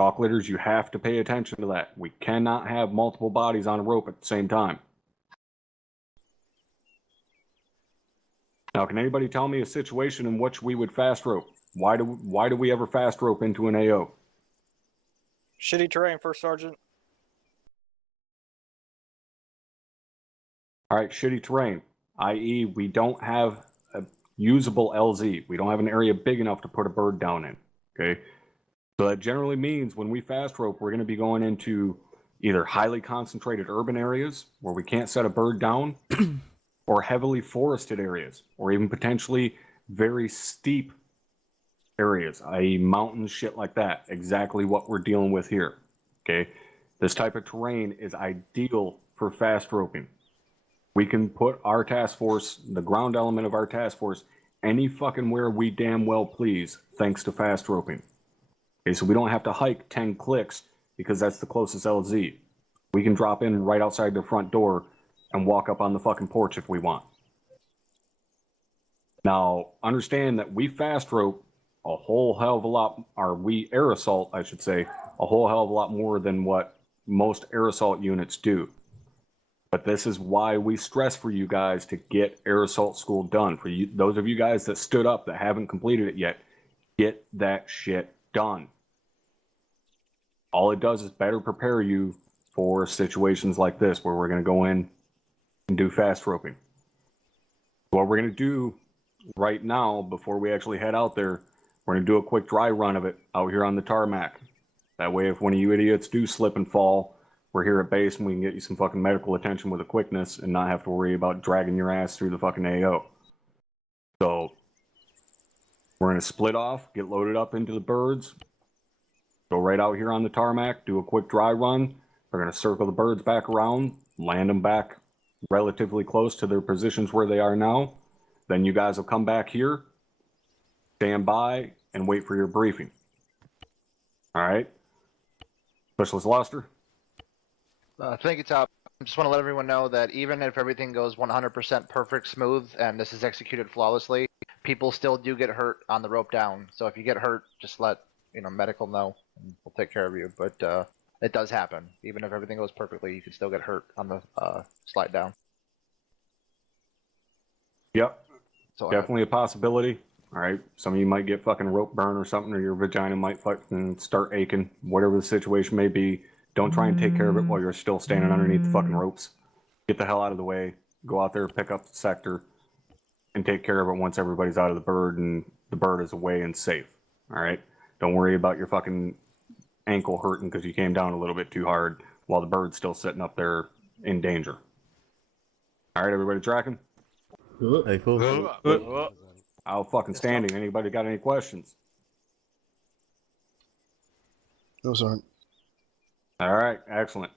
Chalk litters, you have to pay attention to that. We cannot have multiple bodies on a rope at the same time. Now, can anybody tell me a situation in which we would fast rope? Why do we ever fast rope into an AO? Shitty terrain, First Sergeant. All right, shitty terrain, i.e. we don't have a usable LZ. We don't have an area big enough to put a bird down in, okay? So that generally means when we fast rope, we're going to be going into either highly concentrated urban areas where we can't set a bird down or heavily forested areas or even potentially very steep areas, i.e. mountains, shit like that. Exactly what we're dealing with here, okay? This type of terrain is ideal for fast roping. We can put our task force, the ground element of our task force, any fucking where we damn well please, thanks to fast roping. Okay, so we don't have to hike 10 clicks because that's the closest LZ. We can drop in right outside the front door and walk up on the fucking porch if we want. Now, understand that we fast rope a whole hell of a lot, or we air assault, I should say, a whole hell of a lot more than what most air assault units do. But this is why we stress for you guys to get air assault school done. For you, those of you guys that stood up that haven't completed it yet, get that shit done. All it does is better prepare you for situations like this where we're going to go in and do fast roping. What we're going to do right now, before we actually head out there, we're going to do a quick dry run of it out here on the tarmac. That way, if one of you idiots do slip and fall, we're here at base and we can get you some fucking medical attention with a quickness and not have to worry about dragging your ass through the fucking AO. So, we're going to split off, get loaded up into the birds, go right out here on the tarmac, do a quick dry run. We're going to circle the birds back around, land them back relatively close to their positions where they are now. Then you guys will come back here, stand by, and wait for your briefing. All right? Specialist Luster? Thank you, Top. I just want to let everyone know that even if everything goes 100% perfect, smooth, and this is executed flawlessly, people still do get hurt on the rope down. So if you get hurt, just let medical know, and we'll take care of you. But it does happen. Even if everything goes perfectly, you can still get hurt on the slide down. Yep. So definitely a possibility. All right. Some of you might get fucking rope burn or something, or your vagina might fucking start aching. Whatever the situation may be, don't try and take care of it while you're still standing underneath the fucking ropes. Get the hell out of the way. Go out there, pick up the sector, and take care of it once everybody's out of the bird and the bird is away and safe. All right. Don't worry about your fucking ankle hurting because you came down a little bit too hard while the bird's still sitting up there in danger. All right, everybody tracking? Hey, cool. Outstanding. Anybody got any questions? Those aren't. All right, excellent.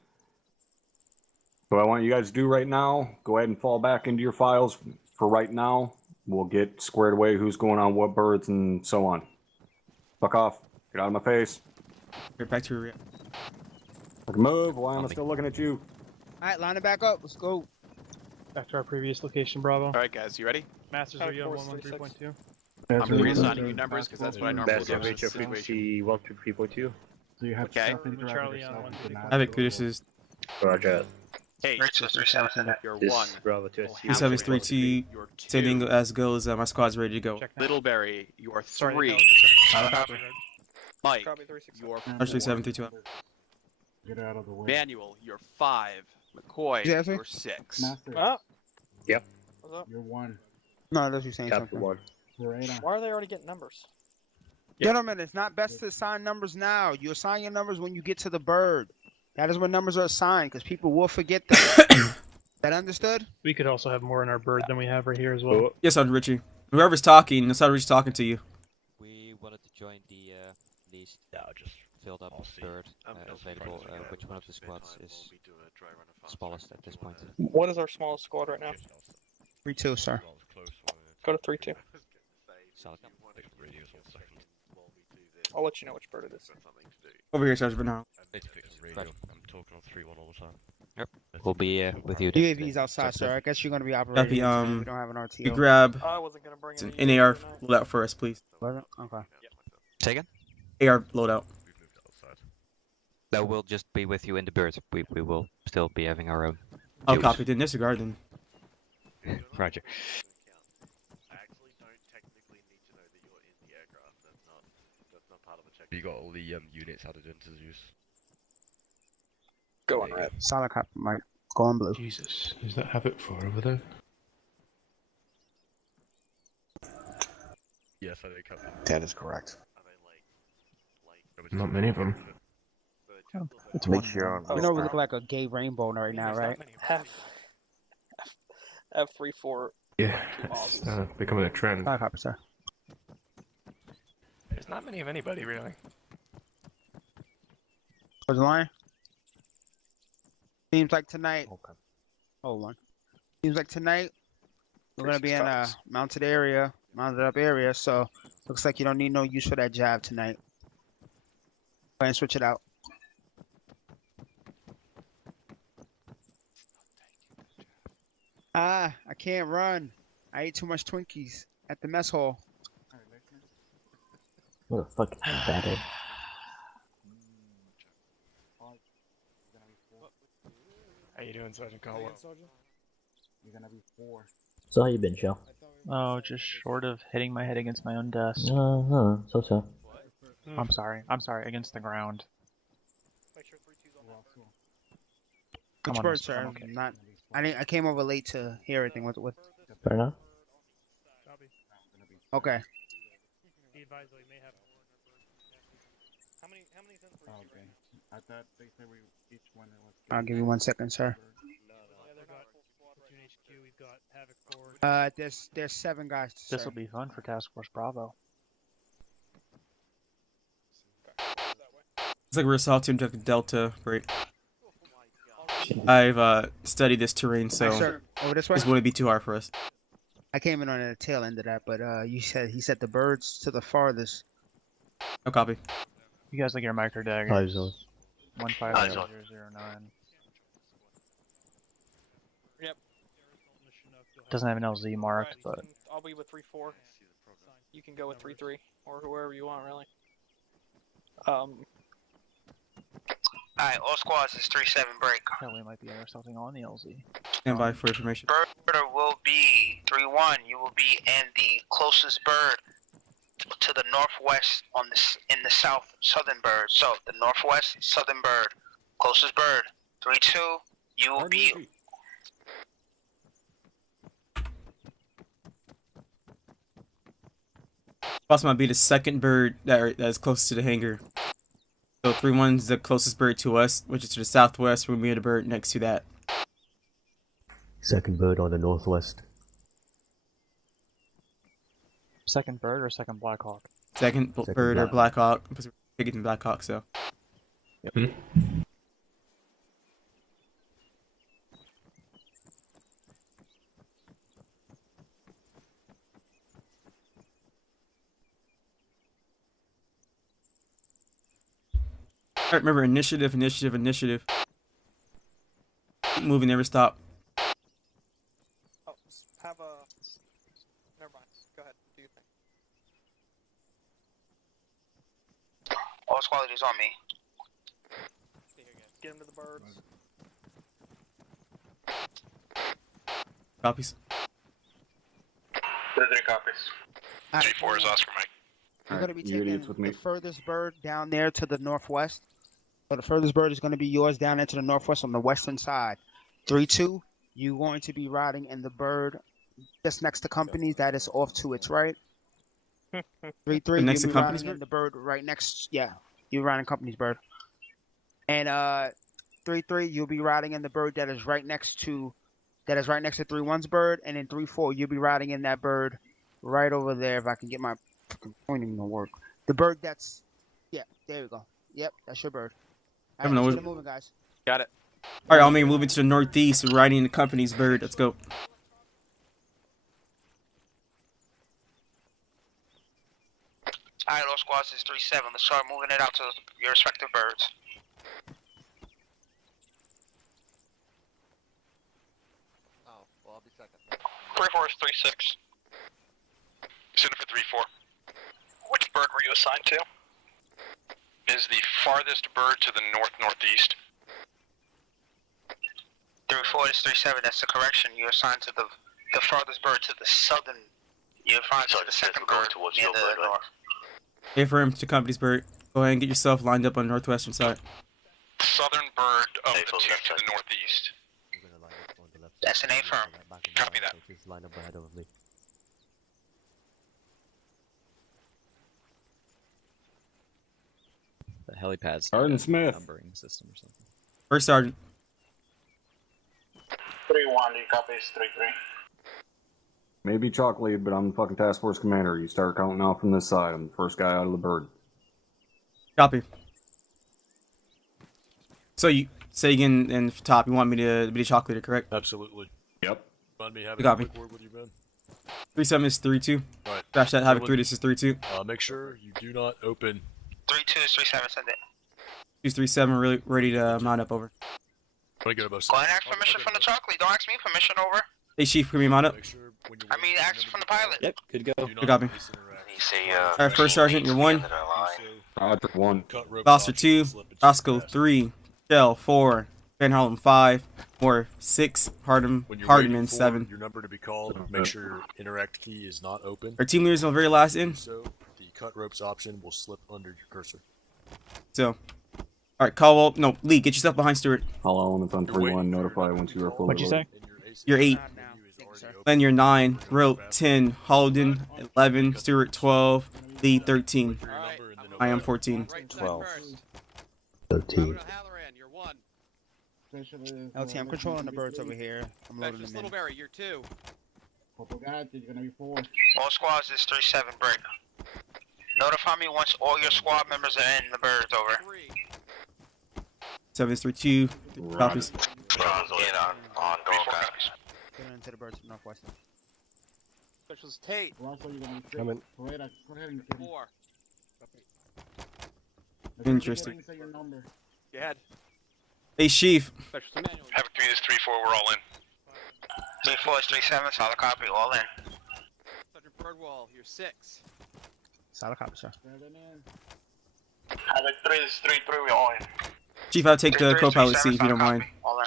So what I want you guys to do right now, go ahead and fall back into your files for right now. We'll get squared away who's going on what birds and so on. Fuck off. Get out of my face. Get back to your rear. Move. Why am I still looking at you? Alright, line it back up. Let's go. Back to our previous location, Bravo. Alright guys, you ready? Masters, are you on 113.2? I'm reassigning you numbers because that's what I normally do. So you have Okay. Charlie on 135. Havoc, this is Roger. Hey, you're This one. Bravo to Two-7 is 3-2. You're Sending two. as goes. My squad's ready to go. Check now. Littleberry, you're Sorry, three. Copy. Mike, Copy 365. you're Actually, 4. 7-3-2. Get out of the way. Manuel, you're 5. McCoy, Yeah, I see. you're 6. Master, Oh. Yep. What's up? you're one. No, that's you saying Captain something. 1. You're eight on. Why are they already getting numbers? Gentlemen, it's not best to assign numbers now. You assign your numbers when you get to the bird. That is when numbers are assigned, because people will forget that. That understood? We could also have more in our bird than we have right here as well. Yes, Sergeant Richie. Whoever's talking, Sergeant Richie's talking to you. We wanted to join the least Yeah, I'll just filled up bird available. Which one of the squads is smallest at this point? What is our smallest squad right now? 3-2, sir. Go to 3-2. Solid. I'll let you know which bird it is. Over here, Sergeant Bernal. Right. I'm talking on 3-1 all the time. Yep. We'll be with you. UAV's outside, sir. I guess you're going to be operating. Copy, We don't have an RTO. You grab I wasn't gonna bring an any NAR loadout for us, please. Okay. Say again? AR loadout. We've moved outside. That will just be with you in the bird. We will still be having our own. I'll use. copy. Then disregard then. Roger. You got all the units added into use. Go on red. Solid copy, Mike. Go on blue. Jesus, is that Havoc 4 over there? Yes, I did copy. That is correct. Not many of them. It's make sure on You know we look like a gay rainbow right now, right? F34. Yeah, 2 miles. it's becoming a trend. Solid copy, sir. There's not many of anybody really. Where's the line? Seems like tonight. Okay. Hold on. Seems like tonight we're gonna be in a mounted up area. So looks like you don't need no use for that jab tonight. Go ahead and switch it out. I can't run. I ate too much Twinkies at the mess hall. What a fucking bad egg. How you doing, Sergeant Caldwell? You're gonna be 4. So how you been, Shell? Oh, just short of hitting my head against my own desk. So. I'm sorry, against the ground. Which bird, sir? Okay. Not. I came over late to hear everything. With. Fair enough. Okay. Okay. I thought they said we each one was. I'll give you 1 second, sir. There's 7 guys. This will be fun for Task Force Bravo. It's like we're assault team to Delta. Great. I've studied this terrain, so Sir, over this way. this wouldn't be too hard for us. I came in on the tail end of that, but he said the birds to the farthest. No copy. You guys like your micro daggers. 150009. Yep. Doesn't have an LZ marked, but I'll be with 3-4. You can go with 3-3 or whoever you want, really. Alright, all squads is 3-7 break. hell, we might be intercepting on the LZ. Stand by for information. Birder will be 3-1. You will be in the closest bird to the northwest on this in the southern bird. So the northwest southern bird, closest bird. 3-2. You will be. Boss might be the second bird that is closest to the hangar. So 3-1 is the closest bird to us, which is to the southwest. We'll be the bird next to that. Second bird on the northwest. Second bird or second Blackhawk? Second bird or Blackhawk. Because we're bigger than Blackhawk, so. Yep. Alright, remember, initiative. Keep moving, never stop. Oh, have a. Never mind. Go ahead. Do you think? All qualities on me. Get into the birds. Copies. 3 copies. 3-4 is Oscar Mike. We're going to be taking the furthest bird down there to the northwest. So the furthest bird is going to be yours down into the northwest on the western side. 3-2, you're going to be riding in the bird just next to companies. That is off to its right. 3-3, next to you'll be company's riding in the bird right next. Yeah, you're riding company's bird. And 3-3, you'll be riding in the bird that is right next to 3-1's bird. And in 3-4, you'll be riding in that bird right over there. If I can get my pointing to work. The bird that's, yeah, there we go. Yep, that's your bird. All right, let's get it moving, guys. Got it. Alright, I'll make moving to the northeast. We're riding the company's bird. Let's go. Alright, all squads is 3-7. Let's start moving it out to your respective birds. Oh, well, I'll be second. 3-4 is 3-6. Send it for 3-4. Which bird were you assigned to? is the farthest bird to the north-northeast. 3-4 is 3-7. That's the correction. You assigned to the farthest bird to the southern. You assigned to the second bird near the north. Affirm to company's bird. Go ahead and get yourself lined up on the northwestern side. Southern bird of the two to the northeast. That's an affirm. Copy that. Just line up ahead of me. The helipad's Sergeant like a Smith. numbering system or something. First sergeant. 3-1, you copies 3-3. Maybe chalk lead, but I'm the fucking task force commander. You start counting off from this side. I'm the first guy out of the bird. Copy. So you say again in the top, you want me to be the chalk leader, correct? Absolutely. Yep. Mind me You having got a me. quick word with you, Ben? 3-7 is 3-2. Alright. Crash that, Havoc 3, this is 3-2. Make sure you do not open. 3-2 is 3-7. Send it. 2-3-7, really ready to mount up over. Go ahead and ask permission from the chocolate. Don't ask me permission over. Hey Chief, can we mount up? I mean, ask from the pilot. Yep, good to go. You got me. Say, Alright, first sergeant, you're 1. Roger, 1. Foster 2. Roscoe 3. Shell 4. Van Harlem 5. Moore 6. Hardman 7. Your number to be called. Make sure your interact key is not open. Our team leader's on the very last in. So the cut ropes option will slip under your cursor. So, alright, Caldwell. No, Lee, get yourself behind Stewart. All elements on 3-1. Notify once you are fully What'd you say? You're 8. Len, you're 9. Rope 10. Holden 11. Stewart 12. Lee 13. I am 14. 12. 13. LT, I'm controlling the birds over here. I'm loading them in. Littleberry, you're 2. You're gonna be 4. All squads is 3-7 break. Notify me once all your squad members are in the birds over. 7 is 3-2. Copies. On gold copies. Get into the birds northwest. Specialist Tate. Coming. Go ahead and 4. Interesting. say your number. Go ahead. Hey Chief. Specialist Emmanuel. Havoc 3 is 3-4. We're all in. 3-4 is 3-7. Solid copy. All in. Sergeant Birdwall, you're 6. Solid copy, sir. Havoc 3 is 3-3. We all in. Chief, I'll take the co-pilot seat if you don't mind. All in.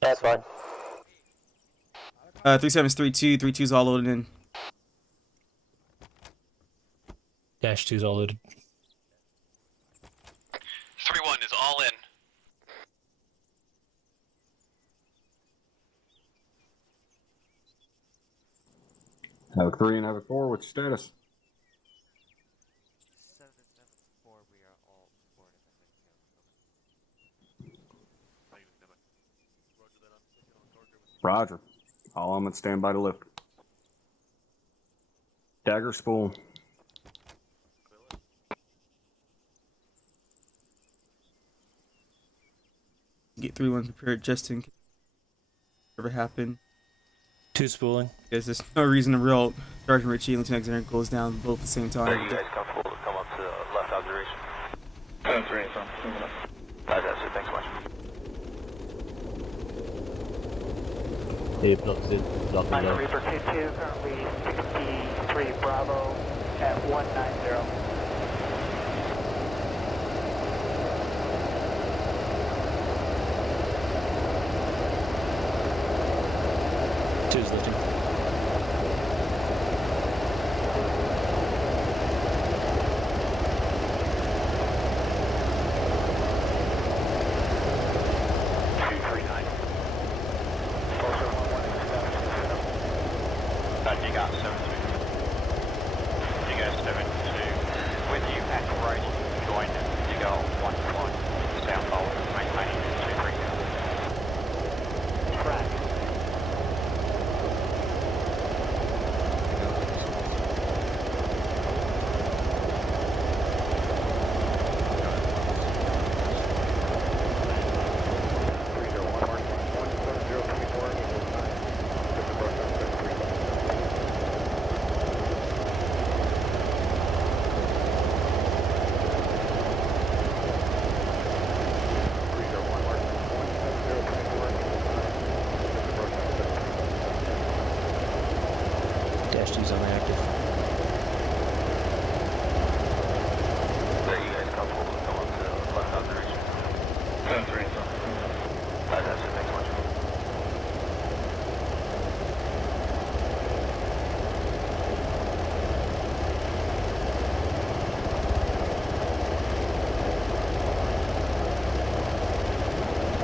That's fine. 3-7 is 3-2. 3-2 is all loaded in. Dash 2's all loaded. 3-1 is all in. Havoc 3 and Havoc 4, what's your status? 7-7-4, we are all reported. Roger. All elements stand by to lift. Dagger spool. Get 3-1 prepared just in case ever happen. 2 spooling. Because there's no reason to real Sergeant Richie and Lieutenant Xander goes down both at the same time. Are you guys comfortable to come up to left observation? That's right, from. That's it. Thanks so much. Hey, blocks in. Block me now. Reaper 2-2, currently 63 Bravo at 190. Two's lifting. You got 7-2. You got 7-2. With you at right, join you got 1-1. Sound fold, maintaining 2-3. Track.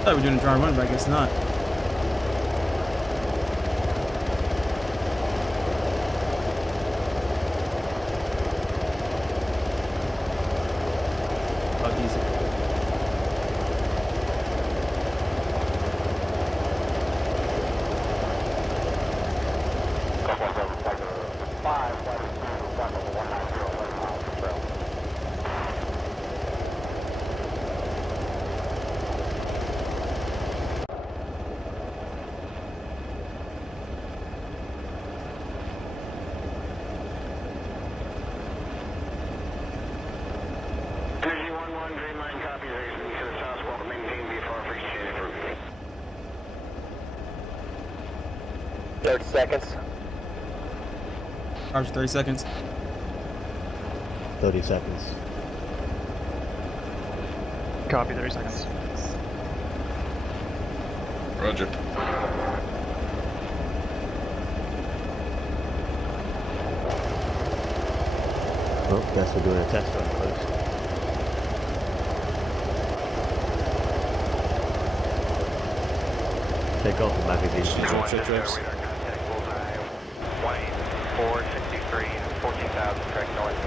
I thought we were doing a dry run, but I guess not. Fuck easy. Seconds. Roger, 30 seconds. 30 seconds. Copy, 30 seconds. Roger. Oh, guess we're doing a test run, folks. Take off the magazine. Chips. 463, 14,000, correct north.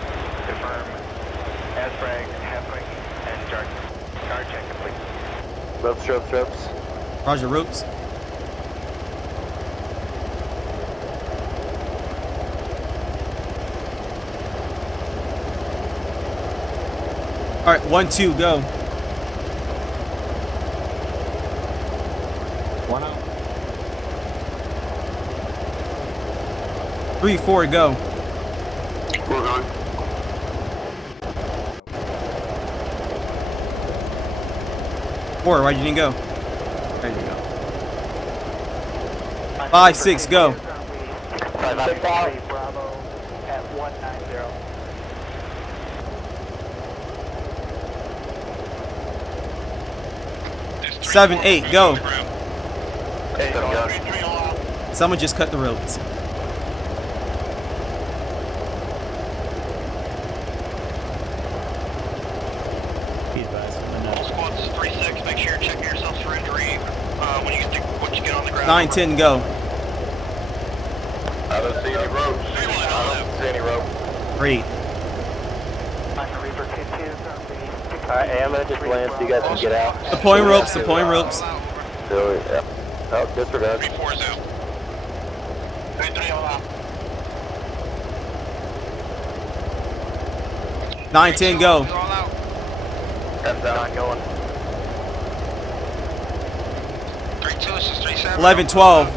Confirm. Asbrag, halfwing, and guard check complete. Ropes. Roger, ropes. Alright, 1, 2, go. 1 out. 3, 4, go. We're going. 4, why'd you didn't go? There you go. 5, 6, go. 5 Bravo at 190. 7, 8, go. Hey, go. Someone just cut the ropes. All squads is 3-6. Make sure you're checking yourselves for injury when you get on the ground. 9, 10, go. I don't see any ropes. I don't see any rope. Great. Alright, Arma just lands so you guys can get out. Deploying ropes, deploying ropes. So, yeah. Oh, disregard. 3-4 zoom. 3-3 all out. 9, 10, go. 10's not going. 3-2 is 3-7. 11, 12.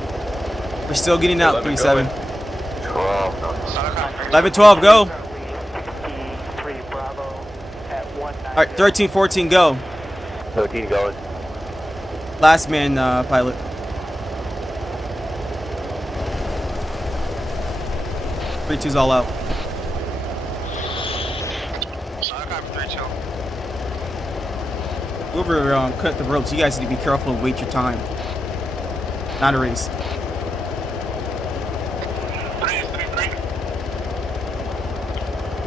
We're still getting out, 3, 7. 12. 11, 12, go. 3 Bravo at 190. Alright, 13, 14, go. 13 going. Last man, pilot. 3, 2's all out. Whoever cut the ropes, you guys need to be careful and wait your time. Not a race. 3-3.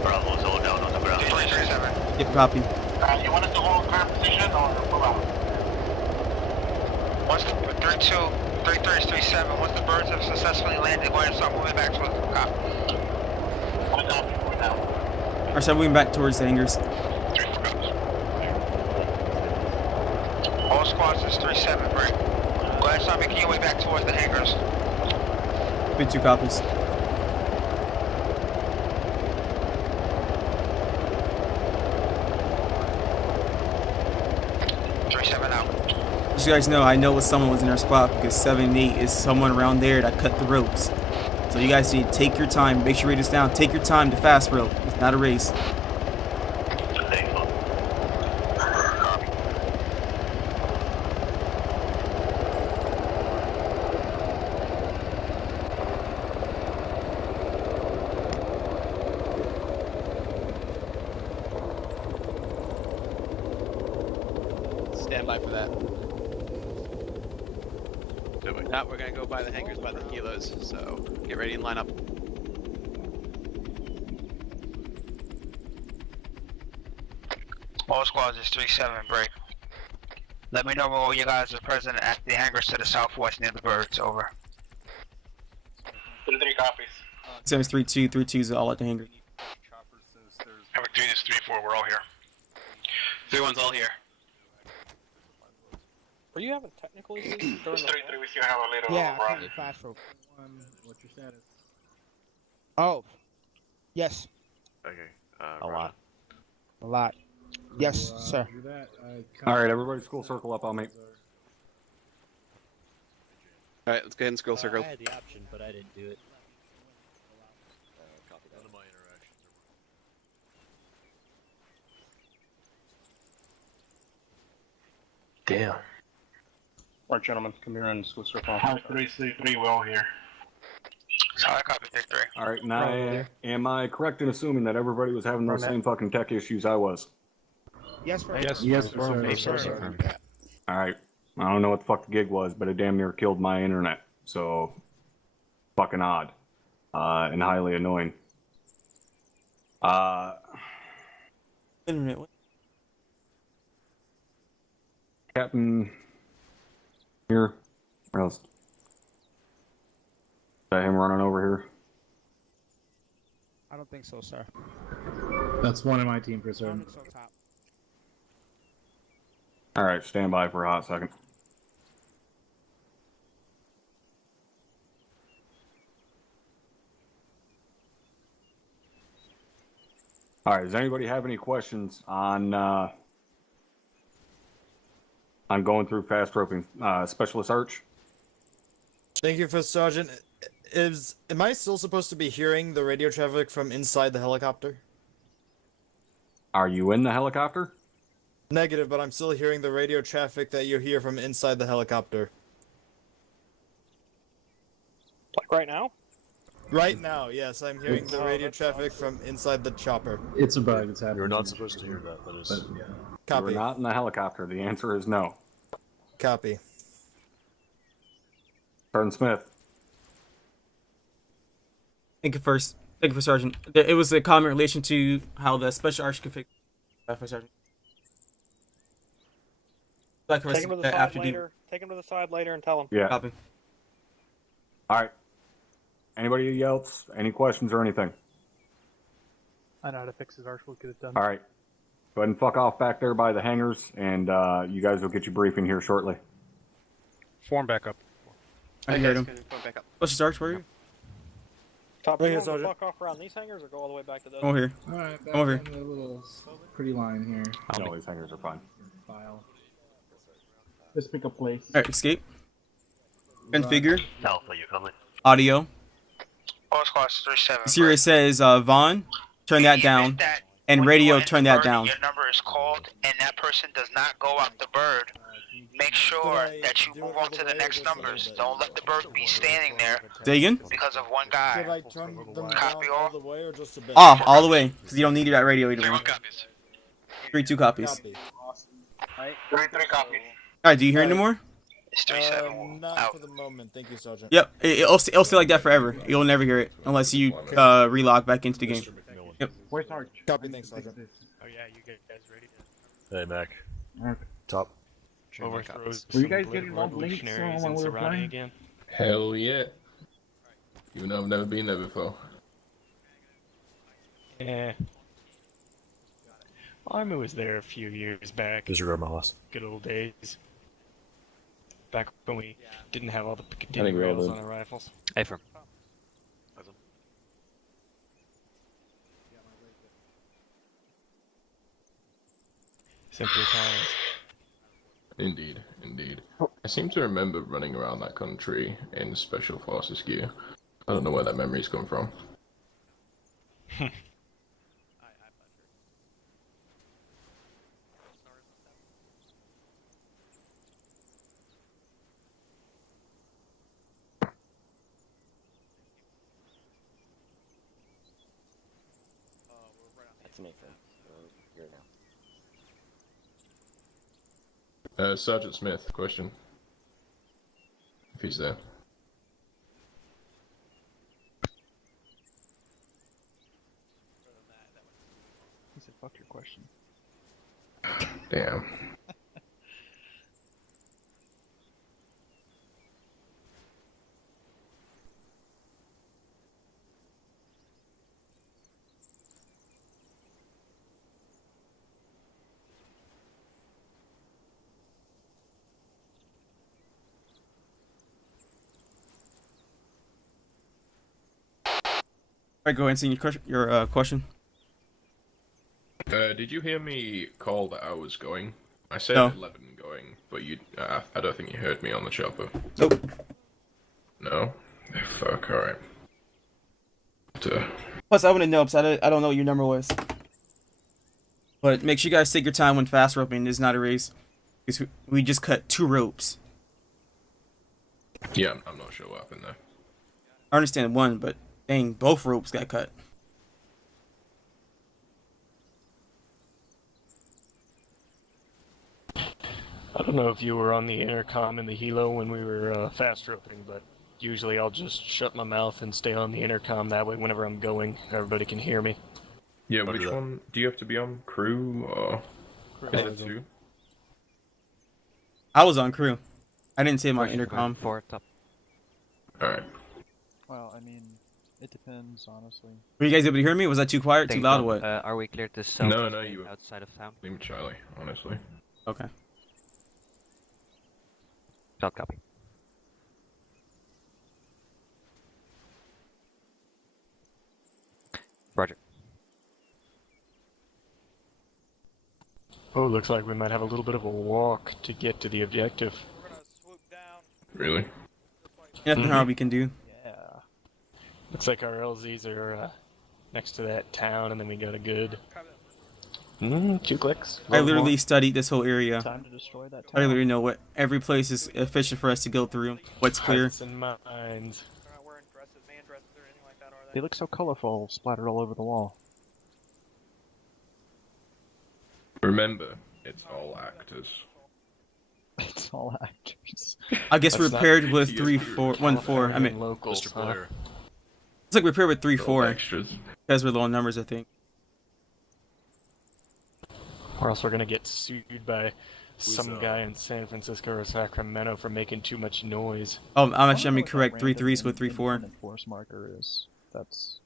Bravo's all down on the ground. 3-7. Yep, copy. You want us to hold current position or move out? Once the 3-2, 3-3 is 3-7. Once the birds have successfully landed, go ahead and start moving back to the cop. What's up? Moving out. Alright, so moving back towards the hangars. 3-4 All squads is 3-7, break. Go ahead and start making your way back towards the hangars. 3, 2 copies. Just so you guys know, I know what someone was in our squad because 7 and 8 is someone around there that cut the ropes. So you guys need to take your time. Make sure you write this down. Take your time to fast rope. It's not a race. Stand by for that. Now we're gonna go by the hangars by the kilos, so get ready and line up. All squads is 3-7, break. Let me know when you guys are present at the hangars to the southwest near the birds. Over. 3 copies. 7's 3-2, 3-2's all at the hangar. Havoc 3 is 3-4, we're all here. 3-1's all here. Were you having technical issues during the 3-3 with you, have a little Yeah, I problem. couldn't fast rope. What's your status? Oh, yes, Okay. A lot. a lot. Yes, sir. All right, everybody, school circle up on me. Alright, let's go ahead and scroll circle. I had the option, but I didn't do it. None of my interactions are Damn. Alright, gentlemen, come here and school circle. Havoc 3-3, we're all here. Solid copy, Victory. All right, now, am I correct in assuming that everybody was having those same fucking tech issues I was? Yes, sir. Yes, sir. All right, I don't know what the fuck the gig was, but it damn near killed my internet. So, fucking odd, and highly annoying. Internet. What? Captain here. Where else? Is that him running over here? I don't think so, sir. That's one of my team for I certain. don't think so, top. All right, stand by for a hot second. All right, does anybody have any questions on going through fast roping? Specialist Arch? Thank you, First Sergeant. Am I still supposed to be hearing the radio traffic from inside the helicopter? Are you in the helicopter? Negative, but I'm still hearing the radio traffic that you hear from inside the helicopter. Like right now? Right now, yes, I'm hearing the radio traffic from inside the chopper. It's a bug. It's happening. You're not supposed to hear that. That is. Copy. You're not in the helicopter. The answer is no. Copy. Sergeant Smith. Thank you, First Sergeant. It was a comment in relation to how the special arch config. First Sergeant. Take him to the side later. Take him to the side later and tell him. Yeah. Copy. All right. Anybody else? Any questions or anything? I know how to fix his arch. We'll get it done. All right. Go ahead and fuck off back there by the hangars, and you guys will get your briefing here shortly. Form back up. I heard him. Back up. Specialist Arch, where are you? Top, Right you here, want to Sergeant. fuck off around these hangars or go all the way back to those? Come over here. Alright, Come over here. a little pretty line here. No, these hangars are fine. File. Let's pick a place. All right, escape. Configure. Alpha, you coming? Audio. Post class 3-7. You see where it says Vaughn? Turn that down. And radio, turn that down. Your number is called, and that person does not go out the bird. Make sure that you move on to the next numbers. Don't let the bird be standing there Say again? because of one guy. Should I turn them Copy down all all. the way or just a bit? Off, all the way, because you don't need that radio either way. 3-1 copies. 3-2 copies. Copy. 3-3 copies. All right, do you hear anymore? It's 3-7. Not Out. for the moment. Thank you, Sergeant. Yep, it'll stay like that forever. You'll never hear it unless you relog back into the game. Yep. Where's Arch? Copy, thanks, Sergeant. Oh yeah, you guys ready? Hey, Mac. Alright. Top. Overthrows. Were you guys getting all links when we were playing? Again. Hell yeah. Even though I've never been there before. Yeah. Arma was there a few years back. Disregard my loss. Good old days. Back when we didn't have all the I Picatinny think we all rails did. on our rifles. Hey, firm. Simpler times. Indeed, indeed. I seem to remember running around that country in Special Forces gear. I don't know where that memory's come from. That's Nathan. Here now. Sergeant Smith, question. If he's there. He said, "Fuck your question." Damn. Right, go ahead and see your question. Did you hear me call that I was going? I said No. 11 going, but I don't think you heard me on the chopper. Nope. No? Fuck, alright. Plus, I wouldn't know because I don't know what your number was. But make sure you guys take your time when fast roping. It's not a race. Because we just cut 2 ropes. Yeah, I'm not sure what happened there. I understand 1, but dang, both ropes got cut. I don't know if you were on the intercom in the helo when we were fast roping, but usually I'll just shut my mouth and stay on the intercom. That way, whenever I'm going, everybody can hear me. Yeah, which one? Do you have to be on crew, or is it 2? I was on crew. I didn't say my intercom. Alright. Well, I mean, it depends, honestly. Were you guys able to hear me? Was that too quiet, too loud, or what? Are we clear to sell No, you were outside of town? Leave Charlie, honestly. Okay. Short copy. Roger. Oh, looks like we might have a little bit of a walk to get to the objective. Really? Nothing hard we can do. Yeah. Looks like our LZs are next to that town, and then we go to good. 2 clicks. I literally studied this whole area. Time to destroy that I literally know what every place is efficient for us to go through. What's clear. Hearts and minds. They look so colorful, splattered all over the wall. Remember, it's all actors. It's all actors. I guess we're paired with 3-4-1-4. I mean, locals. Mr. Blair. it's like we're paired with 3-4. Extras. Because we're low in numbers, I think. Or else we're gonna get sued by some guy in San Francisco or Sacramento for making too much noise. Oh, I'm actually correct. 3-3s with 3-4. Force marker is that's.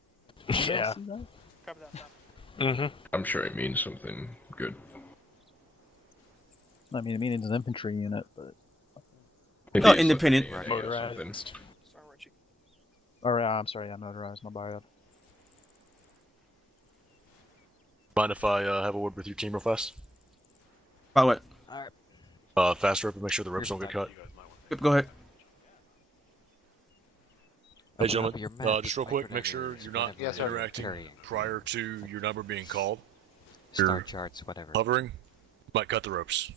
Yeah. I'm sure it means something good. I mean, it means an infantry unit, but. Oh, independent. Motorized. Or I'm sorry, I'm motorized. My bad. Mind if I have a word with your team real fast? About what? Fast rope and make sure the ropes don't get cut. Yep, go ahead. Hey gentlemen, just real quick, make sure you're not interacting prior to your number being called. Star charts, whatever. Hovering, might cut the ropes.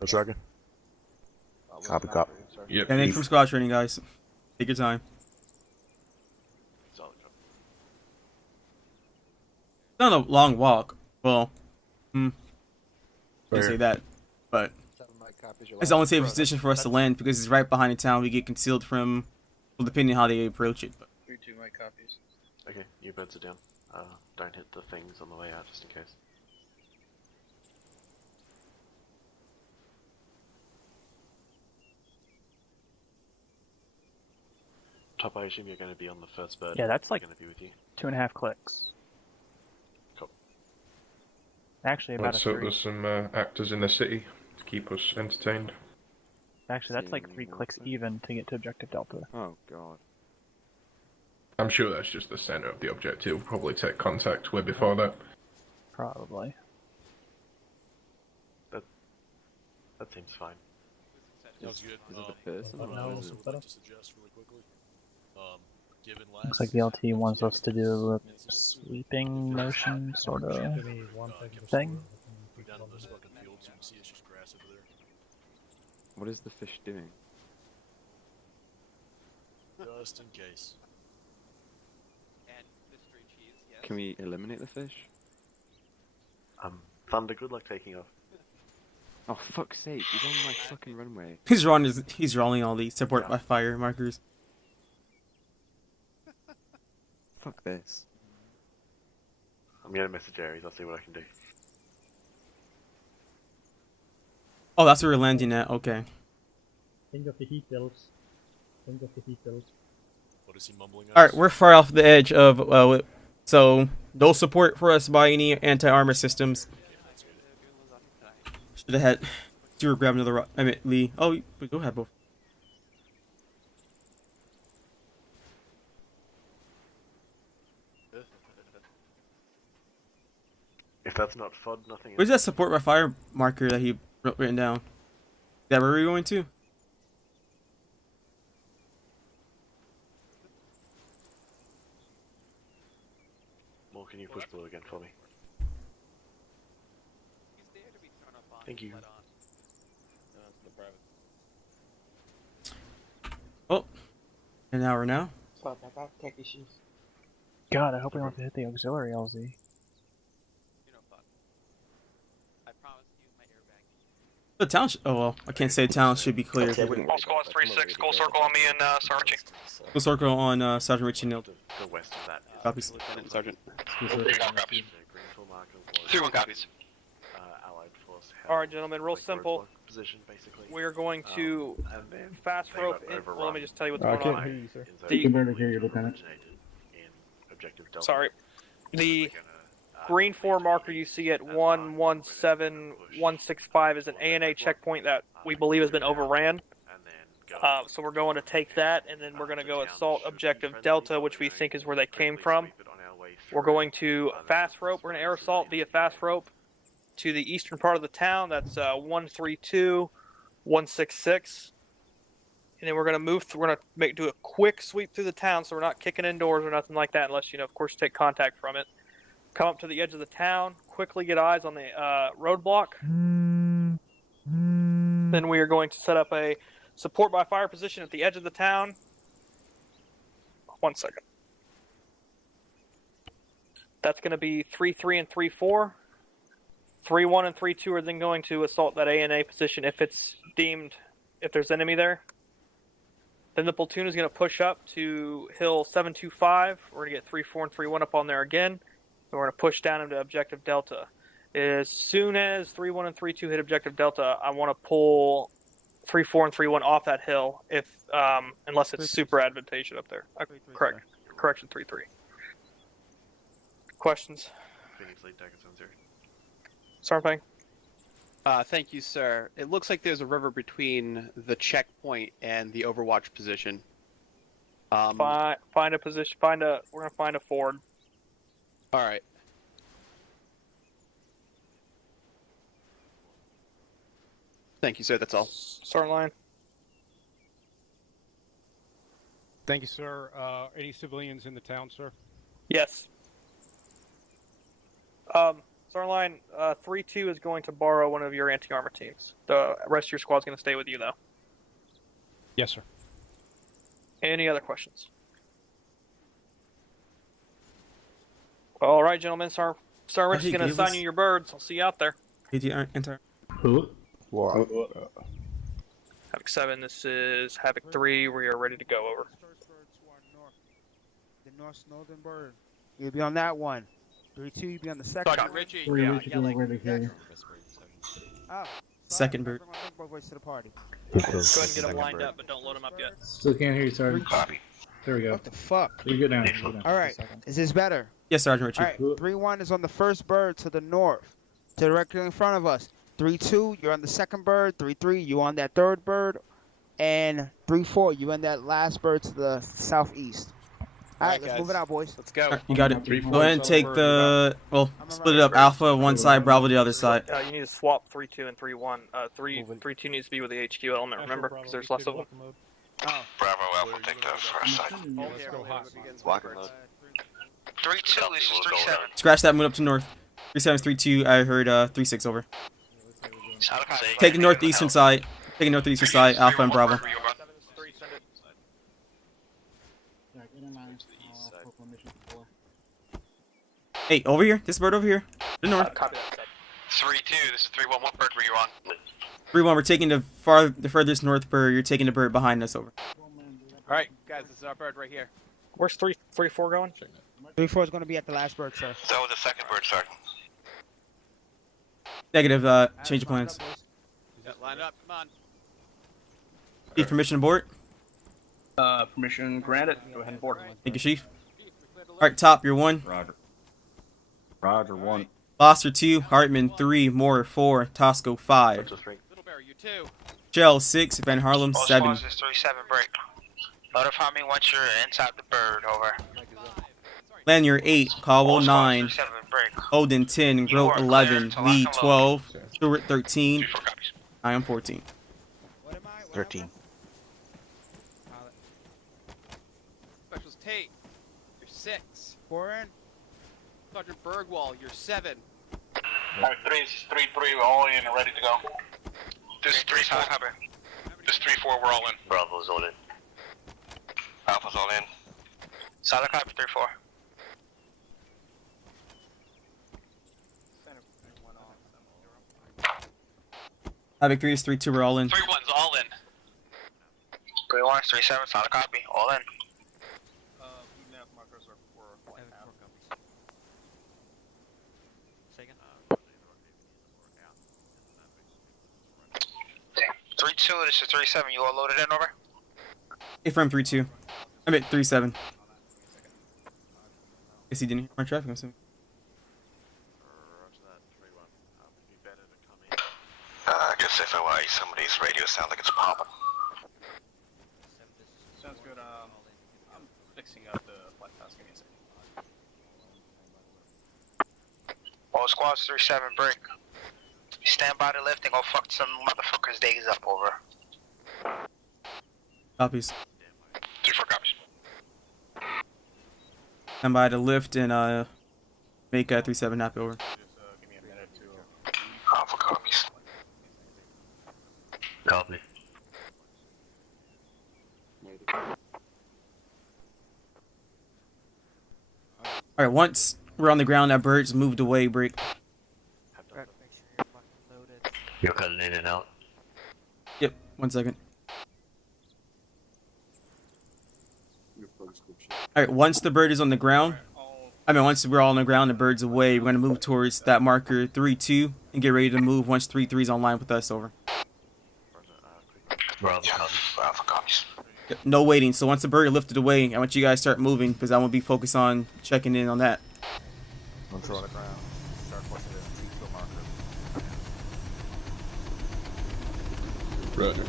No tracking? Copy. Yep. And then from squad training, guys. Take your time. It's not a long walk. Well, I say that, but it's the only safe position for us to land because it's right behind the town. We get concealed from, well, depending on how they approach it. But 3-2 my copies. Okay, you birds are down. Don't hit the things on the way out, just in case. Top, I assume you're going to be on the first bird. Yeah, that's like going to be with you. 2.5 clicks. Cool. Actually, about Let's a hope 3. there's some actors in the city to keep us entertained. Actually, that's like 3 clicks even to get to objective delta. Oh god. I'm sure that's just the center of the objective. We'll probably take contact way before that. Probably. That seems fine. Sounds good. Is it the person I or would is also like to suggest really quickly, given last Looks like the LT wants us to do a sweeping motion sort of thing. Go down to those fucking fields, you can see it's just grass over there. What is the fish doing? Just in case. Can we eliminate the fish? Thunder, good luck taking off. Oh fuck's sake, he's on my fucking runway. He's rolling all these support by fire markers. Fuck this. I'm gonna message Ares, I'll see what I can do. Oh, that's where we're landing at. Okay. Think of the heat bills. Think of the heat bills. What is he mumbling? All right, we're far off the edge of so no support for us by any anti-armor systems. Should have had Stuart grab another. I mean Lee. Oh, go ahead, both. If that's not FUD, nothing. Where's that support by fire marker that he written down? Is that where we're going to? More, can you push blue again for me? Thank you. Oh, an hour now. Tech issues. God, I hope we don't have to hit the auxiliary LZ. The town. Oh well, I can't say town should be clear. All squads 3-6, goal circle on me and Sergeant Richie. Go circle on Sergeant Richie. No. The west of that. Copies. Lieutenant Sergeant. 3-1 copies. Allied force. Alright, gentlemen, real simple. Position, basically. We are going to fast rope in. Well, let me just tell you what's I going can't on. hear you, sir. The- can barely hear you, Lieutenant. Sorry. The green 4 marker you see at 117165 is an ANA checkpoint that we believe has been overran. So we're going to take that, and then we're going to go assault objective Delta, which we think is where they came from. We're going to fast rope. We're going to air assault via fast rope to the eastern part of the town. That's 132-166. And then we're going to move. We're going to do a quick sweep through the town, so we're not kicking indoors or nothing like that, unless, of course, take contact from it. Come up to the edge of the town, quickly get eyes on the roadblock. Then we are going to set up a support by fire position at the edge of the town. 1 second. That's going to be 3-3 and 3-4. 3-1 and 3-2 are then going to assault that ANA position if it's deemed, if there's enemy there. Then the platoon is going to push up to Hill 725. We're going to get 3-4 and 3-1 up on there again. And we're going to push down into Objective Delta. As soon as 3-1 and 3-2 hit Objective Delta, I want to pull 3-4 and 3-1 off that hill, if unless it's super advantageous up there. Correction, 3-3. Questions? Phoenix Lead Deck, sounds here. Sarpang? Thank you, sir. It looks like there's a river between the checkpoint and the Overwatch position. Find a position. We're gonna find a ford. All right. Thank you, sir. That's all. Start line. Thank you, sir. Any civilians in the town, sir? Yes. Starline, 3-2 is going to borrow one of your anti-armor teams. The rest of your squad's going to stay with you, though. Yes, sir. Any other questions? All right, gentlemen. Sergeant Rich is going to assign you your birds. I'll see you out there. Who? Havoc 7, this is Havoc 3. We are ready to go. Over. The northern bird. You'll be on that one. 3-2, you'll be on the second. Sergeant Richie. Sorry, Richie, don't ready to hear you. Oh, second bird. Voice to the party. Go ahead and get them lined up, but don't load them up yet. Still can't hear you, Sergeant. Copy. There we go. What the fuck? You're good now. All right. Is this better? Yes, Sergeant Richie. All right. 3-1 is on the first bird to the north, directly in front of us. 3-2, you're on the second bird. 3-3, you on that third bird, and 3-4, you on that last bird to the southeast. All right, let's move it out, boys. Let's go. You got it. Go ahead and take the. Well, split it up. Alpha one side, Bravo the other side. You need to swap 3-2 and 3-1. 3-2 needs to be with the HQ element, remember? Because there's less of them. Oh. Bravo Alpha, take the first side. Let's go hot. Lock and load. 3-2, this is 3-7. Scratch that, move up to north. 3-7 is 3-2. I heard 3-6 over. Take the northeastern side. Take the northeastern side. Alpha and Bravo. Hey, over here. This bird over here. The north. 3-2, this is 3-1. What bird were you on? 3-1. We're taking the furthest north bird. You're taking the bird behind us. Over. All right, guys, this is our bird right here. Where's 3-4 going? 3-4 is going to be at the last bird, sir. So the second bird, sir. Negative. Change of plans. Yeah, line up. Come on. Chief, permission to board. Permission granted. Go ahead and board. Thank you, Chief. All right, top. You're 1. Roger. Roger, 1. Foster 2. Hartman 3. Moore 4. Tosco 5. Shell 6. Van Harlem 7. All squads is 3-7 break. Notify me once you're inside the bird, over. Lanyard 8. Caldwell 9. Odin 10, Grow 11, Lee 12, Stewart 13. I am 14. 13. Specials Tate, you're 6. 4 in. Sergeant Bergwall, you're 7. 3-3, we're all in and ready to go. This is 3-4. This is 3-4, we're all in. Bravo's all in. Alpha's all in. Solid copy, 3-4. Havoc 3 is 3-2, we're all in. 3-1's all in. 3-1, 3-7, solid copy, all in. Nav markers are for flight path. 3-2, this is 3-7, you all loaded in, over? Affirm 3-2. I'm at 3-7. Guess he didn't hear my traffic, I'm assuming. I guess if I were some of these radios sound like it's popping. Sounds good. I'm fixing up the flight path. Give me a second. All squads, 3-7, break. Stand by the lift and go fuck some motherfuckers' days up, over. Copies. 3-4 copies. Stand by the lift and make 3-7 nap over. Just give me a minute to. Alpha copies. Copy. Alright, once we're on the ground, that bird's moved away, break. You're cutting in and out. Yep, 1 second. Alright, once the bird is on the ground, once we're all on the ground, the bird's away, we're going to move towards that marker 3-2 and get ready to move once 3-3 is online with us, over. Bravo copies. Alpha copies. Yep, no waiting, so once the bird is lifted away, I want you guys to start moving, because I want to be focused on checking in on that. Control on the ground. Start pushing it. Keep the marker. Roger.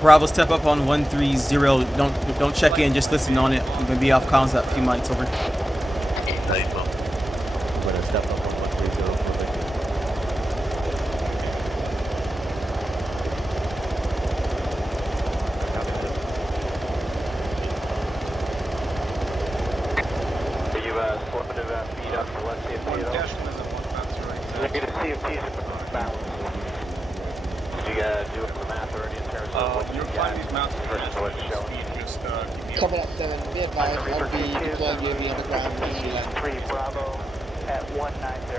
Bravo, step up on 130. Don't check in, just listen on it. I'm gonna be off comms that few mics, over. Step up on 130 for Are you slipping to feed up for let's see if Negative CFTs at the balance. Did you do it in the math already in terms of what You're finding these mounts versus what's showing. Just give me Coming up 7, be advised, I'll be deploying UAV underground. 3 Bravo at 190.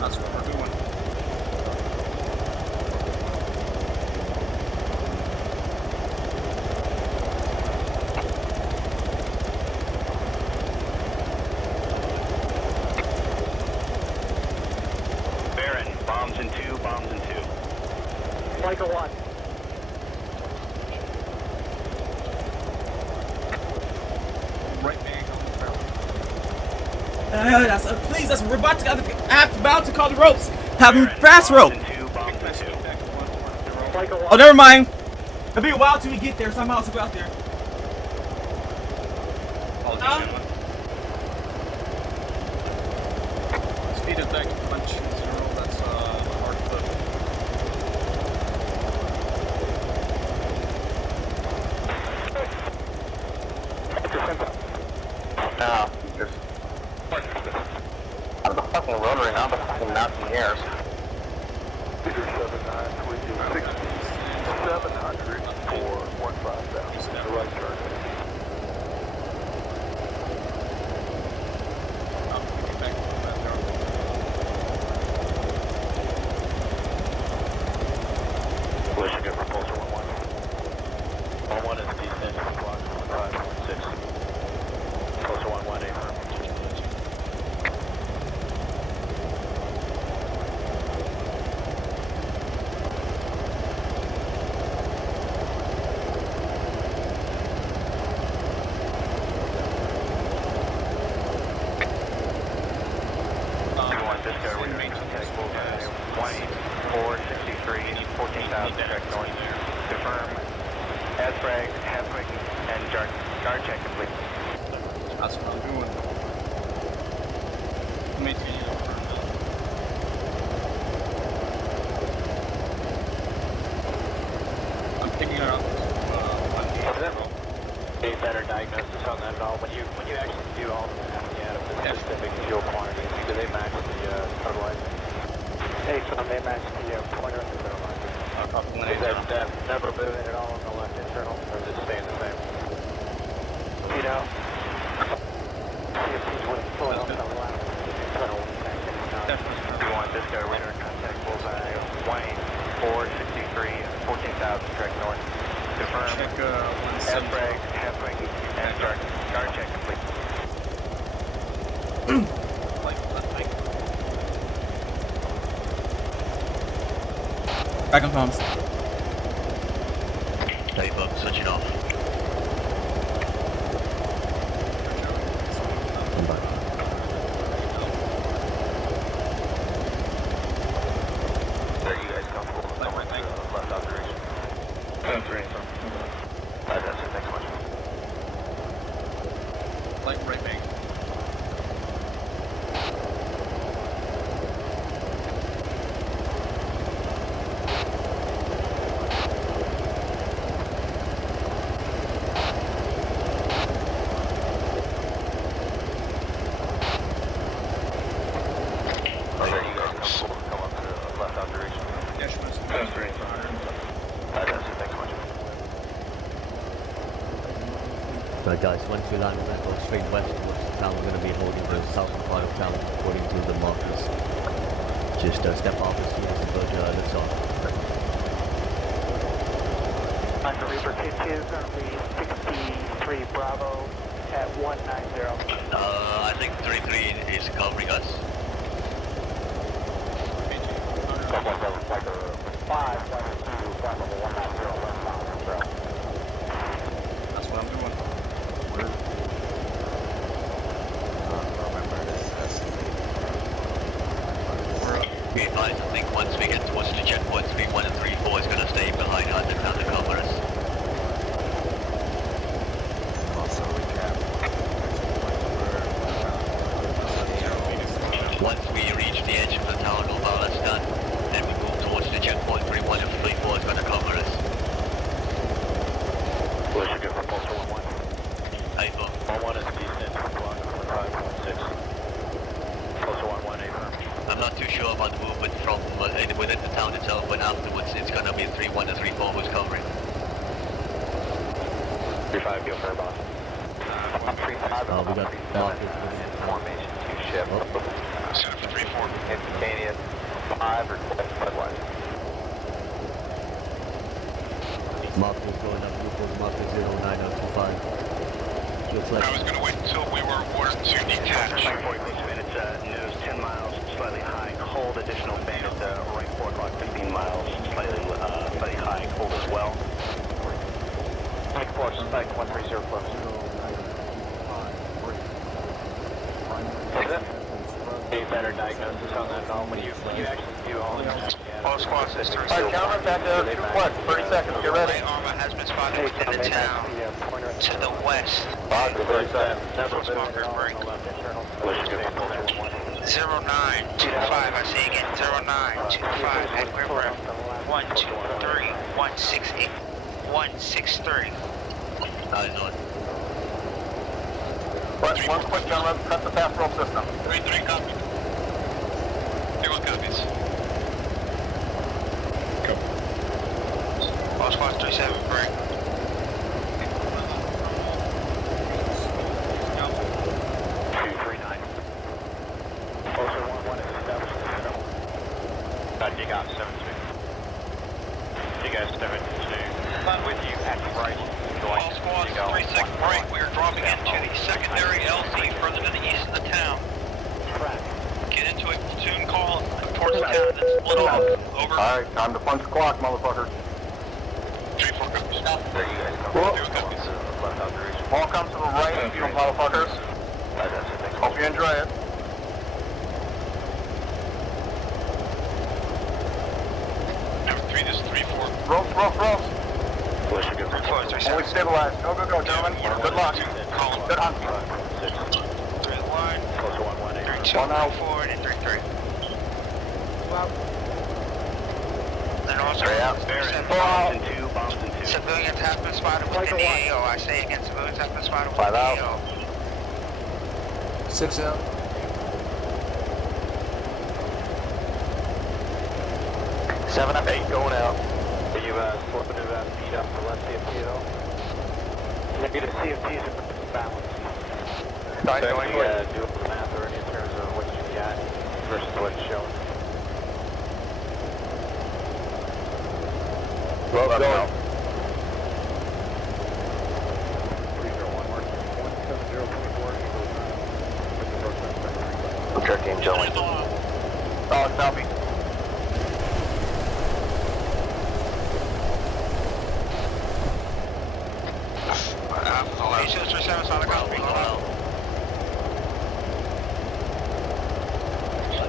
That's what we're doing. Baron, bombs in 2, bombs in 2. Michael 1. Right bang on the barrel. Please, we're about to call the ropes. Have them fast rope. Oh, never mind. It'll be a while till we get there. Somehow else will go out there. Speed attack, punch 0, that's hard clip. No, just out of the fucking rotary, not the fucking mountaineers. 700 for 15000. The right turn. Michigan Propulsor 11. 11 is descent from block 1516. Propulsor 11, affirm. Back on comms. Hey, bug, switching off. I'm back. Are you guys comfortable with going to left operation? That's right. That's it, thanks much. Like right bank. Guys, once we land, we're going to go straight west towards the town. We're going to be holding the southern part of town according to the markers. Just step off as soon as the boat lifts off. On the Reaper 2-2, currently 63 Bravo at 190. I think 33 is covering us. 5, 2, Bravo 190. That's what I'm doing. Be advised, I think once we get towards the checkpoint, 3-1 and 3-4 is going to stay behind us and have to cover us. Also recap. Once we reach the edge of the town of Alaskan, then we move towards the checkpoint, 3-1 and 3-4 is going to cover us. Michigan Propulsor 11. Hey, bug. 11 is descent from block 1516. Propulsor 11, affirm. I'm not too sure about the movement from within the town itself, but afterwards it's going to be 3-1 and 3-4 who's covering. 3-5, go for boss. 3-5, we got markers within formation 2 ship. 3-4, instantaneous 5 or 12 wide. Markers going up, Newport marker 09025. Looks like I was going to wait until we were ordered to detach. 46 minutes, nose 10 miles, slightly high, cold, additional band at right 4 o'clock, 15 miles, slightly high, cold as well. Mike Force, spike 130 close. Is it? Any better diagnosis on that at all? When you actually do all of that? All squad systems. Alright, counter back to 30 seconds, get ready. Arma has been spotted within the town to the west. 0925, I say again, 0925 at River 123 168 163. Eyes on. One quick gun, let's cut the fast roll system. 3-3 copy. 3-1 copies. Go. All squads 3-7, break. You got 7-2. You guys 7-2. I'm with you at right. All squads 3-6 break. We are dropping into the secondary LZ further to the east of the town. Get into a platoon call towards the town and then split off. Over. Alright, time to punch the clock, motherfucker. 3-4 copies. There you guys go. 3 copies. All come to the right, you motherfuckers. Hope you enjoy it. Ropes. Only stabilize. Go, gentlemen. Good luck. Good hunt. 3-1. 3-2, 3-4, and 3-3. Then also, civilians have been spotted within the AO. I say again, civilians have been spotted within the AO. 6 out. Seven up, 8 going out. Are you flipping to speed up for less CFT at all? Negative CFTs are balanced. Start going do the math already in terms of what you got versus what it's showing. Well, go. 13 gentlemen. Oh, copy. H2 37, solid copy.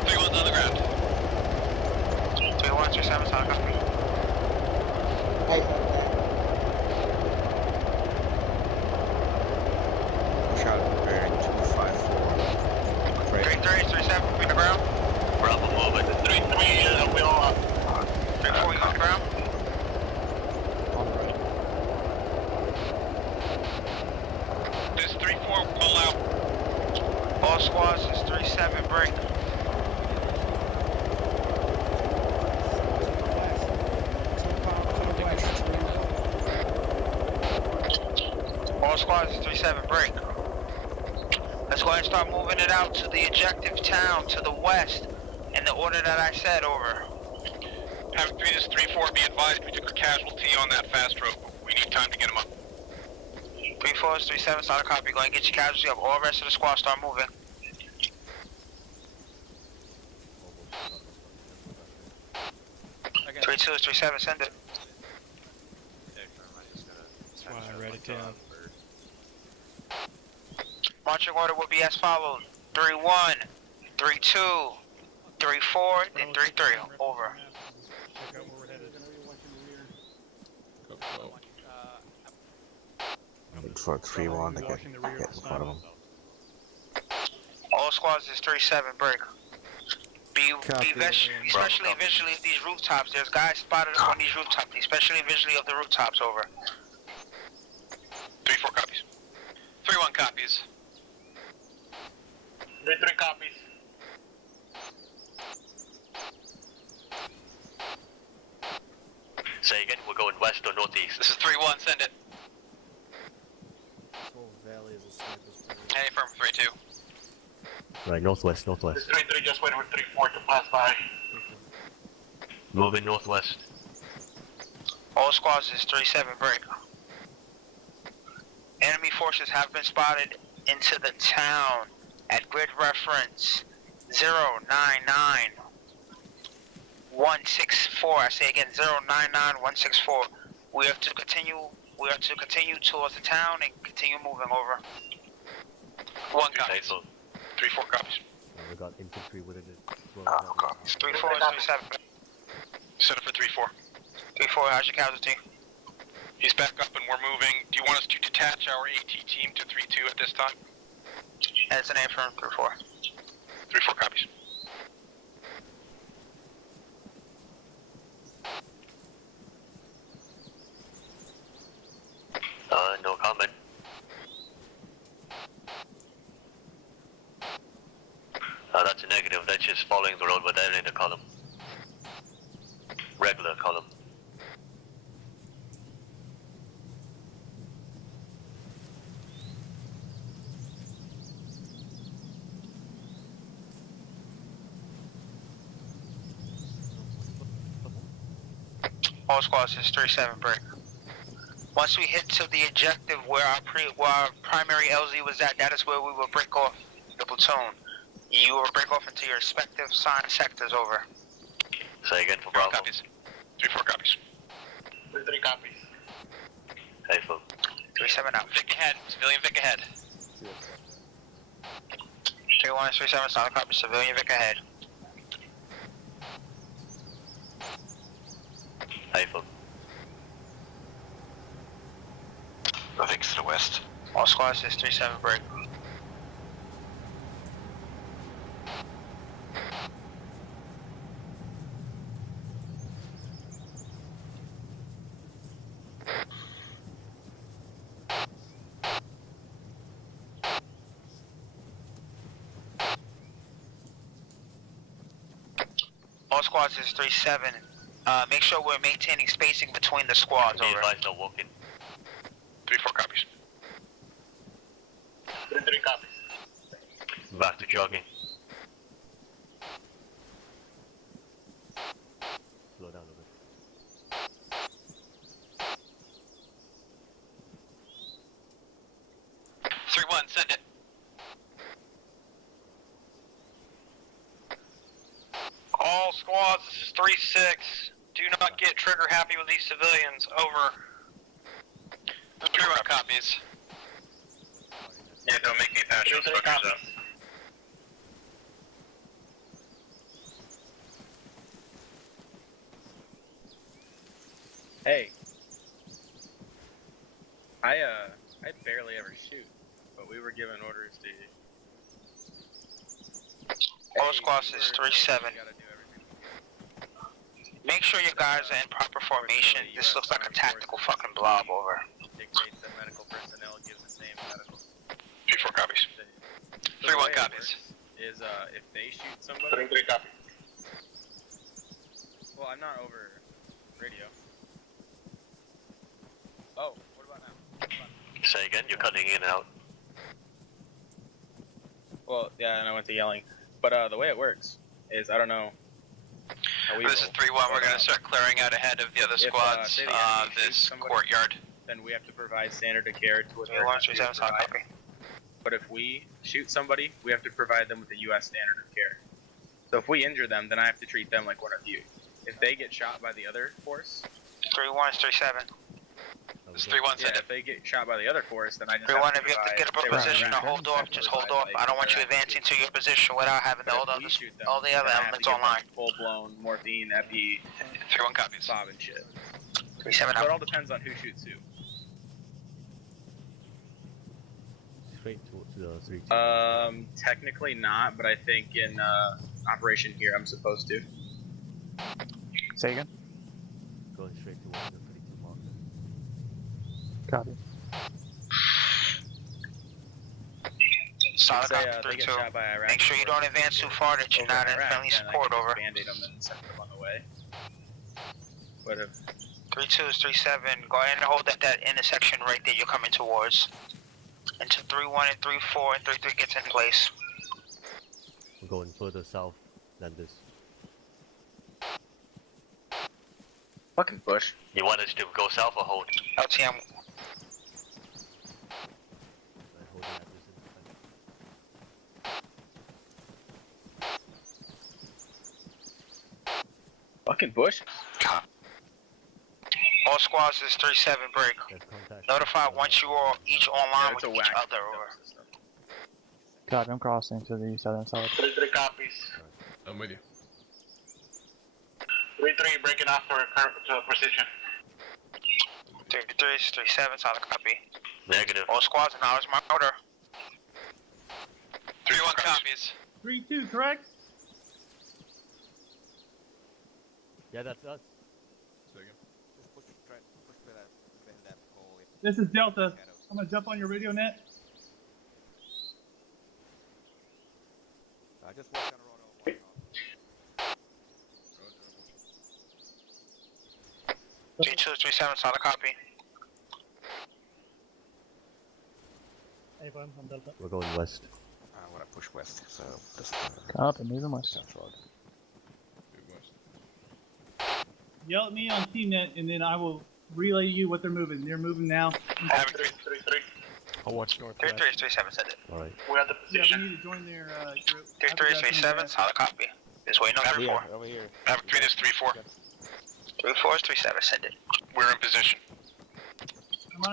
3-1's on the ground. 3-1, 37, solid copy. Hey. Shot bearing 254. 3-3, 37, on the ground. Bravo movement. 3-3, we all up. 3-4, you on the ground. This 3-4, pull out. All squads is 3-7, break. All squads is 3-7, break. Let's go ahead and start moving it out to the objective town to the west in the order that I said, over. Have 3 this 3-4, be advised we took a casualty on that fast rope. We need time to get him up. 3-4 is 3-7, solid copy. Go ahead and get your casualty up. All rest of the squad start moving. 3-2 is 3-7, send it. That's why I read it down. Marching order will be as follows: 3-1, 3-2, 3-4, and 3-3. Over. For 3-1, they get in front of them. All squads is 3-7, break. Especially visually of these rooftops. There's guys spotted on these rooftops, especially visually of the rooftops, over. 3-4 copies. 3-1 copies. 3-3 copies. Say again, we're going west or northeast. This is 3-1, send it. Any firm 3-2. Right, northwest. 3-3 just waiting with 3-4 to pass by. Moving northwest. All squads is 3-7, break. Enemy forces have been spotted into the town at grid reference 099-164. I say again, 099-164. We have to continue towards the town and continue moving, over. 1 copy. 3-4 copies. We got infantry with it. 3-4 is 3-7. Set up for 3-4. 3-4, how's your casualty? He's back up and we're moving. Do you want us to detach our AT team to 3-2 at this time? And it's an A firm 3-4. 3-4 copies. No comment. That's a negative. That's just following the road, but they're in a column. Regular column. All squads is 3-7 break. Once we hit to the objective where our primary LZ was at, that is where we will break off the platoon. You will break off into your respective assigned sectors. Over. Say again for Bravo. Copies. 3-4 copies. 3-3 copies. Hey, full. 3-7 out. Vic ahead. Civilian Vic ahead. 3-1 is 3-7, solid copy. Civilian Vic ahead. Hey, full. Vic's to the west. All squads is 3-7 break. All squads is 3-7. Make sure we're maintaining spacing between the squads. Be Over. advised, no walking. 3-4 copies. 3-3 copies. Back to jogging. Slow down a bit. 3-1, send it. All squads, this is 3-6. Do not get trigger happy with these civilians. Over. 3-1 copies. Yeah, don't make me patch those fuckers up. Hey. I barely ever shoot, but we were given orders to. All squads is 3-7. Make sure your guys are in proper formation. This looks like a tactical fucking blob. Over. Dictates that medical personnel give the same medical. 3-4 copies. 3-1 copies. Is if they shoot somebody. 3-3 copies. Well, I'm not over radio. Oh, what about now? Say again, you're cutting in and out. Well, yeah, and I went to yelling. But the way it works is, I don't know how we This is 3-1. We're gonna start clearing out ahead of the other squads. say the enemy shoots This somebody, courtyard. then we have to provide standard of care to what they're 3-1 to 3-7, solid provide. copy. But if we shoot somebody, we have to provide them with a U.S. standard of care. So if we injure them, then I have to treat them like one of you. If they get shot by the other force, 3-1 is 3-7. This is 3-1, yeah, send it. if they get shot by the other force, then I just 3-1, have if you have to get up a provide- position or hold off, just hold off. I don't want you advancing to your position without having all the other elements online. Full blown morphine, epi, 3-1 copies. Bob and shit. 3-7 So out. it all depends on who shoots who. Straight to the 3-2. Technically not, but I think in Operation here I'm supposed to. Say again. Going straight towards the 32 marker. Copy. Solid Say, copy, they get 3-2. shot by Iraq. Make sure you don't advance too far that you're not in friendly support. Over. Band-aid them and send them on the way. But if 3-2 is 3-7. Go ahead and hold at that intersection right there you're coming towards. Until 3-1 and 3-4 and 3-3 gets in place. We're going further south than this. fucking bush. You want us to go south or hold? LTM. Fucking bush. All squads is 3-7 break. Notify once you are each online with each other. Over. Copy, I'm crossing to the southern side. 3-3 copies. I'm with you. 3-3 breaking off to precision. 3-3 is 3-7, solid copy. Negative. All squads acknowledge my order. 3-1 copies. 3-2, correct? Yeah, that's us. This is Delta. I'm gonna jump on your radio net. just walked down the road. 3237, solid copy. A1, I'm Delta. We're going west. I want to push west, so this Copy, moving west. Yell at me on TNet, and then I will relay you what they're moving. They're moving now. Having 333. I'll watch northwest. 3337, send it. Alright. We're at the Yeah, position. we need to join their group. 3337, solid copy. Just waiting on 34. Over here. Having 3 this 34. 34 is 37, send it. We're in position.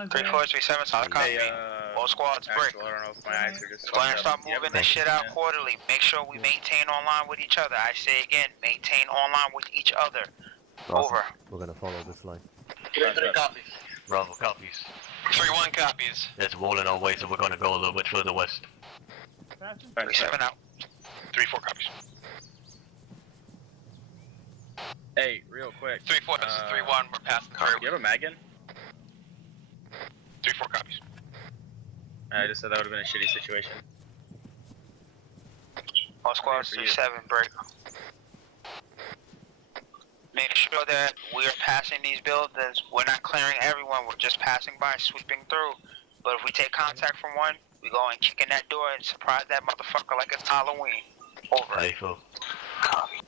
34 is 37, solid copy. Hey, All squads, break. I don't know if my eyes are just Go ahead and start fucked up. moving this shit out quarterly. Make sure we maintain online with each other. I say again, maintain online with each other. Over. We're gonna follow this line. 3 copies. Bravo copies. 3-1 copies. It's rolling our way, so we're gonna go a little bit further west. 37 out. 3-4 copies. Hey, real quick. 3-4, this is 3-1. We're passing through. You have a mag in? 3-4 copies. I just said that would have been a shitty situation. All squads, 37, break. Make sure that we're passing these buildings. We're not clearing everyone. We're just passing by, sweeping through. But if we take contact from one, we go and kick in that door and surprise that motherfucker like it's Halloween. Over. Rifle. Copy.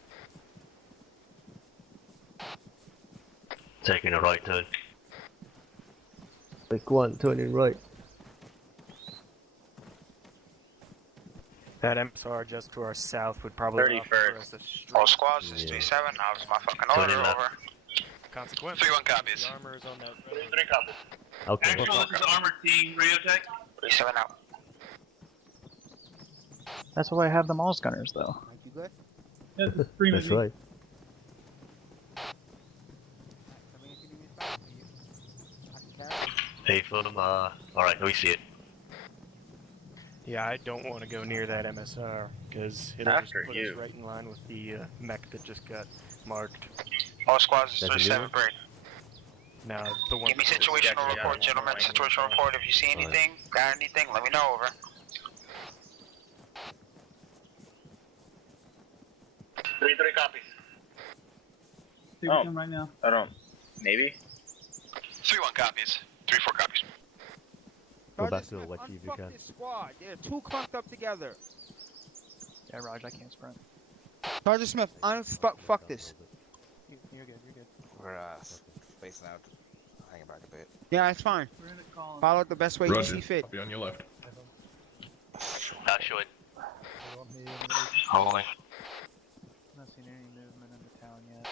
Taking a right turn. Quick one, turning right. That MSR just to our south would probably 31st. All squads, this is 37. That was my fucking order. Over. Consequently, 3-1 copies. the armor is on that. 3 copies. Okay. Actual, this is Armored Team Radio Tech. 37 out. That's why I have them all gunners, though. You good? Yeah, this is 3 That's right. Hey, film, alright, we see it. Yeah, I don't want to go near that MSR, because it'll just After put you. us right in line with the mech that just got marked. All squads, this is That's a 37, new break. Now, the one... Give me situational report, gentlemen. Situational report. If you see anything, got anything, let me know. Over. 3 copies. See what's right now. I don't. Maybe? 3-1 copies. 3-4 copies. Go back Sergeant to the Smith, wet if you unfuck can. this squad. They're too clumped up together. Yeah, Raj, I can't sprint. Sergeant Smith, fuck this. You're good, you're good. We're spacing out, hanging back a bit. Yeah, it's fine. We're in the column. Follow it the best way you Roger. see fit. I'll be on your left. Not showing. Holding. Not seen any movement in the town yet.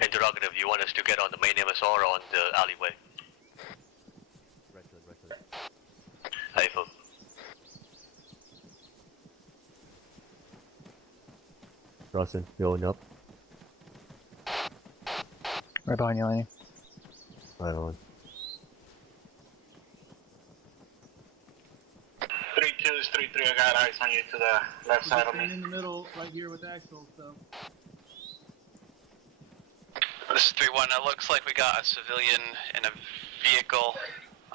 Interrogative, you want us to get on the main MSR or on the alleyway? Record. Rifle. Crossing, going up. Right behind you, Laney. Right on. 3-2 is 3-3. I got eyes on you to the left side of We're me. in the middle, right here with Axel, so... This is 3-1. It looks like we got a civilian in a vehicle.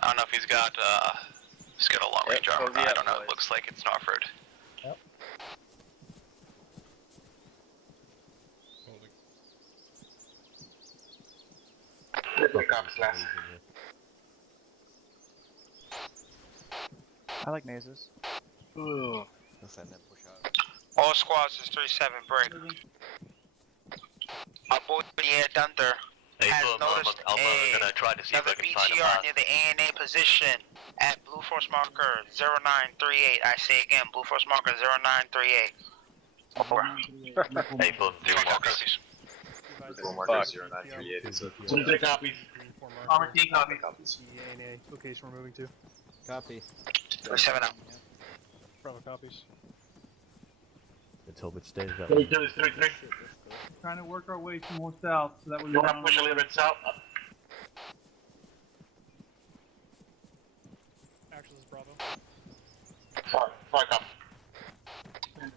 I don't know if he's got a long range armor. I don't know. It looks like it's Norford. Yep. Copies last. I like mazes. Let's send them push out. All squads is 37, break. Our boy Dunther Hey, has film, noticed I'm gonna try to see if I another can find a BTR path. near the ANA position at Blue Force marker 0938. I say again, Blue Force marker 0938. Over. Hey, film, 3-4 copies. Fuck. 23 copies. Armored Team copies. EANA location we're moving to. Copy. 37 out. Bravo copies. Let's hope it stays that way. 3-2 is 3-3. Trying to work our way some more south, so that we You want to push a little bit south? Axel is Bravo. 4 copies.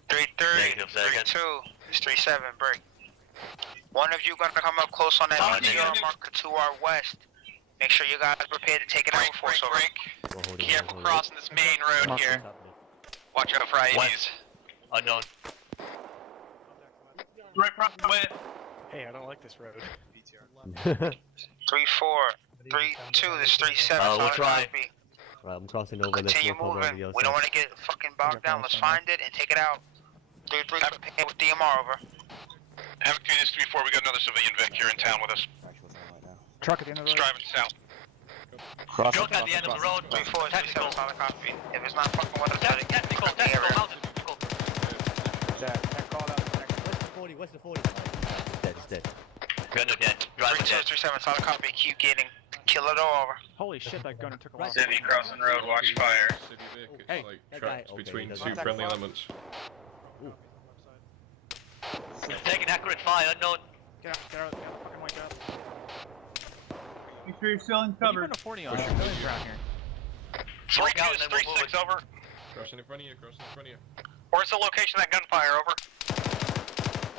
3-3, Negative, second. 3-2 is 3-7, break. One of you gonna come up close on that BTR marker to our west. Make sure you guys are prepared to take it out before so Careful crossing this main road here. Watch out for IEDs. Unknown. Right front, wet. Hey, I don't like this road. 3-4, 3-2. This 3-7. We'll try. Copy. Right, I'm crossing over. Continue moving. We don't want to get fucking bogged down. Let's find it and take it out. 3-3 with DMR over. Havoc Units 3-4, we got another civilian Vic here in town with us. Truck at the end of the He's road. driving south. Truck at the end of the road. 3-4, 3-7, solid copy. If it's not fucking with us, Technical, mountain. What's the 40? Dead, he's dead. Gunner dead. Driver 3-2, dead. 3-7, solid copy. Keep getting. Kill it all over. Holy shit, that gunner took a while. City crossing road, watch fire. City Vic, it's Hey, like that trapped guy- okay, between he two doesn't- friendly elements. Taking accurate fire, unknown. Get out, the fucking white out. Make sure you're still in cover. What are you putting a 40 on? Civilians around here. 3 Walk out and Units then we'll 3-6, over. Crossing in front of you, crossing in front of you. Where's the location of that gunfire, over?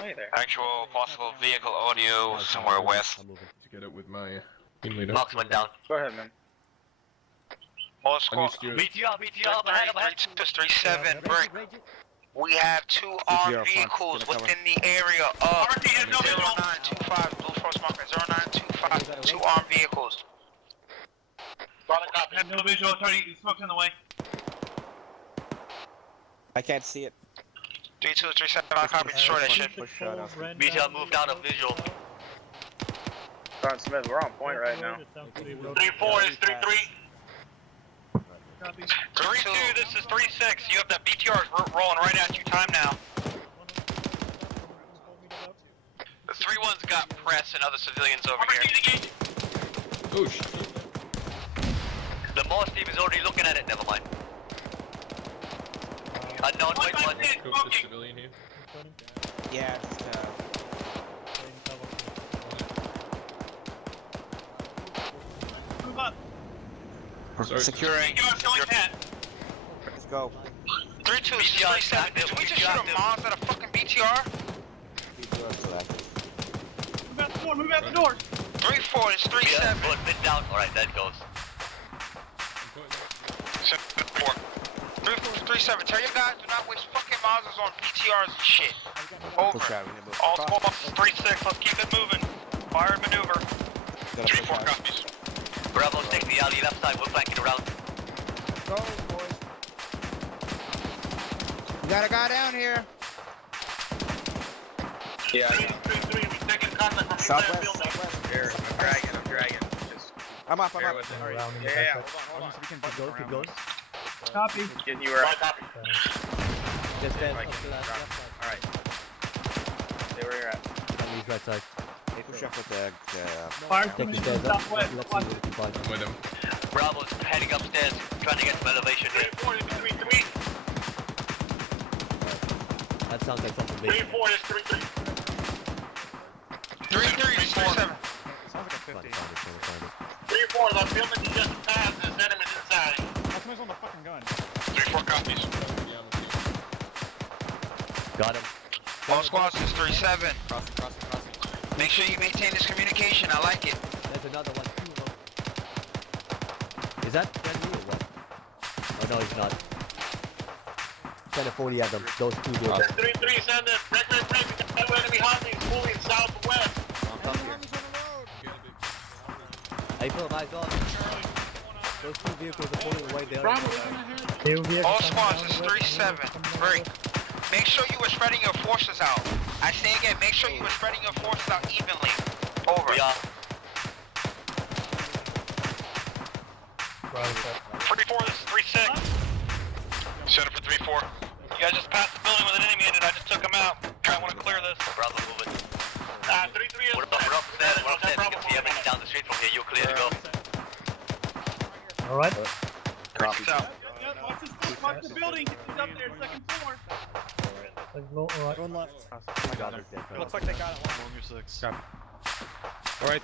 Hey there. Actual possible vehicle audio somewhere west. To get it with my team leader. Marksman down. Go ahead, man. All I squad. need to BTR, up ahead, up ahead. 3-7, break. We have 2 armed vehicles within the area of 0925. Blue Force marker 0925. 2 armed vehicles. No visual, Tony. Smoke's in the way. I can't see it. 3-2, 3-7, I'll copy. Destroy that shit. BTR moved out of visual. Don Smith, we're on point right now. 3-4 is 3-3. 3-2, this is 3-6. You have that BTR rolling right at you. Time now. The 3-1's got press and other civilians over here. Oh shit. The Moss team is already looking at it, never mind. Unknown, wait one. Coach the civilian here. Yeah, Move up. Sorry. securing. Let's go. 3-2, 3-7. Did we just shoot a Mons at a fucking BTR? Move out the door. Move out the door. 3-4, it's 3-7. Bullet bit down. Alright, that goes. 3-7, tell your guys do not waste fucking Mons on BTRs and shit. Over. All squad 3-6, let's keep it moving. Fire and maneuver. 3-4 copies. Bravo's taking the alley left side, we're flanking around. Go, boys. We got a guy down here. Yeah. 3-3, we taking contact from Southwest. Here, I'm dragging. Just I'm up. bear with it. Yeah, hold on. Keep going. Copy. Getting you right. Just stand Right, up to that left side. Alright. Stay where you're at. On his right side. Hey, push up with the. Fire Take coming the in stairs up. southwest. Let's see what we can find. I'm with him. Bravo's heading upstairs, trying to get some elevation here. 3-4 is 3-3. That sounds like something big. 3-4 is 3-3. 3-3, 3-7. Sounds like a 50. 3-4, the building you just passed is enemies inside. Somebody's on the fucking gun. 3-4 copies. Got him. All squads is 3-7. Make sure you maintain this communication. I like it. There's another one. 2 of them. Is that friendly or what? Oh no, he's not. Send a 40 at them. Those 2 do it. 3-3, send it. Break. No enemy hunting, moving southwest. Hey, Phil, eyes on. Those 2 vehicles are pulling away there. All squads is 3-7. Break. Make sure you are spreading your forces out. I say again, make sure you are spreading your forces out evenly. Over. We are. 3-4, this is 3-6. Set up for 3-4. You guys just passed the building with an enemy in it. I just took him out. I want to clear this. Bravo moving. 3-3 is We're upstairs, you can see everything down the street from here, you're clear to go. Alright. Copy. Yep, watch the building. He's up there, second floor. Alright. Going left. I got it. Looks like they got it. Room your 6. Alright,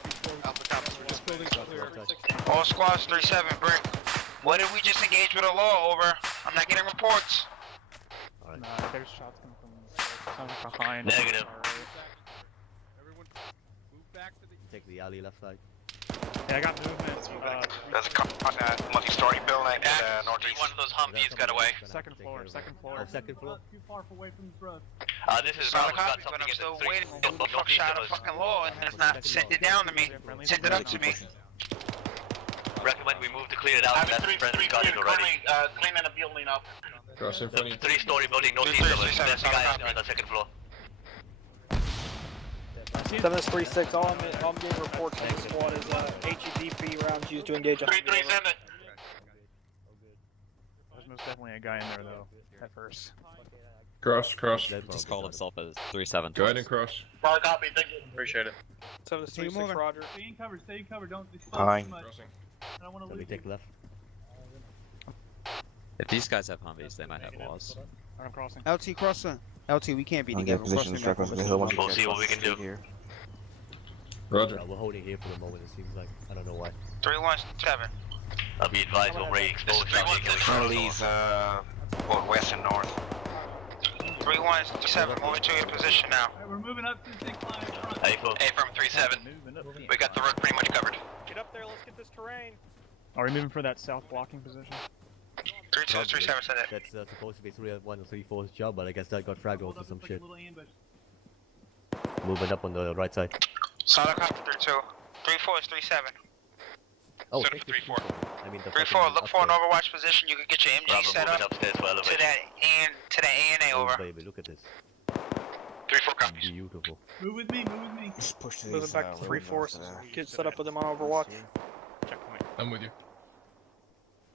This building's clear. All squads 3-7. Break. What did we just engage with a law? Over. I'm not getting reports. Nah, there's shots coming from behind. Negative. Take the alley left side. Yeah, I got movement. There's a multi-story building in the northeast. those Humvees got away. Second floor, second floor. Oh, second floor? Not too far away from this road. This is Solid Bravo's got copy, but something I'm in still the waiting. three- Who the fuck northeast shot of a us. fucking law and has not sent it down to me? Sent it up to me. Recommend we move to clear it out. That's friendly got it already. Cleaning the building up. Cross in front of you. Three-story building, northeast of us. That's the guy on the second floor. 736, all I'm getting reports from the squad is HEDP rounds used to engage. 3-3, send it. There's most definitely a guy in there though. At first. Cross. Just called himself as 3-7. Go ahead and cross. Solid copy, thank you. Appreciate it. 736, Roger. Stay in cover, don't expose Fine. too much. I don't want to Let me lose take left. If these guys have Humvees, they might have laws. I'm crossing. LT crossing. LT, we can't be I'll together. get position Crossing struck back over the over. hill once We'll see what we can do. here. Roger. We're holding here for the moment, it seems like. I don't know why. 317. I'll be advised we'll re-expose Charlie's going west and north. 3137, moving to your position now. Alright, we're moving up to the six line in front. Hey, folks. Hey, from 3-7. We got the road pretty much covered. Get up there, let's get this terrain. Are we moving for that south blocking position? 32, 37, send it. That's supposed to be 3-1 or 3-4's job, but I guess that got fragged over some shit. Moving up on the right side. Solid copy, 32. 34 is 37. Oh, Set up for 3-4. I mean, the 34, look for an upstairs. overwatch position. You can get your MG Bravo set moving up upstairs for to elevation. that ANA Oh, over. baby, look at this. 3-4 copies. Beautiful. Move with me, move with me. Just push to Moving these, back to road 3-4, north there. get set up with them on Overwatch. Checkpoint. I'm with you.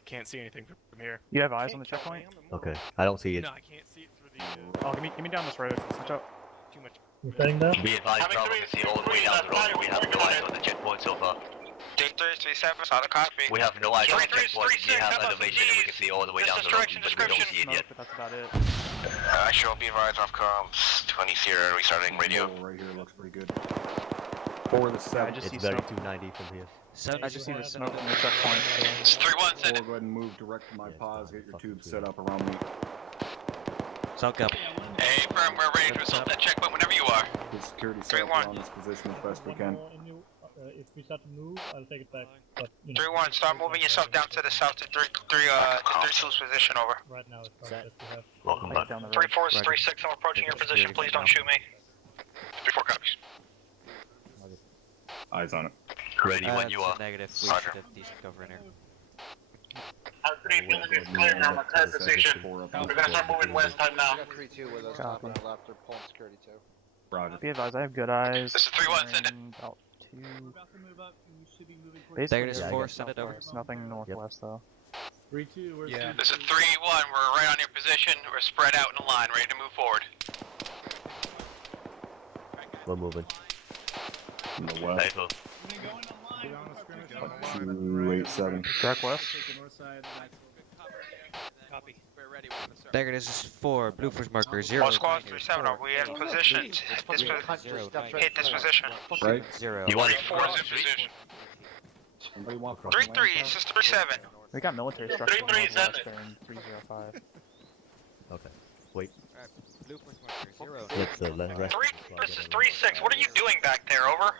Can't see anything from here. You have eyes on the checkpoint? Okay, I don't see it. No, I can't see it through the. Oh, give me down this road. Watch out. Too much. You're staying down? Be advised, Bravo can see all the way down the road. We have no eyes on the checkpoint so far. 3337, solid copy. We have no eyes on the 33, checkpoint. We 36, have how about elevation and we can see all the way down the road, but we don't see it yet. But that's about it. I shall be advised off comms. 20 Sierra restarting radio. Right here looks pretty good. 4 to 7. I just see It's very smoke. 290 from here. I just see the smoke from the checkpoint. It's 3-1, send it. Go ahead and move direct to my Yeah, pause. Get your fucking tubes sweet. set up around me. South Cap. Hey, firm, we're ready to assault that checkpoint whenever you are. Get security set up 3-1. around this position as best we can. If we start to move, I'll take it back. But, 3-1, start moving yourself down to the south to 32's position over. right now, it's probably best to have. Welcome back. Down the road. 3-4 is 3-6, I'm approaching your position, please don't shoot me. 3-4 copies. Eyes on it. Ready when you are. Negative. We should have decent cover in here. Our 3 building is clear now, my current position. We're gonna start moving west time now. 3-2 with us top on our left, they're pulling security too. Roger. Be advised, I have good eyes. This is 3-1, send it. About 2. We're about to move up, and we should be moving towards. Basically, Negative Yeah, I 4, got send it over. southwest, nothing northwest though. 3-2, where's Yeah. This is 3-1. We're right on your position. We're spread out in a line, ready to move forward. We're moving. From the Hey, west. folks. 287. Track west. Copy. We're ready. We're gonna start. Negative is 4, blue first marker 0. All squads 3-7, are we in position? Hit this position. Right? 0. You want 3-4 is in position. Somebody want 3-3, this is 3-7. We got military structure 3-3, send northwest it. there in 305. Okay. Wait. Blue first marker 0. Let's rest. 3, this is 3-6, what are you doing back there, over?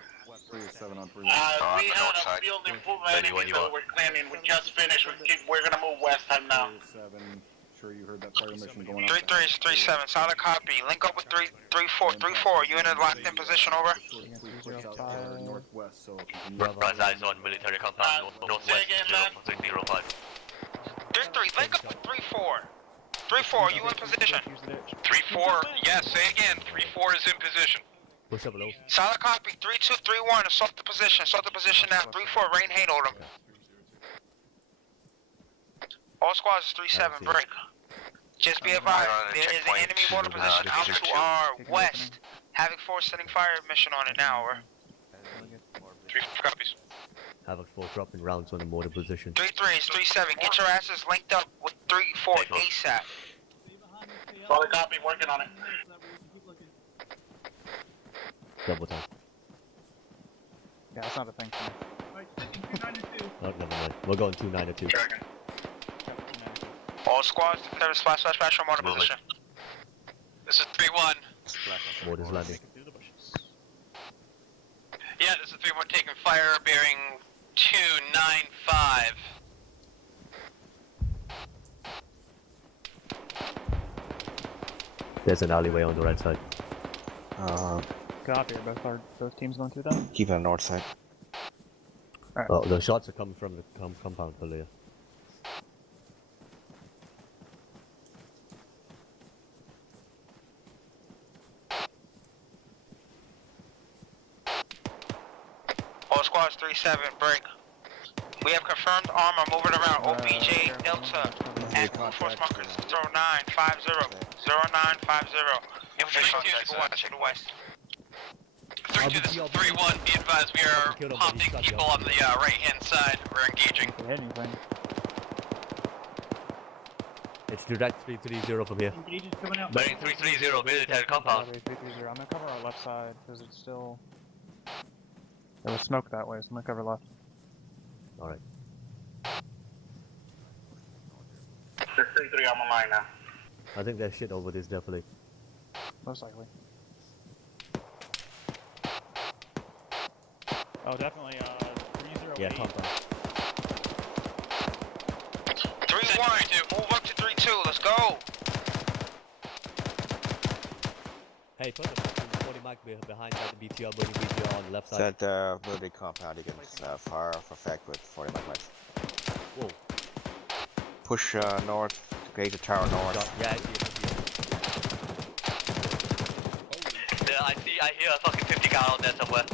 3-7 on 3. We had a field improvement enemy that we're claiming. We just finished. We're gonna move west time now. 3-7. Sure you heard that fire mission going on. 3-3 is 3-7, solid copy. Link up with 3-4. 3-4, you in a locked in position, over. Northwest, so Bravo's eyes on military compound northwest 0605. 3-3, link up with 3-4. 3-4, you in position. 3-4. Yes, say again. 3-4 is in position. Push up low. Solid copy, 3-2, 3-1, assault the position now. 3-4, rain hate on them. All squads is 3-7, break. Just be advised, there is an enemy mortar position out to our west. Havoc 4 sending fire mission on it now, over. 3 copies. Havoc 4 dropping rounds on the mortar position. 3-3 is 3-7, get your asses linked up with 3-4 ASAP. Solid copy, working on it. Double time. Yeah, that's not a thing for me. Oh, never mind. We're going 292. All squads, there's splash on mortar Moving. position. This is 3-1. Mortar's landing. Yeah, this is 3-1 taking fire, bearing 295. There's an alleyway on the right side. Copy. Both teams going through that? Keep it on the north side. Alright. Oh, the shots are coming from the compound earlier. All squads 3-7, break. We have confirmed Arma moving around OBJ Delta at force markers 0950. 0950. Infantry contact to the west. 3-2, this is 3-1. Be advised, we are haunting people on the right-hand side. We're engaging. It's direct 330 from here. Bearing 330, military compound. 330. I'm gonna cover our left side because it's still. There was smoke that way, so I'm gonna cover left. Alright. 633, I'm online now. I think there's shit over this definitely. Most likely. Oh, definitely. 308. Yeah, compound. 3-1, move up to 3-2, let's go. Hey, put the 40 mic behind that BTR, burning BTR on the left side. That military compound, you can fire off effect with 40 mics. Whoa. Push north, gate the tower north. Yeah, I see it. I hear a fucking 50 gal out there somewhere.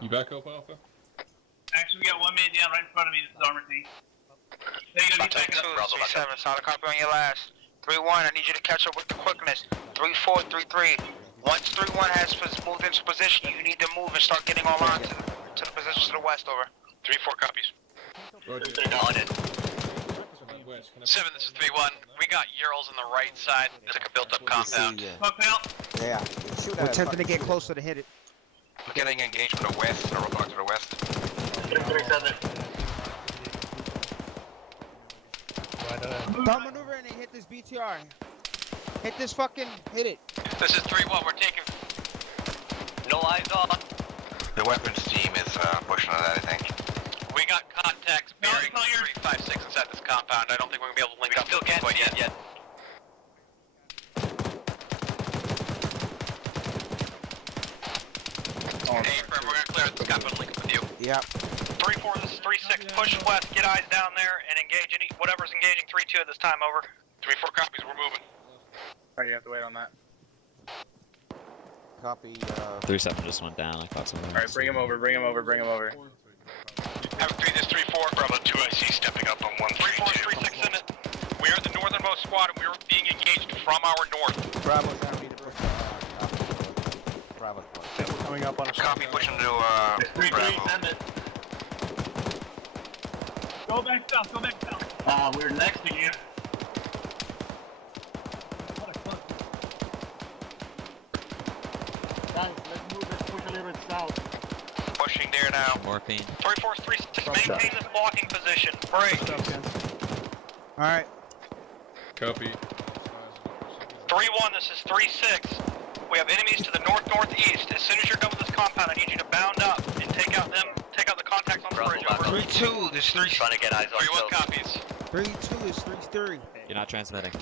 You back up, Alpha? Actually, we got 1 minute down right in front of me. This is Armor team. Hey, you gotta be back up. 3-7, solid copy on your last. 3-1, I need you to catch up with the quickness. 3-4, 3-3. Once 3-1 has moved into position, you need to move and start getting all on to the position to the west, over. 3-4 copies. Roger. On it. 7, this is 3-1. We got Urals on the right side. There's like a built-up compound. Yeah, We're attempting to get closer to hit it. We're getting engaged to the west, or roadblock to the west. 637. Start maneuvering and hit this BTR. Hit this fucking, hit it. This is 3-1. We're taking. No eyes on. The weapons team is pushing on that, I think. We got contacts bearing 356 inside this compound. I don't think we're gonna be able to link up still get quite yet. Hey, Fred, we're gonna clear this compound and link up with you. Yep. 3-4, this is 3-6. Push west, get eyes down there, and engage whatever's engaging 3-2 at this time. Over. 3-4 copies. We're moving. Alright, you have to wait on that. Copy. 3-7 just went down. I caught something. Alright, bring him over. Have 3, this 3-4. Bravo 2, I see stepping up on 1-3-2. 3-4, 3-6 in it. We are the northernmost squad, and we are being engaged from our north. Bravo's gonna be the first. Bravo. Coming up on a Copy, pushing to Bravo. Go back south. We're next to you. Guys, let's move this push a little bit south. Pushing there now. Morphine. 3-4, 3-6. Maintain this blocking position. Break. Alright. Copy. 3-1, this is 3-6. We have enemies to the north-northeast. As soon as you're done with this compound, I need you to bound up and take out the contacts on the bridge. Over. 3-2, this is 3. Trying to get eyes on 3-1 copies. 3-2 is 3-3. You're not transmitting.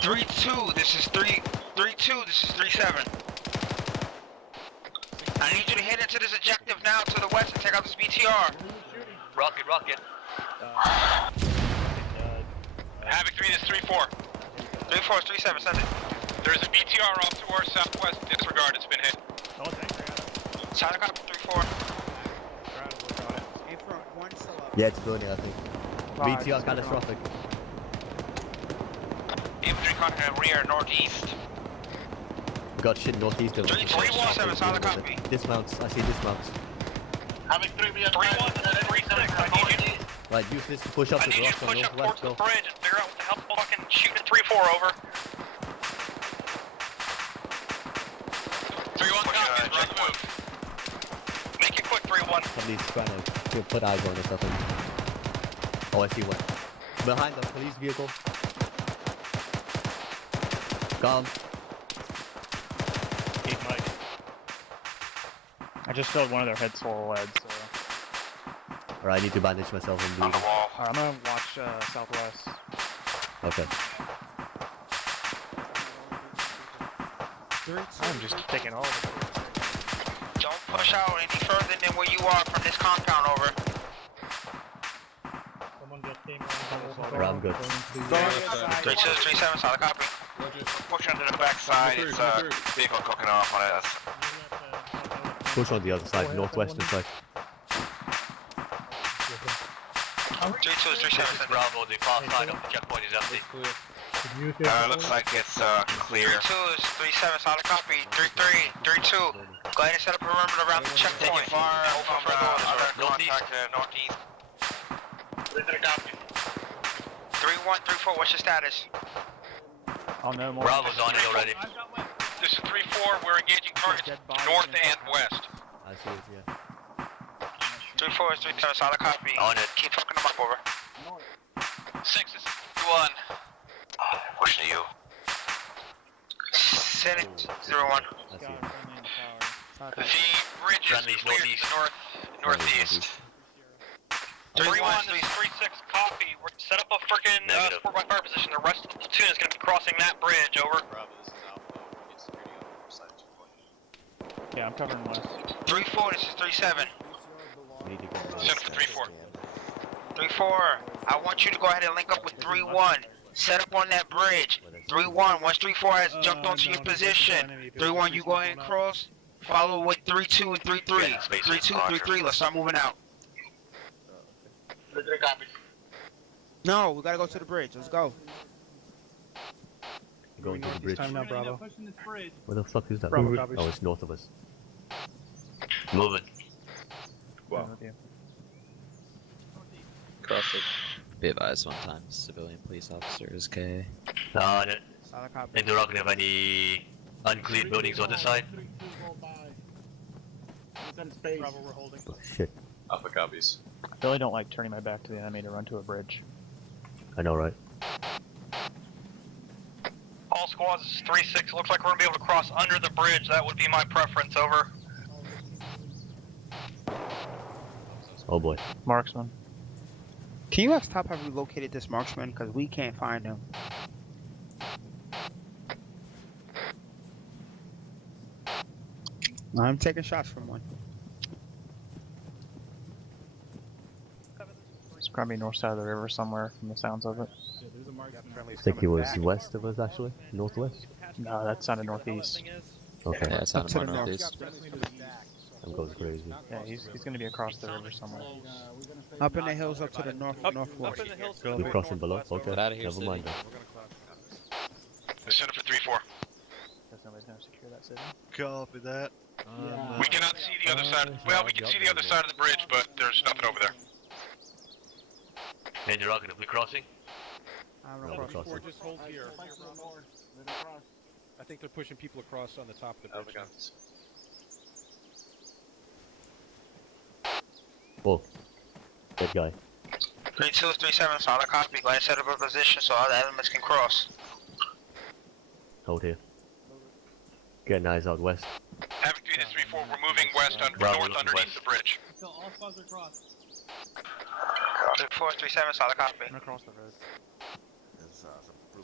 3-2, this is 3. 3-2, this is 3-7. I need you to head into this objective now to the west and take out this BTR. Rocket. Havoc 3, this is 3-4. 3-4 is 3-7, send it. There is a BTR off to our southwest. Disregard, it's been hit. Solid copy 3-4. In front, one still up. Yeah, it's burning, I think. BTR catastrophic. Infantry contact rear northeast. Got shit northeast of 3-1-7, solid copy. Dismounts, I see dismounts. Having 3-1, 3-1, I need you. Right, use this to push up to the rock on Push up northwest, towards go. the bridge and figure out what the hell fucking shooting 3-4 over. 3-1 copies, we're on the move. Make it quick, 3-1. Somebody's trying to put eyes on or something. Oh, I see one. Behind the police vehicle. Gone. I just filled one of their heads full of lead, so. Alright, I need to bandage myself and bleed. On the wall. Alright, I'm gonna watch southwest. Okay. I'm just taking all of it. Don't push out any further than where you are from this compound, over. Someone just came around. Around good. 3237, solid copy. Pushing to the back side, it's vehicle cooking off on it. Push on the other side, northwestern side. 3237. Bravo, the far side of the checkpoint is empty. Looks like it's clear. 3237, solid copy. 33, 32. Go ahead and set up a perimeter around the checkpoint. Far over for Contact northeast. 3134, what's your status? I'll know more. Bravo's on it already. This is 3-4. We're engaging targets north and west. I see it, yeah. 34 is 37, solid copy. On it. Keep fucking them up, over. 6 is 1. Pushing to you. Senate 01. I see it. The bridge is clear to the northeast. 31 is 36, copy. We're set up a freaking support by fire position. The rest of the platoon is going to be crossing that bridge, over. Yeah, I'm covering west. 34, this is 37. Send for 3-4. 34, I want you to go ahead and link up with 31. Set up on that bridge. 31, once 34 has jumped onto your position. 31, you go ahead and cross. Follow with 32 and 33. 32, 33, let's start moving out. No, we gotta go to the bridge. Let's go. Going to the bridge. Time now, Bravo. Where the fuck is that? Bravo copies. Oh, it's north of us. Moving. Wow. Be advised one time, civilian police officer is K. On it. Solid copy. Interrogative, have any uncleared buildings on the side? Bravo, we're holding. Oh, shit. Alpha copies. I really don't like turning my back to the enemy to run to a bridge. I know, right? All squads is 3-6. Looks like we're going to be able to cross under the bridge. That would be my preference, over. Oh boy. Marksman. Can you ask Top have we located this marksman? Because we can't find him. I'm taking shots from one. It's probably north side of the river somewhere from the sounds of it. I think he was west of us, actually. Northwest? No, that sounded northeast. Okay. Yeah, it sounded to more the north. northeast. I'm going crazy. Yeah, he's gonna be across the river somewhere. Up in the hills, up to the northwest. We're crossing below? Okay. Get out of here, Never mind then. Send it for 3-4. Because nobody's gonna secure that city. Copy that. We cannot see the other side. Well, we can see the other side of the bridge, but there's nothing over there. Interrogative, we crossing? No, we're crossing. Or just hold here. I think they're pushing people across on the top of the bridge. Whoa. Dead guy. 32, 37, solid copy. Go ahead and set up a position so all the elements can cross. Hold here. Getting eyes out west. Having 3 to 3-4, we're moving west, north underneath the bridge. All squads are crossed. 34, 37, solid copy. I'm gonna cross the road.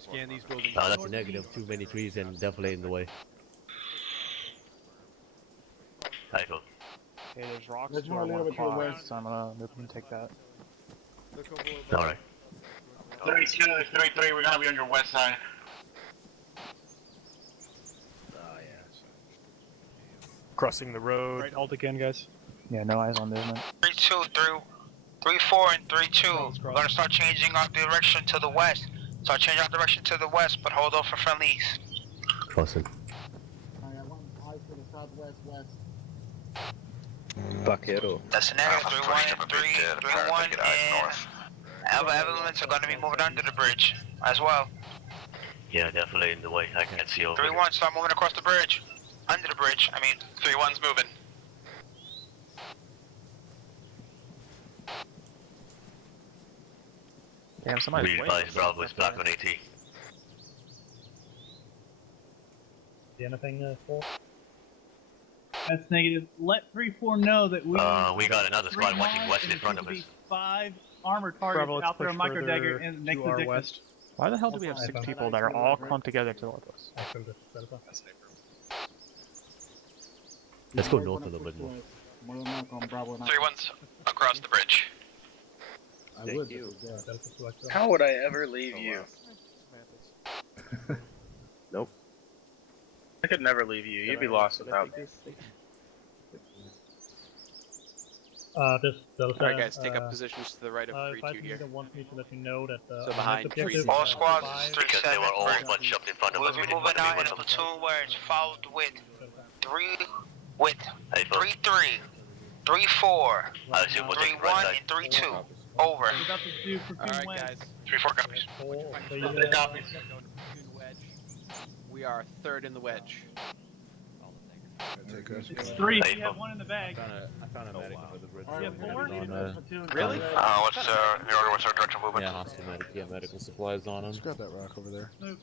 Scan these buildings. Oh, that's a negative. Too many trees and definitely in the way. Title. Okay, there's rocks to our 1 o'clock, so I'm gonna move and take that. Alright. 32, 33, we're gonna be on your west side. Crossing the road. Hold again, guys. Yeah, no eyes on movement. 32, 34, and 32. We're gonna start changing our direction to the west. Start changing our direction to the west, but hold off for friendlies. Crossing. Vaquero. That's a negative. 31 and 31 and elements are gonna be moving under the bridge as well. Yeah, definitely in the way. I can't see over. 31, start moving across the bridge. Under the bridge, I mean. 31's moving. Damn, somebody's We advise Bravo is back on AT. See anything, 4? That's negative. Let 3-4 know that we got another squad watching west in front of us. 5 armor targets Bravo, out there on push micro dagger further and next to our position. west. Why the hell do we have 6 people that are all clumped together to north of us? Let's go north a little bit more. 3-1's across the bridge. Thank you. How would I ever leave you? Nope. I could never leave you. You'd be lost without me. Alright guys, take up positions to the right of 3-2 here. Wants me to let you know that, So behind objective, All squads, 3-7. Because they were all bunched up in front of We'll us. be We didn't moving want to out be in a with them. platoon where it's followed with 3-3, 3-4, I assume we'll take the 3-1, right side. and 3-2. Over. Alright guys. 3-4 copies. We are third in the wedge. It's 3, you have 1 in the bag. I found a medic under the bridge. You have 4? Really? What's our direction movement? Yeah, hostile medic. Yeah, medical supplies on him. Just grab that rock over there. We're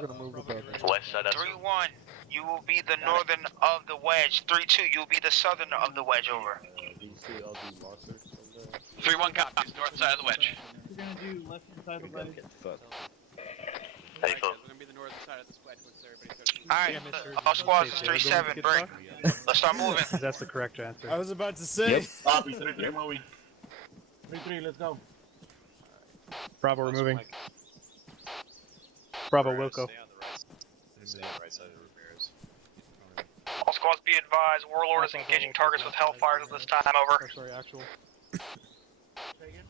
gonna move with that. West side, that's 3-1, you will be the northern of the wedge. 3-2, you will be the southern of the wedge. Over. 3-1 copies, north side of the wedge. We're gonna do left side of the wedge. Alright guys, we're gonna be the northern side of this wedge once everybody starts moving. Alright, all squads is 3-7, break. Let's start moving. That's the correct answer. I was about to say. Copy, 3-3 moving. 3-3, let's go. Bravo, we're moving. Bravo, Wilco. All squads be advised, Warlord is engaging targets with Hellfires at this time, over. Oh, sorry, actual. It's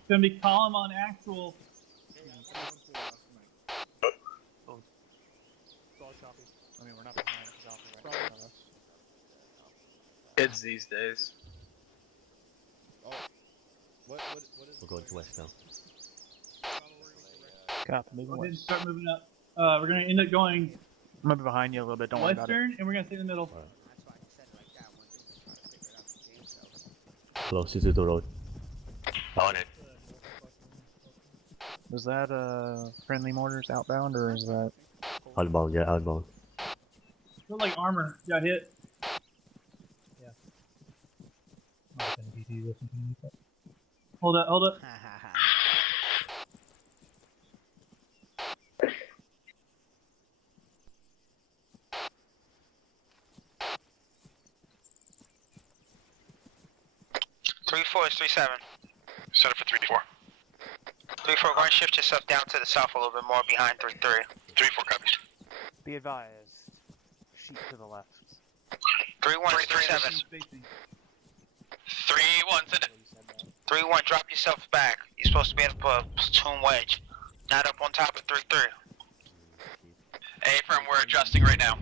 gonna be column on actual. I mean, we're not behind. It's out there right in front of us. Kids these days. We're going to west now. Copy, moving Go ahead and west. start moving up. We're gonna end up going I'm gonna be behind you a little bit, don't worry about it. western, and we're gonna stay in the middle. Closer to the road. on it. Was that friendly mortars outbound, or is that... Outbound, yeah, outbound. Look like armor got hit. Hold up, hold up. Three four is 3-7. Set up for 3-4. 3-4, go and shift yourself down to the south a little bit more behind 3-3. 3-4 copies. Be advised. Sheep to the left. 3-1 is 3-7. 3-1's in it. 3-1, drop yourself back. You're supposed to be in a platoon wedge, not up on top of 3-3. A firm, we're adjusting right now.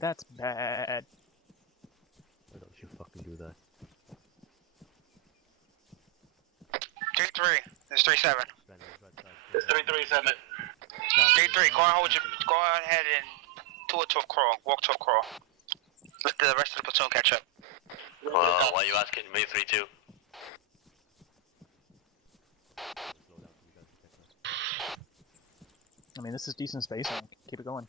That's bad. Why don't you fucking do that? 3-3, it's 3-7. It's 3-3-7. 3-3, go ahead and do a 12 crawl, walk 12 crawl. Let the rest of the platoon catch up. Why are you asking me 3-2? I mean, this is decent spacing. Keep it going.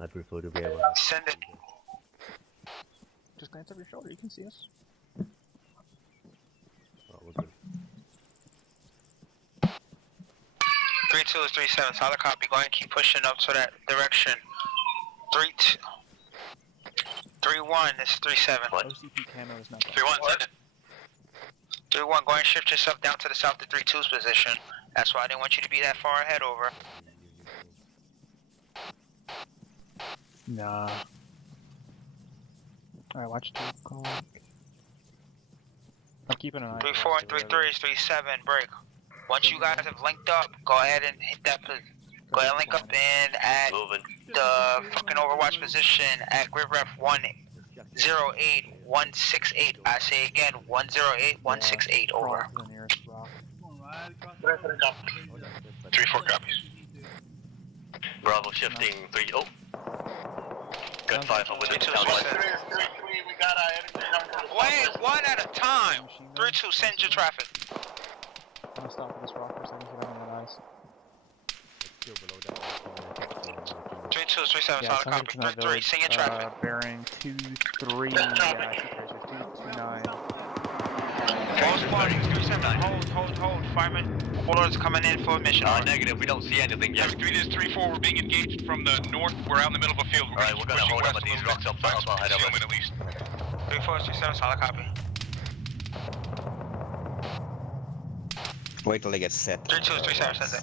I prefer to be able Send it. Just glance over your shoulder, you can see us. Oh, we're good. 3-2 is 3-7, solid copy. Go ahead and keep pushing up to that direction. 3-2. 3-1 is 3-7. OCP camo is not 3-1, send it. 3-1, go ahead and shift yourself down to the south to 3-2's position. That's why I didn't want you to be that far ahead. Over. Nah. Alright, watch the call. I'm keeping an eye. 3-4 and 3-3 is 3-7. Break. Once you guys have linked up, go ahead and hit that. Go ahead and link up in at the fucking Overwatch position at grid ref 108168. I say again, 108168. Over. 3-4 copies. Bravo shifting 3. Oh. Gunfire from within the town. Wait, one at a time. 3-2, send your traffic. I'm gonna stop at this rock for a second so I don't have eyes. It's still below that. 3237, Yeah, solid something copy. from that 33, village, seeing your traffic. bearing 23, yeah, I see tracers, 229. All squads, 37, hold. Fireman, orders coming in for mission. Negative, we don't see anything yet. 3 this 3-4, we're being engaged from the north. We're out in the middle of a field. Alright, we're gonna hold up at these rocks up ahead of us. At least. 3437, solid copy. Wait till they get set. 3237 says it.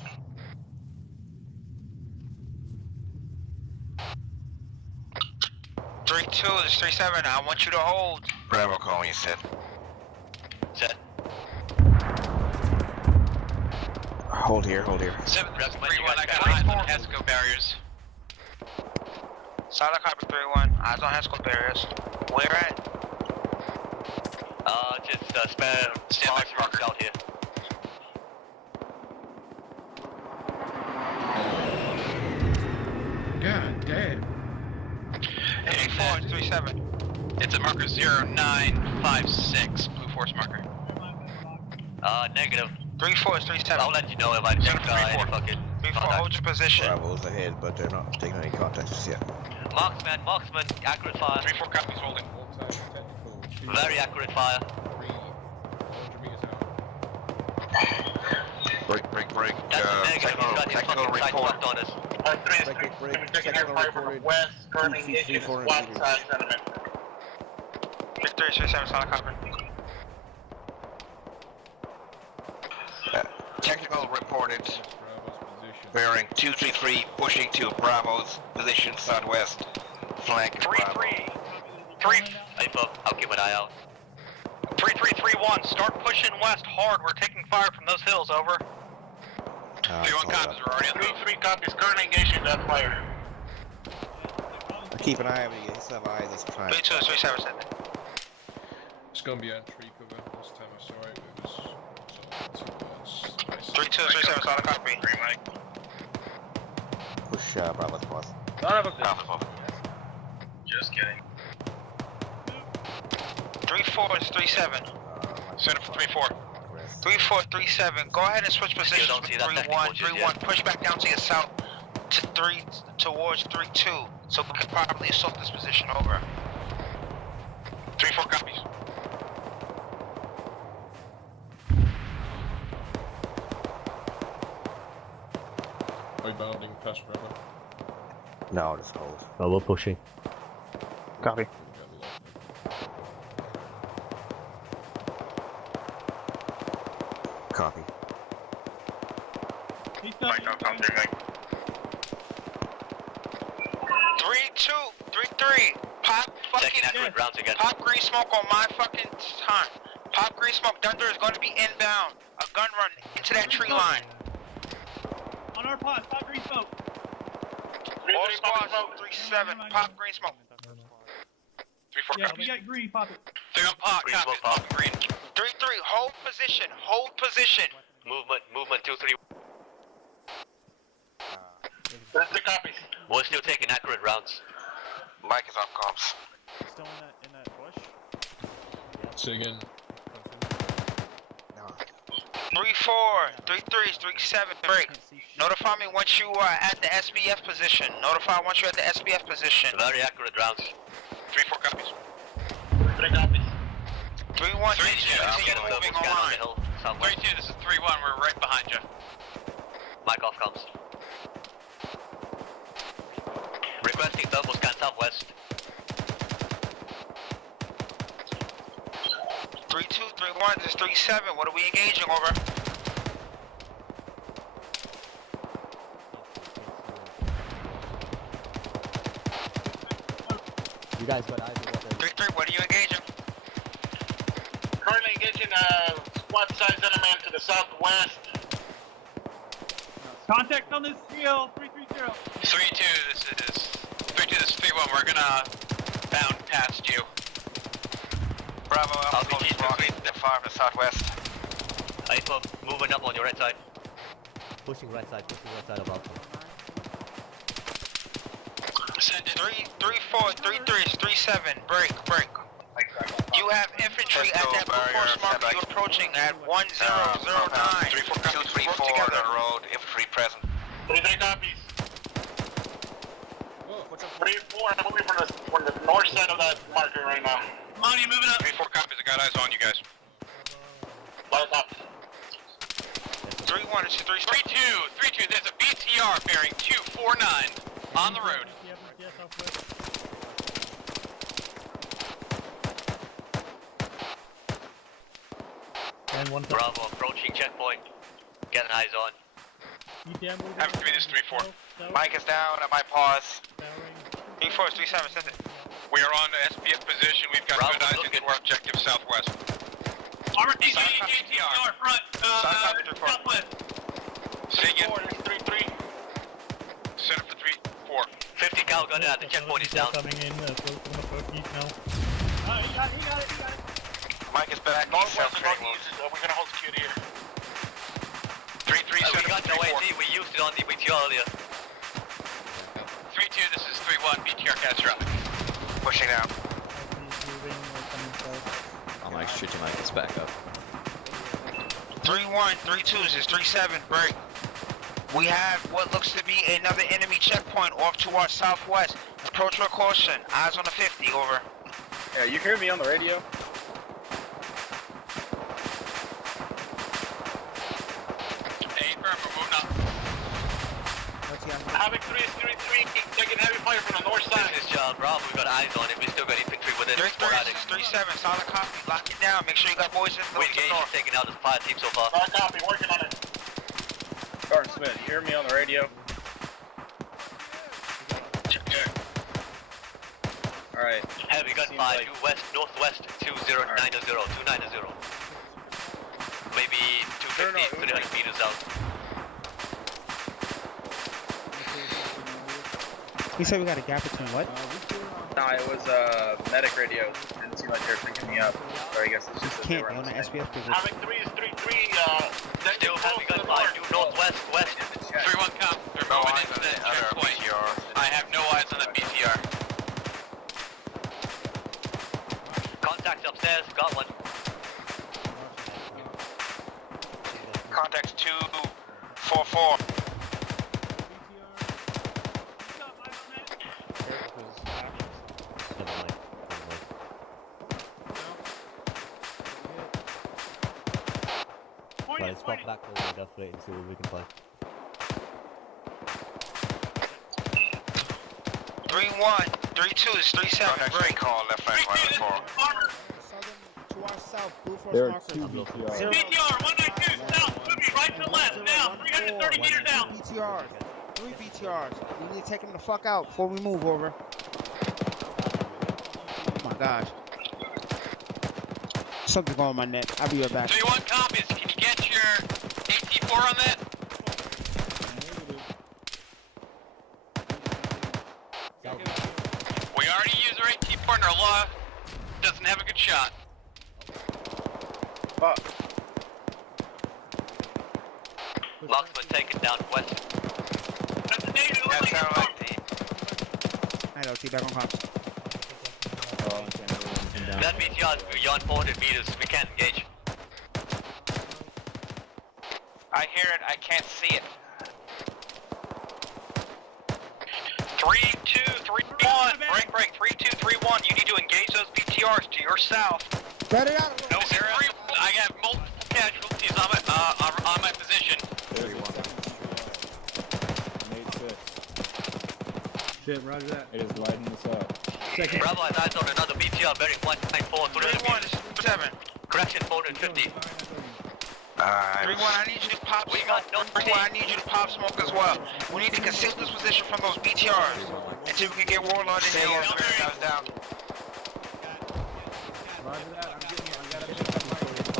32 is 37. I want you to hold. Bravo, call when you set. Set. Hold here. 7-3-1, I got eyes on Esco barriers. Solid copy 3-1. Eyes on Hesco barriers. Where at? Just spare rocks out here. God damn. 84 is 37. It's a marker 0956, blue force marker. Negative. 34 is 37. I'll let you know if I detect any fucking 34, hold your position. Bravo's ahead, but they're not taking any contact just yet. Marksman, accurate fire. 3-4 copies holding. Very accurate fire. Break. Technical report. Technical report from west, turning into SWAT side sentiment. 3337, solid copy. Technical reported. Bearing 233, pushing to Bravo's position southwest. Flank. 3-3. I'll keep an eye out. 3-3-3-1, start pushing west hard. We're taking fire from those hills, over. 3-1 copies, we're already on the 3 copies, currently engaged in that fire. Keep an eye on me, still have eyes this time. 32 is 37. It's gonna be a tree cover. Last time I saw it, it was 32 is 37, solid copy. Push Bravo's boss. None of us. Just kidding. 34 is 37. Set up for 3-4. 34, 37. Go ahead and switch positions don't with see that 3-1. technical 3-1. Push back down to your south to 3 towards 3-2. So we can probably assault this position over. 3-4 copies. Rebounding past Bravo. No, just hold. Oh, we're pushing. Copy. Copy. Mike, I'll come through, Mike. 3-2, 3-3. Pop Taking fucking accurate rounds again. Pop green smoke on my fucking time. Pop green smoke. Thunder is going to be inbound. A gun run into that tree line. On our pod, pop green smoke. All squads, 3-7. Pop green smoke. 3-4 Yeah, we copies. got green, pop it. 3 on pot, Green copy. smoke, pop. Green. 3-3. Hold position. Hold position. Movement 2-3. 3 copies. We're still taking accurate rounds. Mike is on comms. Still in that bush? Say again. 3-4, 3-3, 3-7, break. Notify me once you are at the SBF position. Notify once you're at the SBF position. Very accurate rounds. 3-4 copies. 3 copies. 3-1, 3-2, continue moving online. 3-2, this is 3-1, we're right behind you. Mike off comms. Requesting thermal scan southwest. 3-2, 3-1, this is 3-7. What are we engaging over? You guys got eyes on what 3-3, what are you engaging? Currently engaging SWAT side sentiment to the southwest. Contact on this field, 330. 3-2, this is 3-1, we're gonna bound past you. Bravo, Alpha is rocking the fire to the southwest. Alpha, moving up on your right side. pushing right side of Alpha. Send it. 3-4, 3-3, 3-7, break. You have infantry at that force mark. You're approaching at 1009. 234 on the road, infantry present. 3 copies. 3-4, I'm moving from the north side of that marker right now. Come on, you moving up. 3-4 copies. I got eyes on you guys. Light up. 3-1, this is 3-2. 3-2. There's a BTR bearing 249 on the road. And one Bravo, approaching checkpoint. Getting eyes on. Have 3, this is 3-4. Mike is down at my pause. 3-4 is 3-7, send it. We are on the SPF position. We've got Bravo, good eyes looking. into our objective southwest. Armor team, GTR front, southwest. Say again. 3-3. Set up for 3-4. 50 cal gun at the checkpoint is down. Coming in, close to the first east now. He got it. Mike is back. Northwest and northeast, we're gonna hold security here. 3-3, We set got up no for 3-4. AT, we used it on the BTR earlier. 3-2, this is 3-1, BTR catch drop. Pushing out. Moving, coming south. I'm like shooting Mike, it's back up. 3-1, 3-2, this is 3-7, break. We have what looks to be another enemy checkpoint off to our southwest. Approach with caution. Eyes on the 50, over. Yeah, you hear me on the radio? Hey, firm, we're moving up. Havoc 3-3, taking heavy fire from the north side. This is Bravo, we got eyes on it. We still got infantry within 3-3, this is 3-7, solid copy. Lock it down. Make sure you got boys in We the engaged, north. taking out the fire team so far. Solid copy, working on it. Gordon Smith, you hear me on the radio? Alright. Heavy gun Seems 5, like- due west, northwest, 290, 290. Maybe 250, 300 meters out. You said we got a gap between what? No, it was medic radio. Didn't seem like they were picking me up. Or I guess it's just that they Can't were be on the the same. SPF position. Havoc 3 is 3-3, Still heavy gun 5, due northwest, west. 3-1 cop, they're moving into the checkpoint. I have no eyes on the BTR. Contacts upstairs, got one. Contacts 244. Right, let's pop back over the deflate and see what we can find. 3-1, 3-2 is 3-7, break. Call left flank, right 4. To our south, blue force There are markers. two BTR. Zero- BTR 192 south, moving right to the left now, 330 meters down. BTRs. 3 BTRs. We need to take them the fuck out before we move, over. Oh my gosh. Something's going on my neck. I'll be right back. 3-1 copies, can you get your AT4 on that? We already use our AT4 and our law doesn't have a good shot. Fuck. Locksman taken down west. That's the data That's satellite team. Alright, LT, back on comms. That BTR is beyond 400 meters, we can't engage. I hear it, I can't see it. 3-2, 3-1, break, 3-2, 3-1. You need to engage those BTRs to your south. Spread it out. No, I have multiple casualties on my position. Shit, roger that. It is lighting this up. Bravo has eyes on another BTR bearing 194, 300 3-1 meters. is 7. Correction, 450. 3-1, I need you to pop smoke. 3-1, I need you to pop smoke as well. We need to conceal this position from those BTRs until we can get Warlord in there. Down.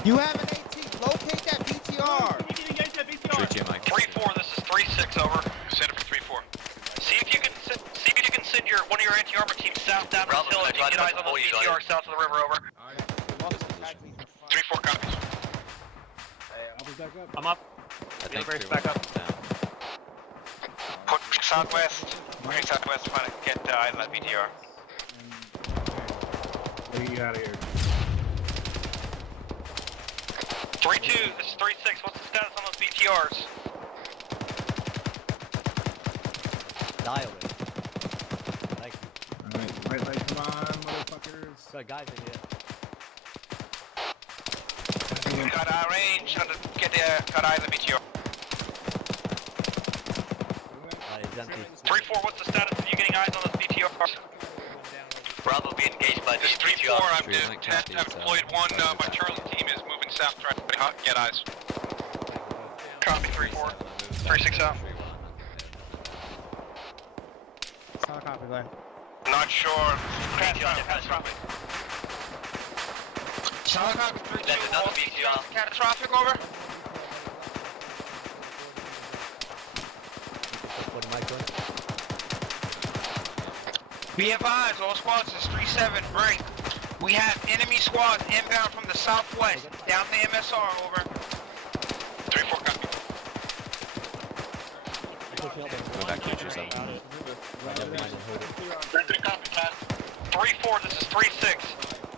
You have an AT. Locate that BTR. 3-4, this is 3-6, over. Set up for 3-4. See if you can send one of your anti-armor teams south down the hill and get eyes on those BTRs south of the river, over. 3-4 copies. I'm up. Brace back up. Put southwest. Pushing southwest, trying to get eyes on that BTR. What do you got here? 3-2, this is 3-6. What's the status on those BTRs? Dial it. Thanks. are guys in here. We got our range, get there, got eye on the meteor. It's empty. 3-4, what's the status of you getting eyes on this BTR? Bravo being engaged by the 3-4, I've deployed one, my Charlie team is moving south trying to get eyes. Copy 3-4, 3-6 out. Solid copy, go ahead. Not sure. Catastrophic. Solid copy 3-2, That's another BTR. catastrophic, over. What am I doing? Be advised, all squads is 3-7, break. We have enemy squads inbound from the southwest, down the MSR, over. 3-4, copy. Go back to 2-7. 3-4, this is 3-6.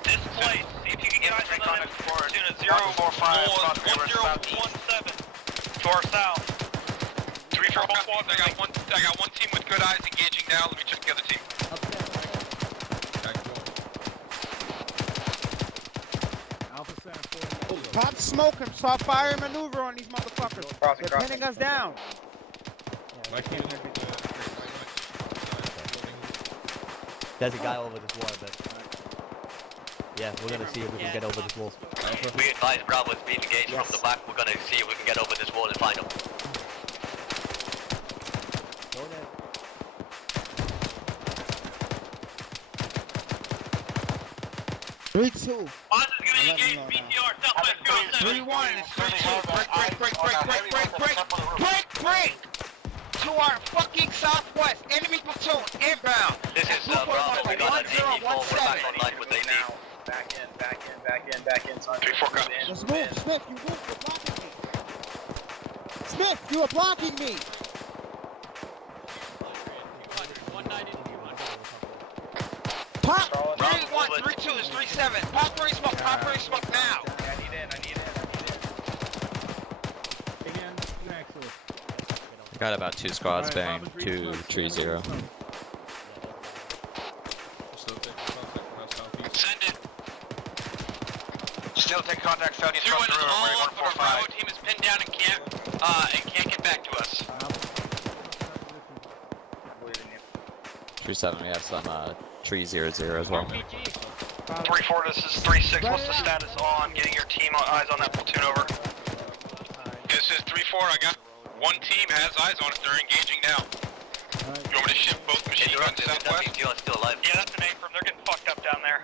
This place, see if you can get eyes on that platoon at 0-4-5-1017 to our south. 3-4, both squads, I got one team with good eyes engaging now. Let me check the other team. Pop smoke and start fire and maneuver on these motherfuckers. They're pinning us down. There's a guy over this wall, I bet. Yeah, we're gonna see if we can get over this wall. We advise Bravo is being engaged from the back. We're gonna see if we can get over this wall and find them. Three, two. Oz is gonna engage BTR, southwest 3-1, it's 3-2, break! To our fucking southwest, enemy platoon, inbound. This is Bravo, we got an 84, we're back online with AD. Back in. 3-4, copy. Let's move. Smith, you move. You're blocking me. Smith, you are blocking me. Pop. 3-1, 3-2 is 3-7. Pop 3 smoke now. I need in. Got about 2 squads bearing 2-3-0. Send it. Still take contact southeast from the river, all ready up, but our 145. Bravo team is pinned down and can't get back to us. 3-7, we have some 3-0-0 as well. 3-4, this is 3-6. What's the status on getting your team eyes on that platoon over? This is 3-4. I got one team has eyes on it. They're engaging now. You want me to shift both machine guns southwest? Still alive. Yeah, that's an A-firm. They're getting fucked up down there.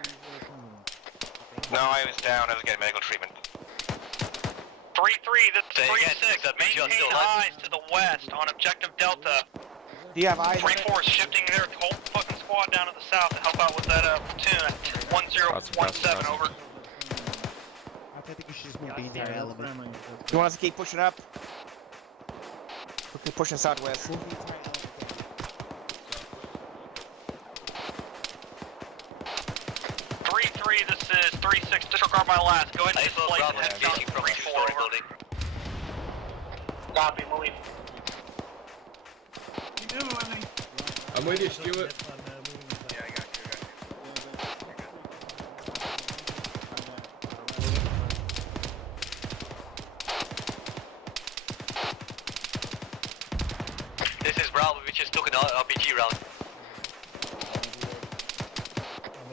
No, I was down. I was getting medical treatment. 3-3, this is 3-6. Maintain eyes to the west on objective Delta. Do you have eyes? 3-4 is shifting their whole fucking squad down to the south to help out with that platoon at 1017, over. I think you should just move beans in your element. You want us to keep pushing up? We'll keep pushing southwest. 3-3, this is 3-6. Disregard my last. Go ahead and display the head count from 3-4 building. Copy, moving. I'm with you, Stuart. Yeah, I got you. This is Bravo, we just took an RPG round.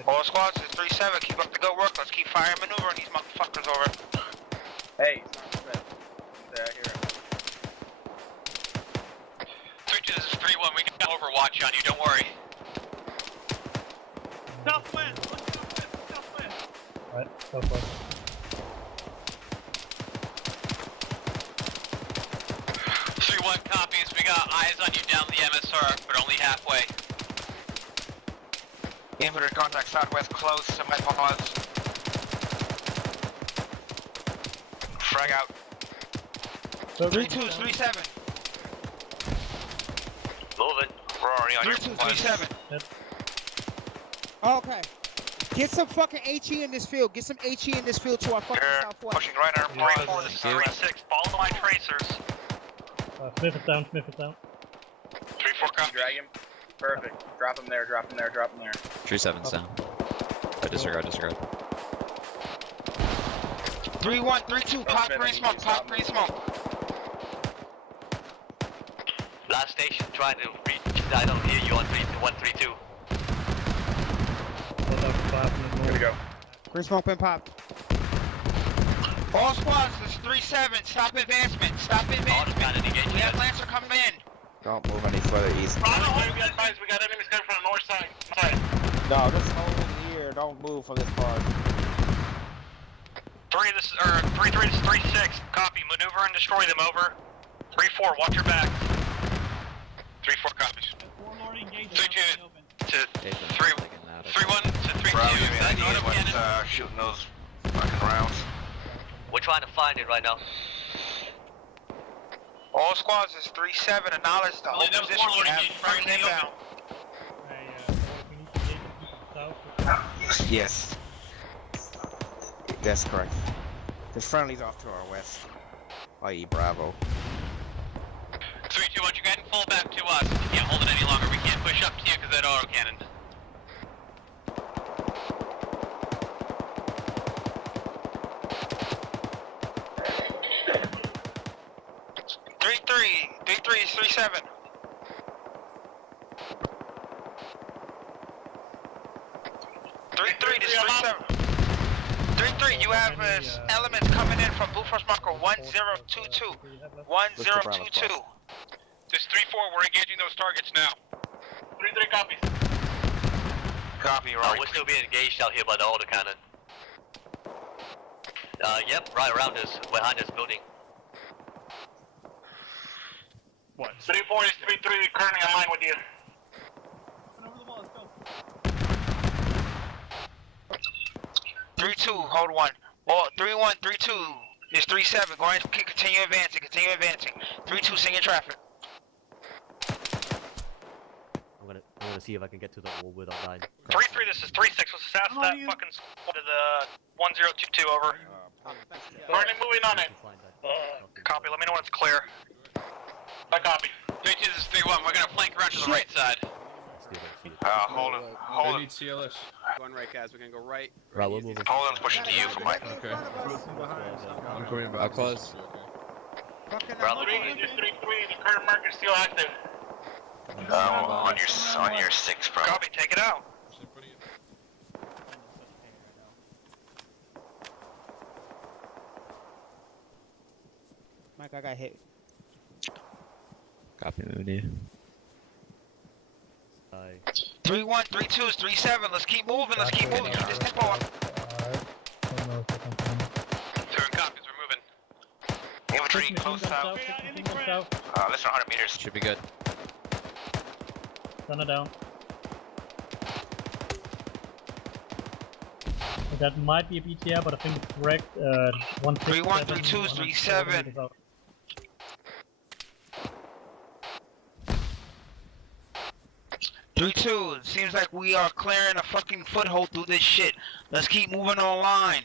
All squads is 3-7. Keep up the good work. Let's keep fire and maneuver on these motherfuckers, over. Hey, it's not Smith. There, I hear him. 3-2, this is 3-1. We got overwatch on you, don't worry. Southwest. 3-1 copies. We got eyes on you down the MSR, but only halfway. Infantry contact southwest close. Semi pause. Frag out. 3-2 is 3-7. Moving. We're already on your 3-2 3-7. Okay. Get some fucking HE in this field. Get some HE in this field to our fucking southwest. Pushing right on 3-4, this is 3-6. Follow my tracers. Smith is down. 3-4 copy. Drag him. Perfect. Drop him there. 3-7's down. Disregard. 3-1, 3-2, pop green smoke, pop green smoke. Last station trying to reach. I don't hear you on 132. Gonna go. Green smoke been popped. All squads, this is 3-7, stop advancement, stop advancement. We have Lancer coming in. Don't move any further east. We got enemies coming from the north side. No, just hold here, don't move from this part. 3, this is 3-3, this is 3-6. Copy. Maneuver and destroy them. Over. 3-4. Watch your back. 3-4 copies. 3-2 to 3-1 to 3-2. Shooting those fucking rounds. We're trying to find it right now. All squads is 3-7, acknowledge the whole position. We have friends inbound. Yes. That's correct. There's friendlies off to our west, i.e. Bravo. 3-2, once you guys fall back to us. You can't hold it any longer. We can't push up to you because that auto cannon. 3-3 is 3-7. 3-3 is 3-7. 3-3, you have elements coming in from Blue Force marker 1022. 1022. This 3-4, we're engaging those targets now. 3-3 copies. Copy, right. We're still being engaged out here by the autocannon. Yep, right around us, behind this building. What? 3-4 is 3-3 currently online with you. 3-2, hold one. Oh, 3-1, 3-2 is 3-7. Go ahead and continue advancing, 3-2, send your traffic. I'm gonna see if I can get to the wall without dying. 3-3, this is 3-6. What's the status of that fucking squad to the 1022, over. Currently moving on it. Copy, let me know when it's clear. I copy. 3-2, this is 3-1. We're gonna flank around to the right side. Hold it. I need CLS. Going right, guys. We're gonna go right. Right, we're moving. Hold on, pushing to you for Mike. Okay. I'm coming back. I'll close. Bravo 3 is 3-3. The current marker is still active. On your 6, bro. Copy, take it out. Mike, I got hit. Copy, Moody. 3-1, 3-2 is 3-7. Let's keep moving. Keep this tempo up. Turn copies, we're moving. Infantry close south. Less than 100 meters. Should be good. Gunner down. That might be a BTR, but I think it's correct. 3-1, 3-2 is 3-7. 3-2, it seems like we are clearing a fucking foothold through this shit. Let's keep moving online.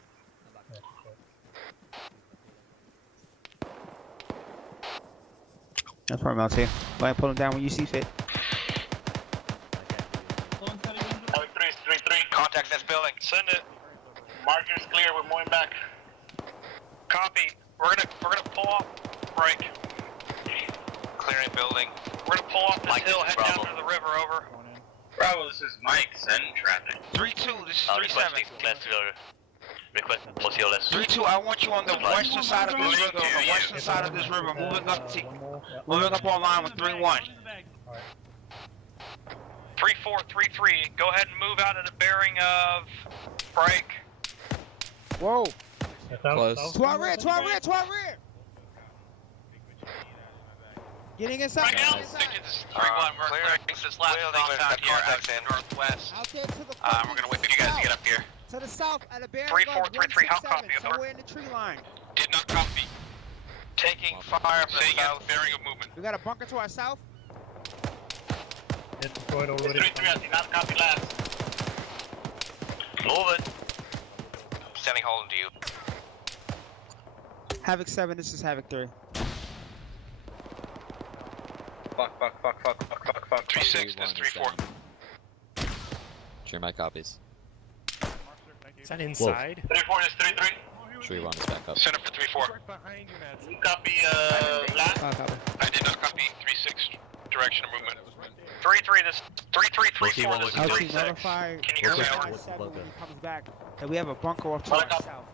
That's probably Mountain. Go ahead and pull him down when you see fit. 3-3. Contact this building. Send it. Marker's clear. We're moving back. Copy. We're gonna pull off. Break. Clearing building. We're gonna pull off this Mike, hill, this is head down Bravo. to the river. Over. Bravo, this is Mike. Send traffic. 3-2, this is 3-7. Request CLS. 3-2, I want you on the western side of this river. On the western side of this river, moving up online with 3-1. 3-4, 3-3. Go ahead and move out of the bearing of break. Whoa. Close. To our rear. Getting inside. Right now, this is 3-1. We're clearing this last compound here out to the northwest. Out there to the We're gonna wait for you guys to get up here. to the south at a bearing 3-4, 3-3, how copy, over? somewhere in the tree line. Did not copy. Taking fire from the Saying south. bearing of movement. We got a bunker to our south. It's destroyed already. 3-3, I did not copy last. Moving. Sending hold to you. Havoc 7, this is Havoc 3. Fuck. 3-6, this is 3-4. Share my copies. that inside? 3-4 is 3-3. 3-1 is back up. Center for 3-4. Copy, last. I did not copy 3-6 direction of movement. 3-3, this 3-3-3-4, this is 3-6. Can you hear me over? When he comes back, and we have a bunker off to our south.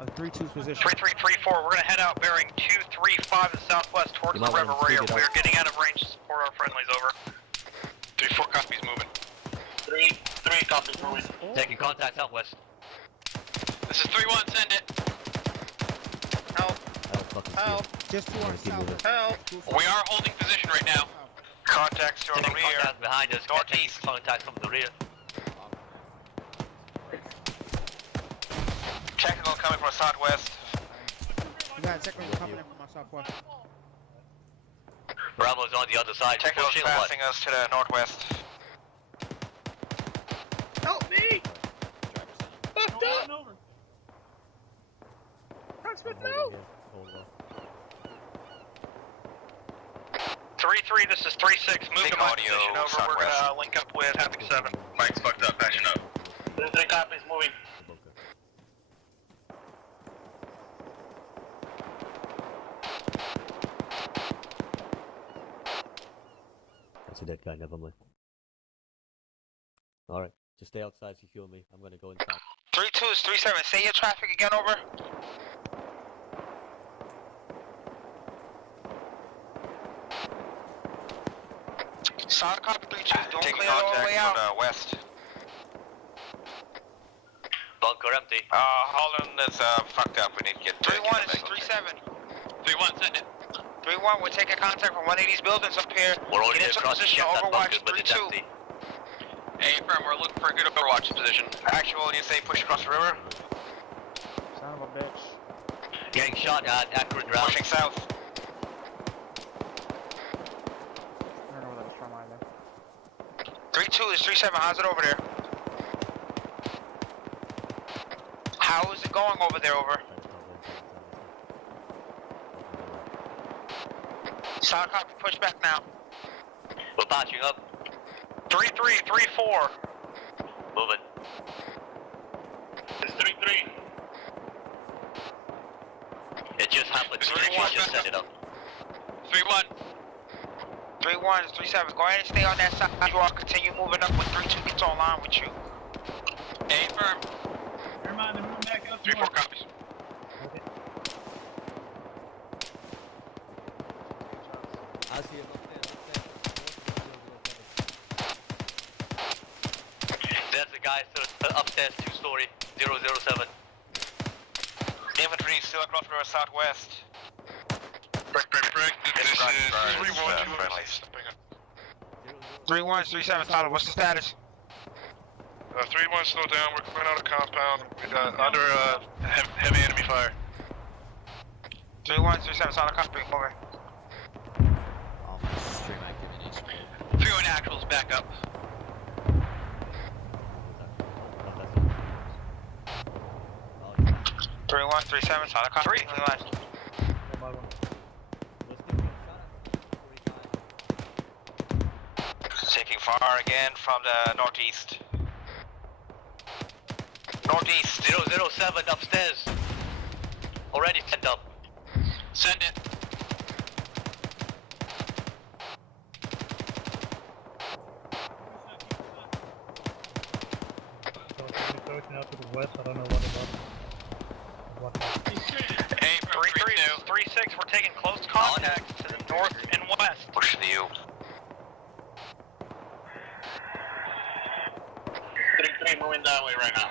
A 3-2's position. 3-3-3-4, we're gonna head out bearing 2-3-5 in southwest towards the river. We are getting out of range to support our friendlies, over. 3-4 copies moving. 3-3 copies moving. Taking contact southwest. This is 3-1, send it. Help. Help. Just to our south. Help. We are holding position right now. Contacts to our rear. Contact behind us. Northeast. Contact from the rear. Technical coming from southwest. We got a technical coming in from our southwest. Bravo's on the other side. Technical's passing us to the northwest. Help me! Fucked up! Huntsman, no! 3-3, this is 3-6. Move to my position over. We're gonna link up with Havoc 7. Mike's fucked up, patching up. 3 copies moving. That's a dead guy, never mind. Alright, just stay outside, secure me. I'm gonna go inside. 3-2 is 3-7. Say your traffic again, over. Solid copy 3-2. Don't clear all the way out. From the west. Bunker empty. Holland is fucked up. We need to get 3-1 is 3-7. 3-1, send it. 3-1, we're taking contact from one of these buildings up here. We're already Get into across position, that overwatch bunker, but it's 3-2. empty. Hey, firm, we're looking for a good overwatch position. Actual, you say push across the river? Son of a bitch. Getting shot at accurate ground. Pushing south. I don't know where that was from either. 3-2 is 3-7. How's it over there? How is it going over there, over? Solid copy, push back now. We're patching up. 3-3, 3-4. Moving. It's 3-3. It just happened. We just set it up. 3-1. 3-1 is 3-7. Go ahead and stay on that side. You all continue moving up when 3-2 gets online with you. Hey, firm. Never mind, they're moving back up. 3-4 copies. Okay. I see him There's a guy upstairs, 2-story, 007. Infantry still across river southwest. Break. This is 3-1. 3-1 is 3-7. Solid, what's the status? 3-1 slow down. We're coming out of compound. We got under heavy enemy fire. 3-1 is 3-7. Solid copy. Over. Stream activities. 3-1 actuals back up. 3-1, 3-7, solid copy. 3-1. Taking fire again from the northeast. Northeast. 007 upstairs. Already sent up. Send it. Out to the west, I don't know what about. Hey, 3-3, 3-6, we're taking close contact to the north and west. Push the U. 3-3 moving that way right now.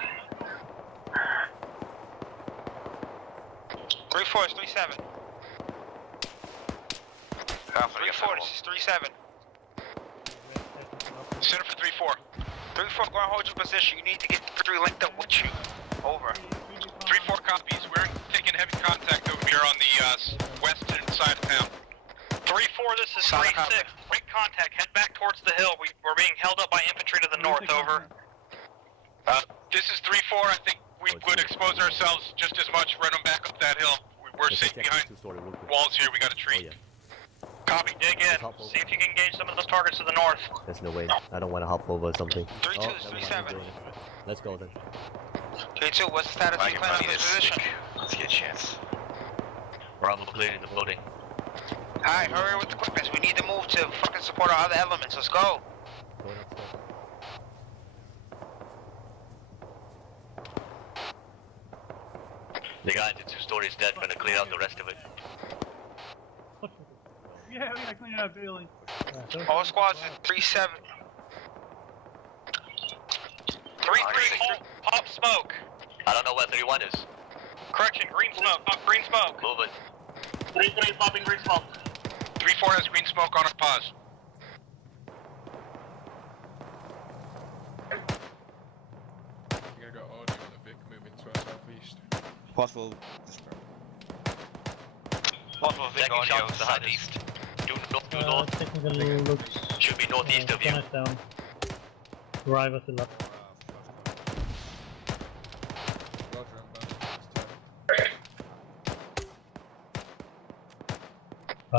3-4 is 3-7. 3-4, this is 3-7. Center for 3-4. 3-4, go and hold your position. You need to get 3 linked up with you. Over. 3-4 copies. We're taking heavy contact over here on the western side of town. 3-4, this is 3-6. Break contact. Head back towards the hill. We're being held up by infantry to the north. Over. This is 3-4. I think we would expose ourselves just as much. Run them back up that hill. We're safe behind walls here. We got a tree. Copy. Dig in. See if you can engage some of those targets to the north. There's no way. I don't want to hop over something. 3-2 is 3-7. Let's go then. 3-2, what's the status of you clearing up this position? Let's get a chance. Bravo clearing the building. Alright, hurry with the quickness. We need to move to fucking support our other elements. Let's go. The guy in the 2 stories dead, gonna clear out the rest of it. Yeah, we gotta clean it up, building. All squads at 3-7. 3-3, hold, pop smoke. I don't know where 3-1 is. Correction, green smoke, pop green smoke. Move it. 3-3, popping green smoke. 3-4 has green smoke on a pause. You got audio on the Vic moving to our southeast. Possible. Possible Vic audio southeast. Do north. Technically looks Should be northeast of you. down. Drive us a lot.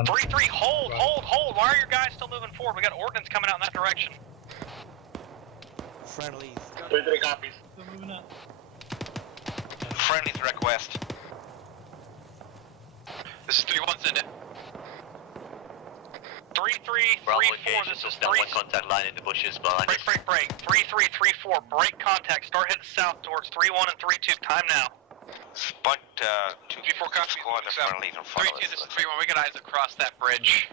3-3, hold. Why are your guys still moving forward? We got ordnance coming out in that direction. Friendlies. 3-3 copies. Still moving up. Friendly's request. This is 3-1, send it. 3-3, 3-4, Bravo this engaged. is Just that 3. one contact line in the bushes behind us. Break. 3-3, 3-4, break contact. Start heading south towards 3-1 and 3-2. Time now. Spot 2-4 copy squad are friendly in front of 3-2, us. this is 3-1. We got eyes across that bridge.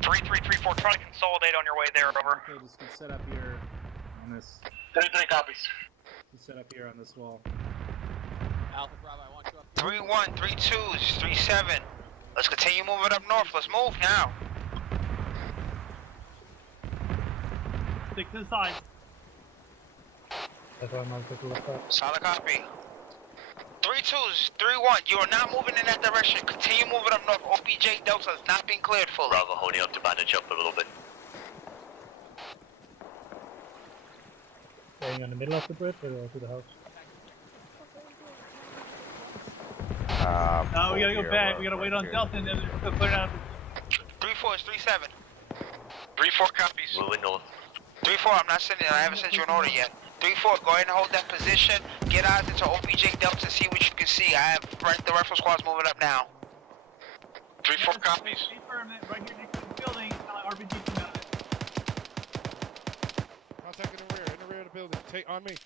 3-3, 3-4, try to consolidate on your way there, over. Okay, just get set up here on this. 3-3 copies. Get set up here on this wall. Alpha Bravo, I want you up. 3-1, 3-2s, 3-7. Let's continue moving up north. Let's move now. Stick to the side. Solid copy. 3-2s, 3-1. You are not moving in that direction. Continue moving up north. OPJ Delta is not being cleared fully. Bravo holding up to bandage up a little bit. Staying in the middle of the bridge or to the house? No, we gotta go back. We gotta wait on Delta and then we'll clear it out. 3-4 is 3-7. 3-4 copies. Moving north. 3-4, I'm not sending. I haven't sent you an order yet. 3-4, go ahead and hold that position. Get eyes into OPJ Delta and see what you can see. I have the rifle squad's moving up now. 3-4 copies. Confirm that right here next to the building. RPG coming out of it. Contact in the rear of the building. Take on me.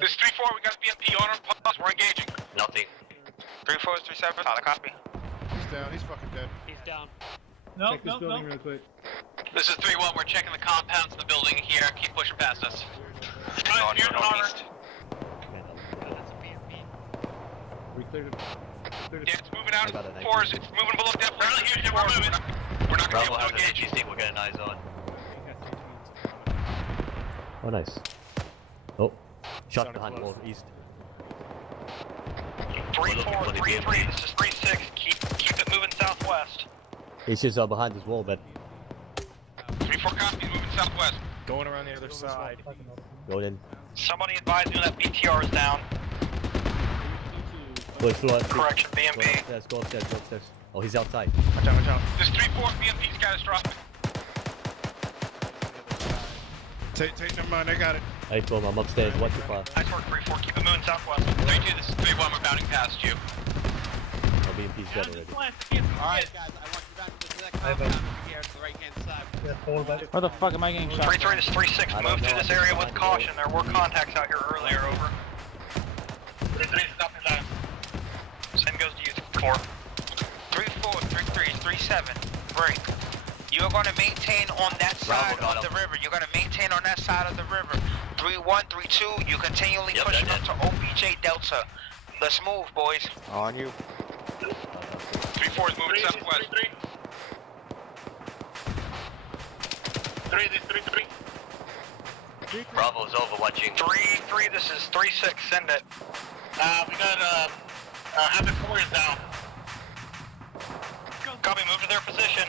This is 3-4, we got a BMP on our pause. We're engaging. Nothing. 3-4 is 3-7. Solid copy. He's down. He's fucking dead. He's down. Check this building real quick. This is 3-1, we're checking the compounds in the building here. Keep pushing past us. On your northeast. We cleared it. Yeah, it's moving out of fours. It's moving below depth. We're moving. We're not going to be Bravo able to has an engage. AGC we're getting eyes on. Oh, nice. Oh, shot behind the wall east. 3-4, 3-3, this is 3-6. Keep it moving southwest. He's just behind this wall, but 3-4 copies, moving southwest. Going around the other side. go in. Somebody advise me when that BTR is down. Go through. Correction, BMP. Go upstairs. Oh, he's outside. Watch out. This 3-4, BMP's catastrophic. Take, never mind, I got it. Hey, Tom, I'm upstairs. What too far? Nice work, 3-4, keep it moving southwest. 3-2, this is 3-1, we're bounding past you. Oh, BMP's dead already. Alright, guys, I want you back to that compound over here to the right hand side. Where the fuck am I getting shot? 3-3, this is 3-6, move through this area with caution. There were contacts out here earlier, over. 3-3, stop your line. Same goes to you, 4. 3-4, 3-3, 3-7. Break. You are going to maintain on that side of the river. You're going to maintain on that side of the river. 3-1, 3-2. You continually pushing up to OPJ Delta. Let's move, boys. On you. 3-4 is moving southwest. 3, this is 3-3. Bravo's overwatching. 3-3, this is 3-6, send it. We got, Habit 4 is down. Copy, move to their position.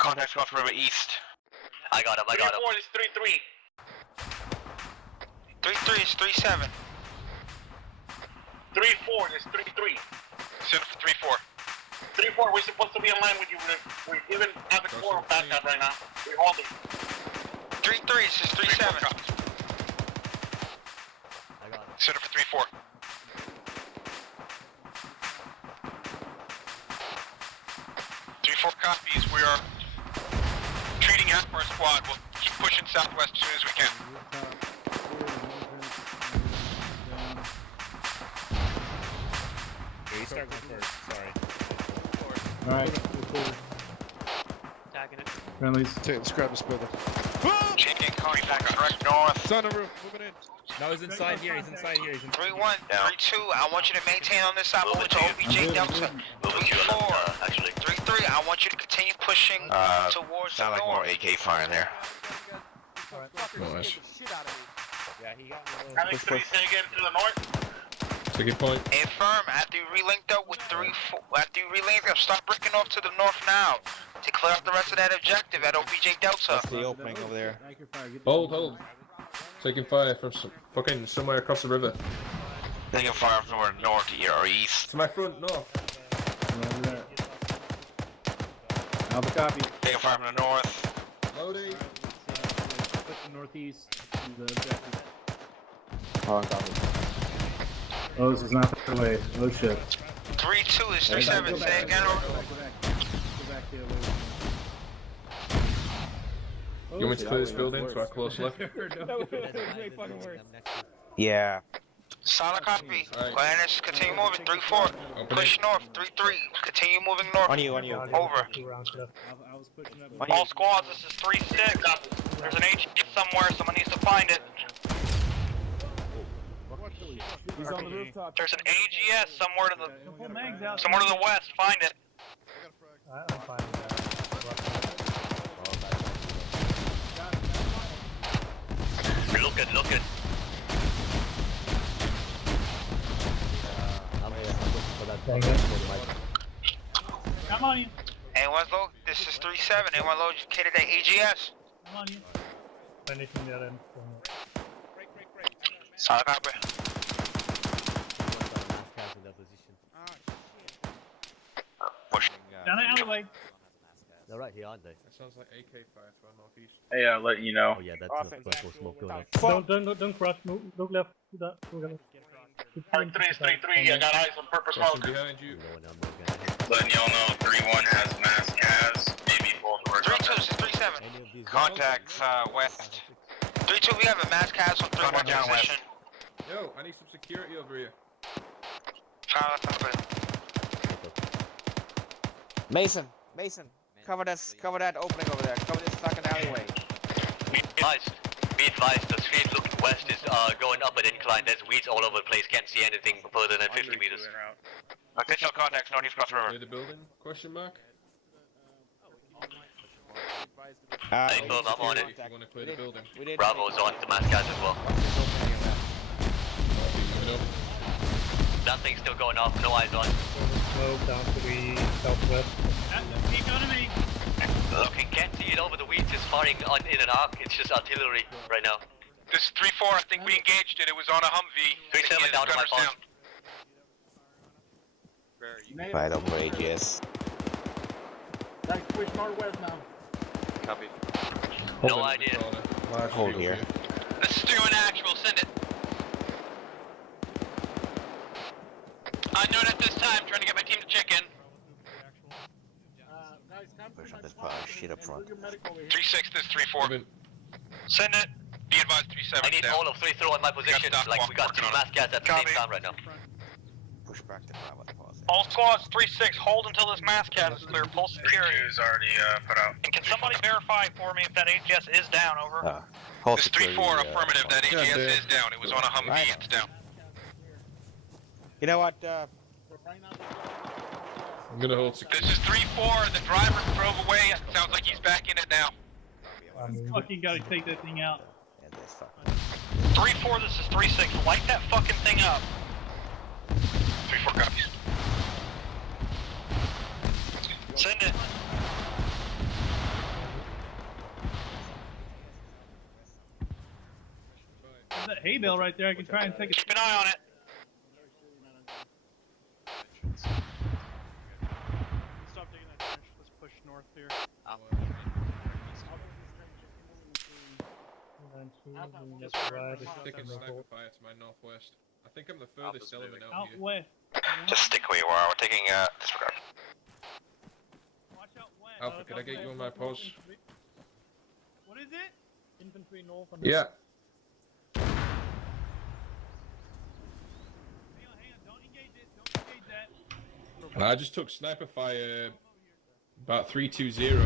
Contact off river east. I got him. 3-4 is 3-3. 3-3 is 3-7. 3-4 is 3-3. Send it for 3-4. 3-4, we're supposed to be in line with you. We're giving Havoc 4 backup right now. We're holding. 3-3 is 3-7. I got it. Send it for 3-4. Copies. We are treating half our squad. We'll keep pushing southwest as soon as we can. Yeah, you start going first. Sorry. Alright. Tagging it. Friendlies. Let's grab this building. Chain gang contact direct north. It's on the roof. Moving in. No, he's inside here. He's inside here. He's in 3-1, 3-2. I want you to maintain on this side. Moving to OBJ Delta. 3-4. Actually. 3-3. I want you to continue pushing towards the Sound like more north. AK fire in there. Nice. Yeah, he got me. Alex 3, say again to the north. Take a point. Affirm. After you relinked up with 3-4. After you relinked up, stop breaking off to the north now. To clear out the rest of that objective at OBJ Delta. That's the opening over there. Hold. Taking fire from fucking somewhere across the river. Taking fire from north or east. To my front, north. Alpha copy. Taking fire from the north. Loading. Put the northeast to the objective. Oh, copy. Oh, this is not the way. Oh shit. 3-2 is 3-7. Say again. Go back the other way. You want me to clear this building so I close left? Yeah. Solid copy. Go ahead and continue moving. 3-4. Push north. 3-3. Continue moving north. On you. Over. All squads, this is 3-6. There's an HG somewhere. Someone needs to find it. He's on the rooftop. There's an AGS somewhere to the west. Find it. I'm fine with that. Look it. I'm looking for that. Come on you. A1's low. This is 3-7. A1 located at AGS. Come on you. Finishing the other end. Solid copy. Push. Down the alleyway. They're right here, aren't they? That sounds like AK fire to our northeast. Hey, let you know. Oh yeah, that's purple smoke going up. Don't crush. Move. Look left. Do that. We're gonna. 3-3 is 3-3. I got eyes on purple smoke. Behind you. Letting y'all know 3-1 has mass gas. Maybe both work. 3-2 is 3-7. Contacts west. 3-2. We have a mass cast on 3-1 down west. position. Yo, I need some security over here. Solid copy. Mason, cover that opening over there. Cover this fucking alleyway. Be advised, the street looking west is going up an incline. There's weeds all over the place. Can't see anything further than 50 meters. Official contacts northeast cross river. Clear the building? Question mark? I'm on it. If you want to clear the building. Bravo's on the mass gas as well. Nothing's still going off. No eyes on. Move down to the southwest. Looking, can't see it over the weeds. It's firing in an arc. It's just artillery right now. This is 3-4. I think we engaged it. It was on a Humvee. 3-7 down to my phone. Right over AGS. Push northwest now. Copy. No idea. Hold here. This is 3-1 actual. Send it. Unknown at this time. Trying to get my team to check in. Push on this pile of shit up front. 3-6. This is 3-4. Send it. Be advised 3-7. I need all of 3-3 on my position. Like we got two mass gas at the same time right now. Push back to Bravo. All squads, 3-6. Hold until this mass cat is clear. Full security. 3-2's already put out. And can somebody verify for me if that AGS is down? Over. This is 3-4. Affirmative. That AGS is down. It was on a Humvee. It's down. You know what? I'm gonna hold security. This is 3-4. The driver drove away. Sounds like he's back in it now. Fucking gotta take that thing out. 3-4. This is 3-6. Light that fucking thing up. 3-4 copies. Send it. that hay bale right there. I can try and take it. Keep an eye on it. Stop taking that trench. Let's push north here. Taking sniper fire to my northwest. I think I'm the furthest element out here. West. Just stick where you are. We're taking disregard. Watch out west. Alpha, can I get you on my post? What is it? Infantry north on Yeah. Hang on. Don't engage it. Don't engage that. I just took sniper fire about 320.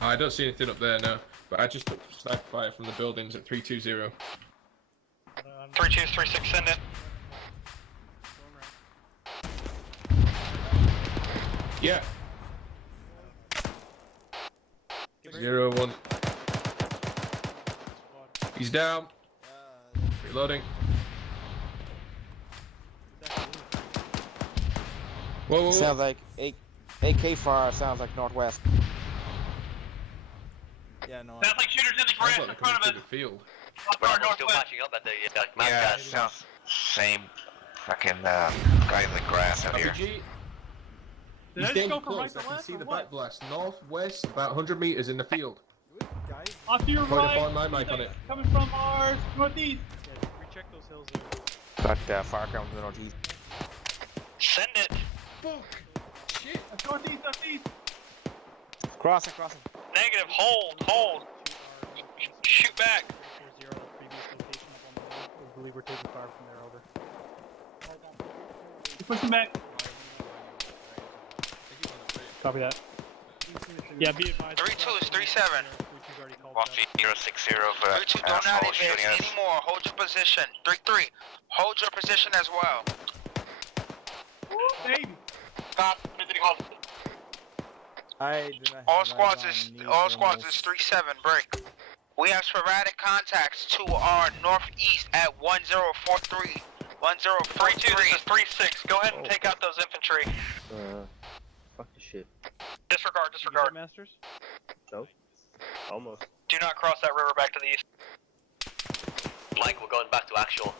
I don't see anything up there now, but I just took sniper fire from the buildings at 320. 3236, send it. Yeah. 0-1. He's down. Reloading. Whoa. Sounds like AK fire. Sounds like northwest. Yeah, no. Sounds like shooters in the grass in front of us. The field. We're still patching up at the map Yeah, gas. sounds same. Fucking guys in the grass out here. Did He's I just damn go from close. right to I can left see or the what? back blast. Northwest, about 100 meters in the field. Off to your Point right. to find my mic on it. Coming from our northeast. Yeah, recheck those hills. Got fire coming to the northeast. Send it. Fuck. Shit. That's northeast. Crossing. Negative, hold. Shoot back. 440, the previous location up on the left. I believe we're taking fire from there, over. You're pushing back. Copy that. Yeah, be advised. 3-2 is 3-7. 3-2's already called Watch out. 060 for 3-2, do not asshole advance shooting us. anymore. Hold your position. 3-3, hold your position as well. Woo, baby. Stop. All squads is 3-7. Break. We have sporadic contacts to our northeast at 1043. 3-2, this is 3-6. Go ahead and take out those infantry. Fuck the shit. Disregard. Masters? Nope. Almost. Do not cross that river back to the east. Mike, we're going back to actual.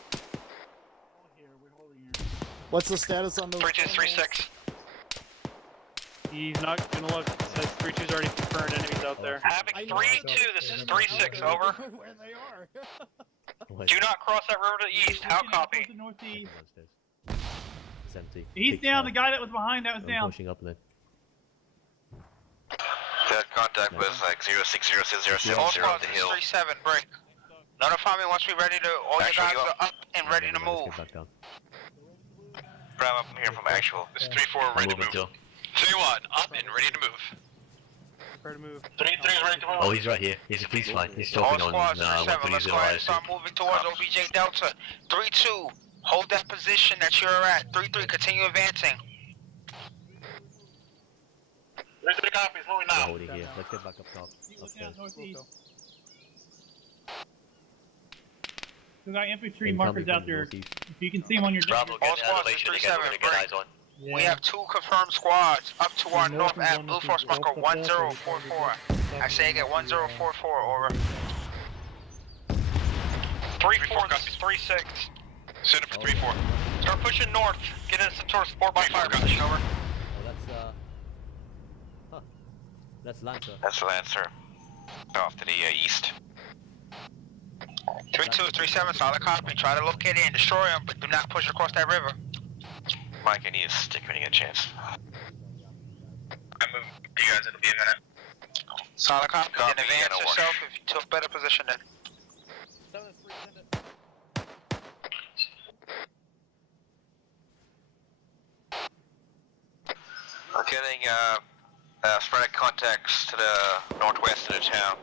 What's the status on those? 3-2 is 3-6. He's not gonna look. It says 3-2's already confirmed enemies out there. Havoc 3-2, this is 3-6, over. Where they are. Do not cross that river to the east. How copy? To northeast. It's empty. He's down. The guy that was behind that was I'm down. pushing up then. That contact was like 060 All squads is 3-7. Break. Notify me once we're ready to. All your guys are up and ready to move. Let's get back down. Grab up here from actual. It's 3-4 ready to move. 3-1, up and ready to move. Prepare to move. 3-3 is ready to move. Oh, he's right here. He's a police line. He's All talking on squads 3-7. Let's go ahead and 130 start moving towards OBJ Delta. 3-2. Hold that position that you're at. 3-3. Continue advancing. 3-3 copies, moving We're now. holding here. Let's get back up top. Keep looking out Upstairs. northeast. We got infantry Incoming markers from out there. northeast. If you can see them on your Bravo, All get an squads is elevation again. We're 3-7. gonna get eyes on. Yeah. We have 2 confirmed squads up to our north at Blue Force Marker 1044. I say again 1044, over. 3-4, this is 3-6. Send it for 3-4. Start pushing north. Get in some towards 4x5 position, over. Oh, huh. That's Lancer. That's Lancer. Off to the east. 3-2 is 3-7. Solid copy. Try to locate it and destroy them, but do not push across that river. Mike, I need to stick when you get a chance. I'm moving you guys, it'll be a minute. Solid copy. Then Copy, advance gonna yourself if you took better position then. We're getting sporadic contacts to the northwest of the town.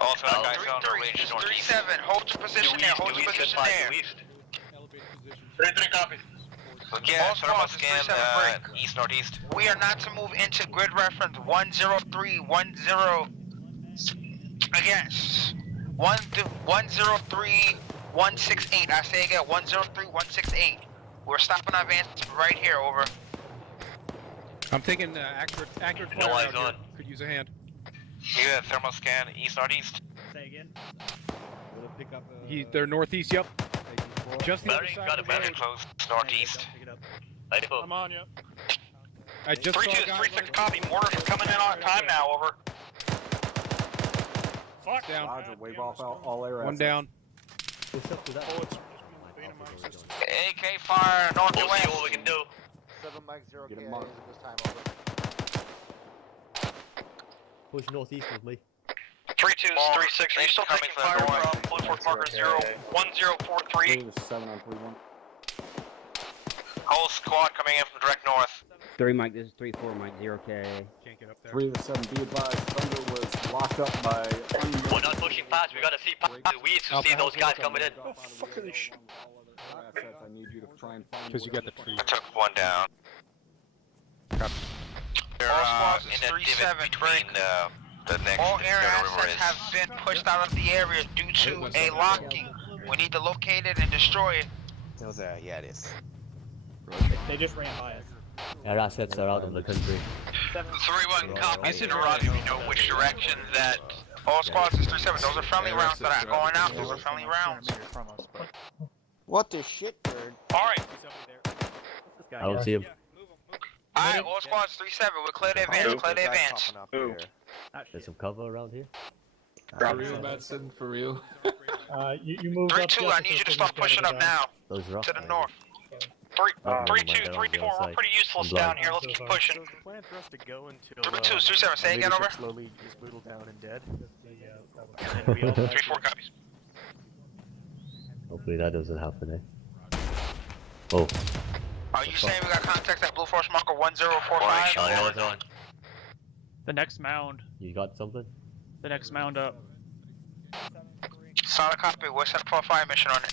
Also, guys on the range 3-3 is northeast. 3-7. Hold your position there. Hold your position there. 3-3 copies. Yeah, All thermal squads is scan 3-7 break. east northeast. We are not to move into grid reference 10310. Again, 103168. I say again 103168. We're stopping our advance right here. Over. I'm taking accurate No fire eyes out here. on. Could use a hand. You have thermal scan east northeast. Say again. Gonna pick up. They're northeast. Yep. Just the other Barry, side got of a the very road. close northeast. I'm on you. I just 3-2 saw a is guy 3-6 copy. Mortars are coming in on time now, over. Fuck down. Roger, wave off all air One assets. down. Push up to that. AK fire, We'll northwest. see what we can do. 7 Mike 0 Get KIA him marked. is this time over. Push northeast with me. 3-2 is 3-6. Are you still taking fire from Blue Force marker 01043? 3 was 7 on 3-1. Whole squad coming in from direct north. 3 Mike, this is 3-4 Mike, 0 KIA. Can't get up there. 3 was 7. Be advised, Thunder was locked up by. We're not pushing fast. We gotta see past the weeds to see those guys coming in. Oh, fucking shit. I need you to try and find. Because you got the tree. Took one down. They're All squads in is a 3-7, divot between the next All air Dakota River assets is. have been pushed out of the area due to a locking. We need to locate it and destroy it. Yeah, it is. They just ran by us. Our assets are out of the country. 3-1 copies in a rod. You know which direction that. All squads is 3-7. Those are friendly rounds that are going out. Those are friendly rounds. What the shit, bird? Alright. I don't see him. Alright, all squads 3-7. We're clear to advance. Clear to advance. There's some cover around here. For real, Madsen, for real. You move up. 3-2. I need you to start pushing up now. Those rough To the guys. north. 3-2, 3-4. We're pretty useless down here. Let's keep pushing. Plan for us to go until 3-2, 3-7. Say again, over. slowly is whittled down and dead. 3-4 copies. Hopefully that doesn't happen, eh? Oh. Are you saying we got contacts at Blue Force marker 1045? Oh, yeah, it's on. The next mound. You got something? The next mound up. Solid copy. We're set for a fire mission on it.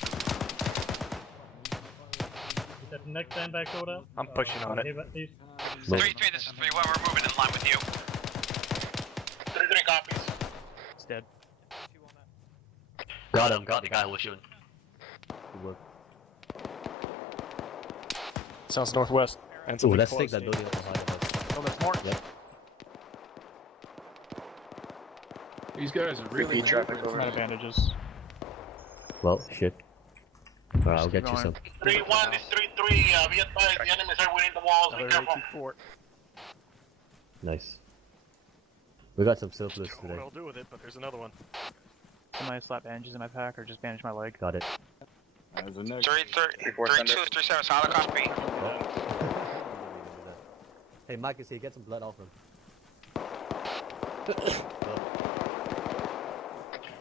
Is that the next time back order? I'm pushing on it. 3-3, this is 3-1. We're moving in line with you. 3-3 copies. It's dead. Got him. Got the guy who was shooting. Good work. Sounds northwest. And Ooh, something let's close. take that building up behind us. Oh, that's more. Yep. These guys are really traffic It's not bandages. Well, shit. Alright, I'll get you some. 3-1, this 3-3. Be advised, the enemies are winning the walls. Be careful. Fort. Nice. We got some surplus Don't know today. what I'll do with it, but there's another one. Can I slap bandages in my pack or just bandage my leg? Got it. 3-2, 3-7. Solid copy. Hey, Mike is here. Get some blood off him.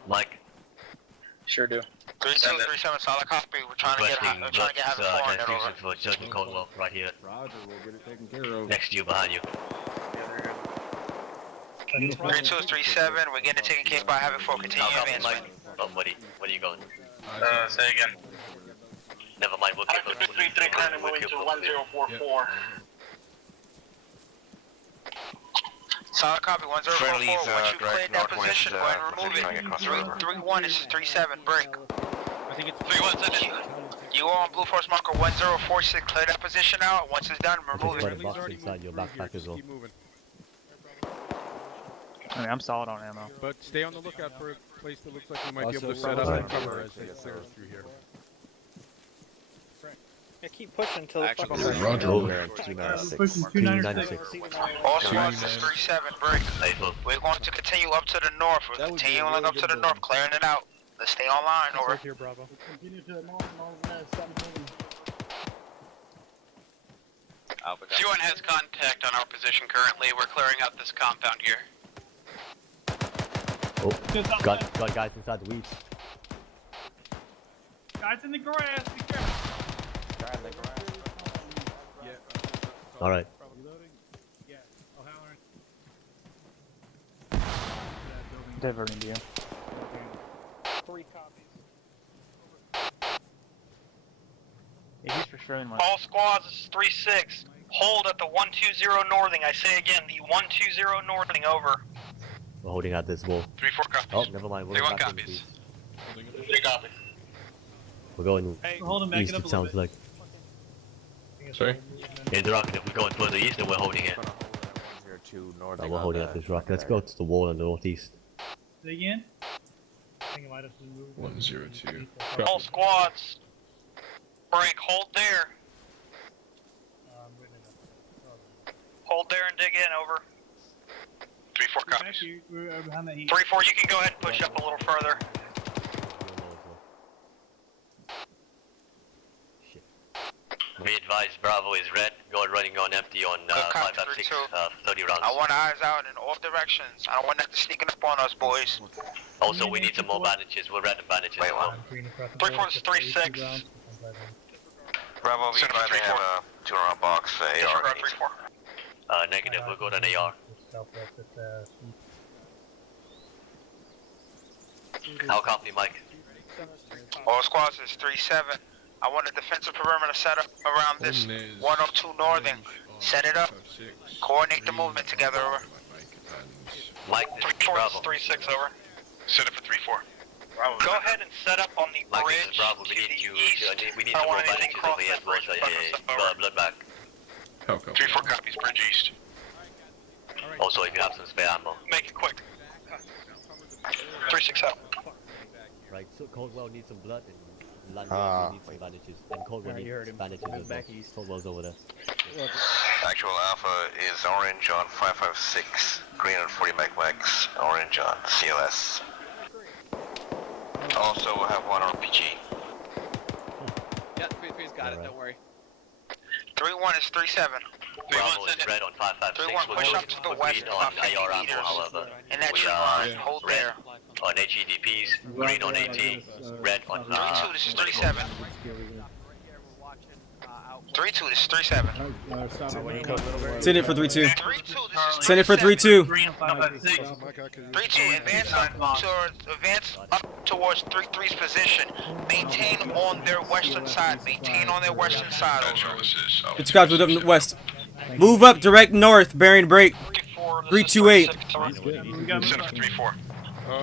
Mike. Sure do. 3-2, 3-7. Solid copy. We're trying to get having fun that over. For Sergeant Caldwell, right here. Roger, we'll get it taken care of. Next to you, behind you. 3-2, 3-7. We're getting it taken care of by having 4. Continue advance. Mike. Oh, buddy. Where are you going? Say again. Never mind. We'll keep 3-3, currently moving to 1044. Solid copy. 1044. Friendly's, Once you direct cleared that northwest, position, go ahead and remove trying to it. cross the river. 3-1 is 3-7. Break. I think it's 3-1, send it. You are on Blue Force marker 1046. Clear that position out. Once it's done, remove Just it. put a box inside your backpack as well. Keep moving. I mean, I'm solid on ammo. But stay on the lookout for a place that looks like we might be able to Also, set up right. and cover as they clear through here. Yeah, keep pushing until it's fucking Roger. Over. Pushing 296. 296. All squads is 3-7. Break. We're going to continue up to the north. We're continuing up to the north, clearing it out. Let's stay online. Over. Here, Bravo. Continue to the north and all that. Stop moving. 3-1 has contact on our position currently. We're clearing out this compound here. Oh, got guys inside the weeds. Guys in the grass, be careful. Alright. Diverting to you. 3 copies. Yeah, he's pursuing one. All squads, this is 3-6. Hold at the 120 northing. I say again, the 120 northing, over. We're holding out this wall. 3-4 copies. Oh, never mind. We're 3-1 back in the copies. weeds. 3 copies. We're going Hold him back east, it up it a sounds little like. Sorry? Yeah, the rocket, if we're going further east, then we're holding it. No, we're holding up this rock. Let's go to the wall in the northeast. Say again? think I might have to move 102. All squads. Break. Hold there. Hold there and dig in. Over. 3-4 copies. 3-4. You can go ahead and push up a little further. Be advised, Bravo is red. Go running on empty on 556, 30 rounds. I want eyes out in all directions. I don't want that sneaking up on us, boys. Also, we need some more bandages. We're random bandages. Wait, what? 3-4 is 3-6. Bravo, we advise they have a 2-round box AR. 3-4. Negative. We'll go to an AR. How copy, Mike? All squads is 3-7. I want a defensive perimeter set up around this 102 Northern. Set it up. Coordinate the movement together. Over. Mike, 3-4 is 3-6. Over. Set up for 3-4. Go ahead and set up on the Mike, bridge. this is Bravo. We need you. We need I some don't more want anything bandages over here crossing as that well as a blood bag. 3-4 copies. Bridge east. Also, if you have some spare ammo. Make it quick. 3-6 out. Right, so Coldwell needs some blood and London needs some bandages. And Coldwell needs bandages as well. Coldwell's over there. Actual Alpha is orange on 556, green on 40 Max, orange on CLS. Also, we'll have one RPG. Yeah, 3-3's got it, don't worry. 3-1 is 3-7. Bravo is red on 556. 3-1, push up to the west on about 50 AR ammo, meters. however. In that We tree are line, hold red there. on HEDPs, green on AT, red on 3-2, this is 3-7. 3-2, this is 3-7. Send it for 3-2. 3-2, Send it for 3-2. 3-2, advance up towards 3-3's position. Maintain on their western side. Maintain on their western side. It's got to move up west. Move up direct north, bearing break. 328. Set up for 3-4.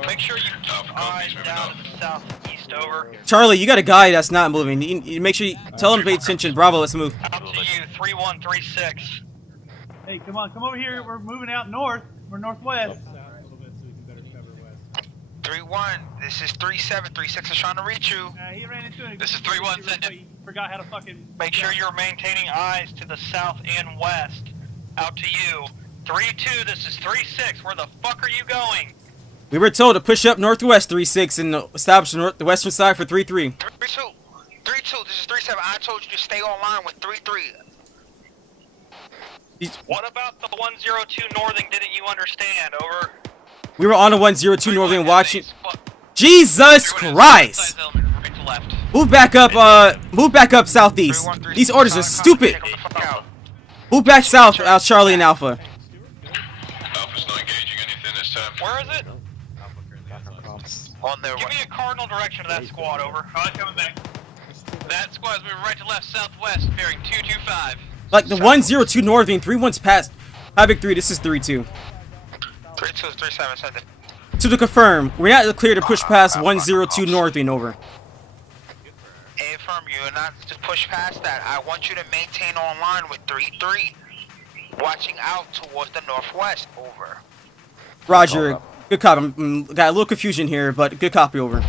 Make sure you keep eyes down to the southeast. Over. Charlie, you got a guy that's not moving. You make sure you tell him to pay attention. Bravo, let's move. Out to you. 3-1, 3-6. Hey, come on, come over here. We're moving out north. We're northwest. 3-1, this is 3-7. 3-6 is trying to reach you. He ran into it. This is 3-1, send it. He forgot how to fucking. Make sure you're maintaining eyes to the south and west. Out to you. 3-2, this is 3-6. Where the fuck are you going? We were told to push up northwest 3-6 and establish the western side for 3-3. 3-2, this is 3-7. I told you to stay online with 3-3. What about the 102 Northern? Didn't you understand? Over. We were on a 102 northern watching. Jesus Christ! Move back up southeast. These orders are stupid. Move back south, Charlie and Alpha. Alpha's not engaging anything this time. Where is it? On their Give me a cardinal direction of that squad, over. Alright, coming back. That squad's moving right to left southwest, bearing 225. Like the 102 northern, 3-1's past. Havoc 3, this is 3-2. 3-2 is 3-7, send it. To confirm, we're not clear to push past 102 northern, over. Hey, affirm, you're not to push past that. I want you to maintain online with 3-3. Watching out towards the northwest, over. Roger, good copy. Got a little confusion here, but good copy, over.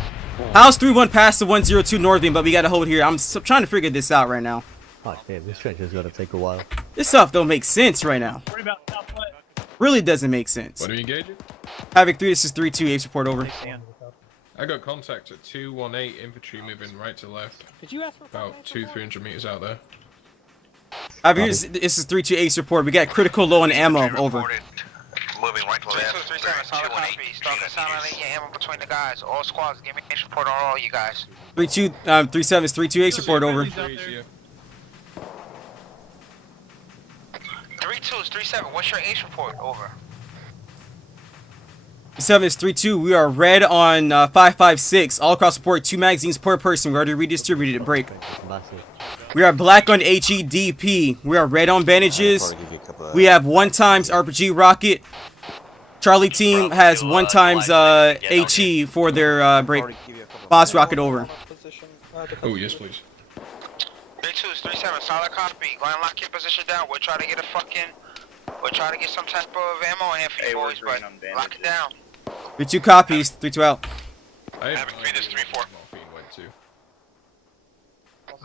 How's 3-1 past the 102 northern, but we gotta hold here. I'm trying to figure this out right now. Oh damn, this trench is gonna take a while. This stuff don't make sense right now. Worry about southwest. Really doesn't make sense. What are we engaging? Havoc 3, this is 3-2, Ace report, over. I got contact at 218 infantry moving right to left. Did you ask for about 200-300 meters out there? Havoc, this is 3-2, Ace report. We got critical low on ammo, over. Moving right to left. 3-2, 3-7, solid copy. Start the sound on your ammo between the guys. All squads, give me a report on all you guys. 3-2, 3-7 is 3-2, Ace report, over. 3-2 is 3-7. What's your ace report? Over. 7 is 3-2. We are red on 556. All across the board, 2 magazines per person. We already redistributed at break. We are black on HEDP. We are red on bandages. We have 1 times RPG rocket. Charlie team has 1 times HE for their break. Boss rocket, over. Oh yes, please. 3-2 is 3-7. Solid copy. Go and lock your position down. We'll try to get some type of ammo in here for you boys, but lock it down. 3-2 copies. 3-2 out. Havoc 3, this is 3-4. Morphine went to.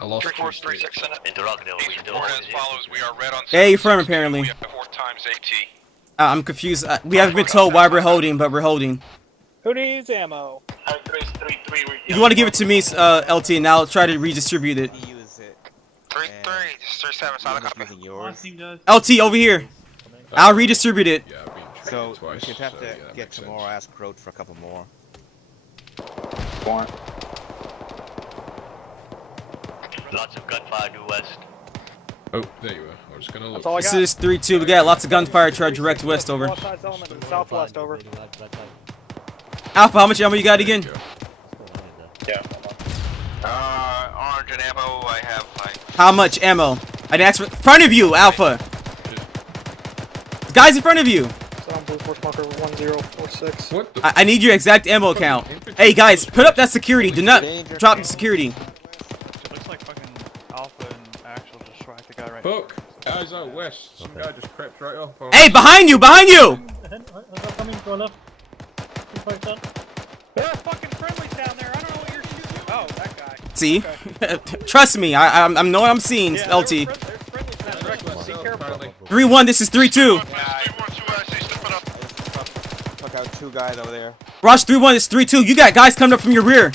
I lost 3-4, 3-6 in it. Interrogative. These report as follows. We are red on Hey, 7, firm 16. apparently. We have 4 times AT. I'm confused. We haven't been told why we're holding, but we're holding. Who needs ammo? If you want to give it to me, LT, and I'll try to redistribute it. 3-3, this is 3-7, solid copy. LT, over here. I'll redistribute it. Yeah, I've been So, traded twice. we should have so, to yeah, that get makes some sense. more, ask Croat for a couple more. Lots of gunfire due west. Oh, there you are. I was gonna look. That's all I This got. is 3-2. We got lots of gunfire. Try direct west over. West side's element and southwest over. Alpha, how much ammo you got again? Yeah. Orange and ammo, I have like. How much ammo? I didn't ask for. Front of you, Alpha. Guys in front of you. Blue Force Marker 1046. What the? I need your exact ammo count. Hey guys, put up that security. Do not drop the security. Looks like fucking Alpha and Axel just swiped the guy right. Fuck. Guys out west. Some guy just crept right up. On Hey, behind you, behind you. Coming to our left. There are fucking friendlies down there. I don't know what you're shooting. Oh, that guy. See, trust me. I know what I'm seeing. LT. There's friendlies down there. Be careful. 3-1. This is 3-2. Took out 2 guys over there. Rush 3-1. It's 3-2. You got guys coming up from your rear.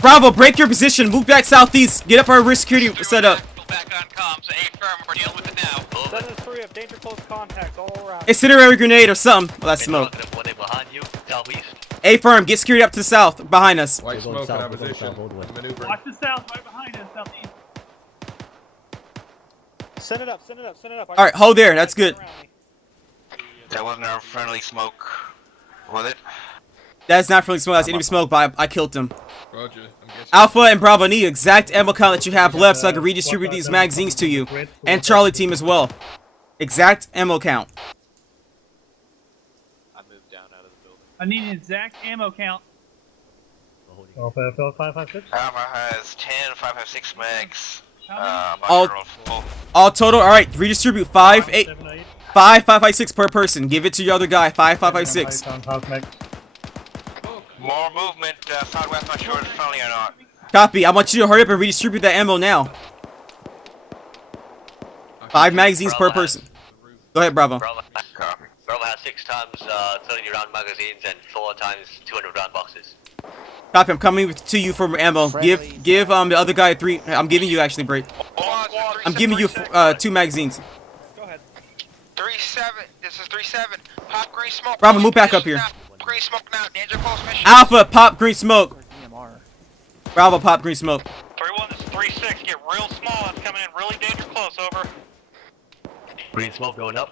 Bravo, break your position. Move back southeast. Get up our rear security setup. Back on comms. A firm, we're dealing with it now. 7-3 of danger close contacts all around. Incendiary grenade or something. Well, that's smoke. Interrogative. One day behind you. Southeast. A firm, get security up to the south, behind us. White We're going smoke in south, we're going opposition. south all the way. Maneuvering. Watch the south, right behind us, southeast. Send it up, send it up, send it up. All right, hold there. That's good. That wasn't our friendly smoke, was it? That's not friendly smoke. That's enemy smoke, but I killed him. Roger. I'm guessing. Alpha and Bravo need exact ammo count that you have left so I can redistribute these magazines to you. And Charlie team as well. Exact ammo count. I moved down out of the building. I need an exact ammo count. Alpha 556. Alpha has 10 5.56 mags. All- All total. All right, redistribute 5, 8, 5, 5.56 per person. Give it to your other guy. 5, 5.56. More movement, southwest, not sure if it's friendly or not. Copy. I want you to hurry up and redistribute that ammo now. 5 magazines per person. Go ahead, Bravo. Bravo has 6 times 30 round magazines and 4 times 200 round boxes. Copy. I'm coming to you for ammo. Give the other guy 3. I'm giving you actually break. I'm giving you 2 magazines. Go ahead. 3-7, this is 3-7. Pop green smoke. Bravo, move back up here. Green smoke now, danger close mission. Alpha, pop green smoke. Bravo, pop green smoke. 3-1, this is 3-6. Get real small. It's coming in really danger close. Over. Green smoke going up.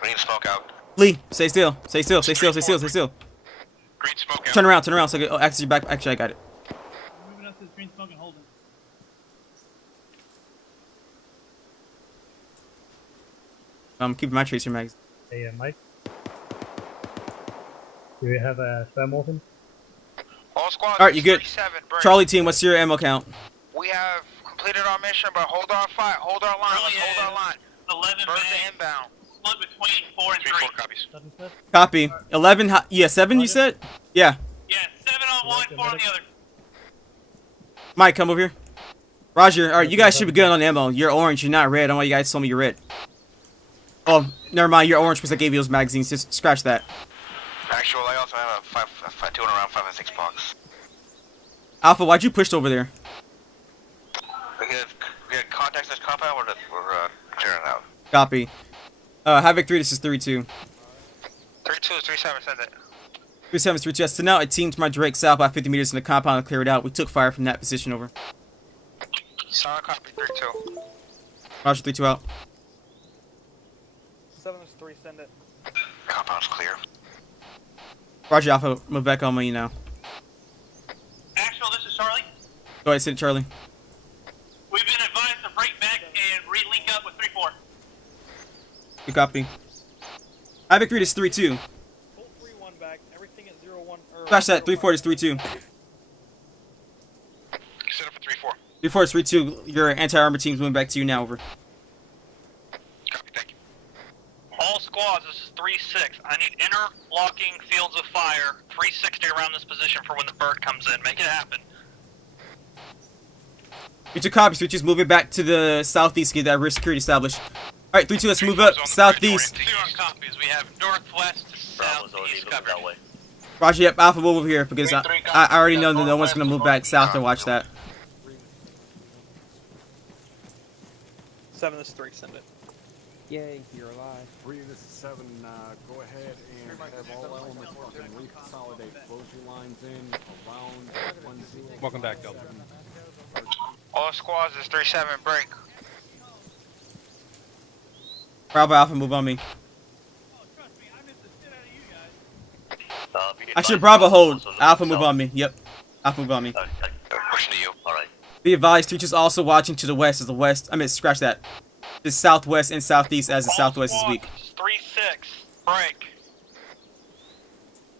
Green smoke out. Lee, stay still. Stay still. Stay still. Stay still. Stay still. Green smoke out. Turn around. Turn around. So I can, oh, access your back. Actually, I got it. Moving up to the green smoke and holding. I'm keeping my tracer mags. Hey, Mike. Do we have a spare morphine? All squads, All right, you good? 3-7, break. Charlie team, what's your ammo count? We have completed our mission, but hold our fight, hold our line, let's hold our line. 11 Birds mags. inbound. Split between 4 and 3. 3-4 copies. Copy. 11. Yeah, 7. You said? Yeah. Yeah, 7 on one, 4 on the other. Mike, come over here. Roger. All right, you guys should be good on ammo. You're orange. You're not red. I don't know why you guys told me you're red. Oh, never mind. You're orange because I gave you those magazines. Just scratch that. Actual, I also have a 200 round 5.6 box. Alpha, why'd you push over there? We get contacts this compound, we're clearing it out. Copy. Havoc 3, this is 3-2. 3-2 is 3-7, send it. 3-7 is 3-2. Yes, so now a team to my direct south by 50 meters in the compound to clear it out. We took fire from that position over. Solid copy, 3-2. Roger, 3-2 out. 7-3, send it. Compound's clear. Roger, Alpha, move back on me now. Actual, this is Charlie. Go ahead, send it, Charlie. We've been advised to break back and re-link up with 3-4. Good copy. Havoc 3, this is 3-2. Pull 3-1 back, everything at 0-1. Flash that, 3-4 is 3-2. Set up for 3-4. 3-4 is 3-2. Your anti-armor team's moving back to you now, over. Copy, thank you. All squads, this is 3-6. I need interlocking fields of fire, 360 around this position for when the bird comes in. Make it happen. Get your copies. 3-2's moving back to the southeast. Get that rear security established. All right, 3-2. Let's move up southeast. 2 on copies. We have northwest to southeast covered. That way. Roger. Yep. Alpha, move over here because I already know that no one's gonna move back south and watch that. 7 is 3, send it. Yay, you're alive. 3, this is 7, go ahead and have all elements fucking reconsolidate. Close your lines in, around 1-0. Welcome back, Delta. All squads is 3-7, break. Bravo Alpha, move on me. Actually, Bravo hold. Alpha, move on me. Yep. Alpha, move on me. Pushing to you. Alright. Be advised, 3-2's also watching to the west as the west. I mean, scratch that. The southwest and southeast as the southwest is weak. 3-6, break.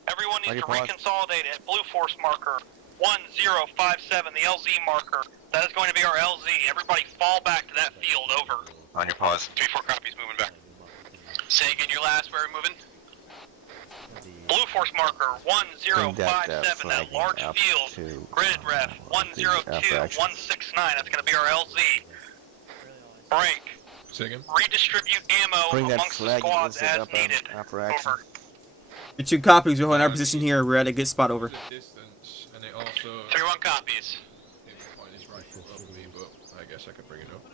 Everyone needs to reconsolidate at blue force marker 1057, the LZ marker. That is going to be our LZ. Everybody fall back to that field, over. On your pause. 3-4 copies, moving back. Say again your last, where are we moving? Blue force marker 1057, that large field. Grid ref 102169, that's going to be our LZ. Break. Second. Redistribute ammo amongst the squads as needed. Over. 3-2 copies. We're holding our position here. We're at a good spot, over. 3-1 copies. I guess I could bring it up.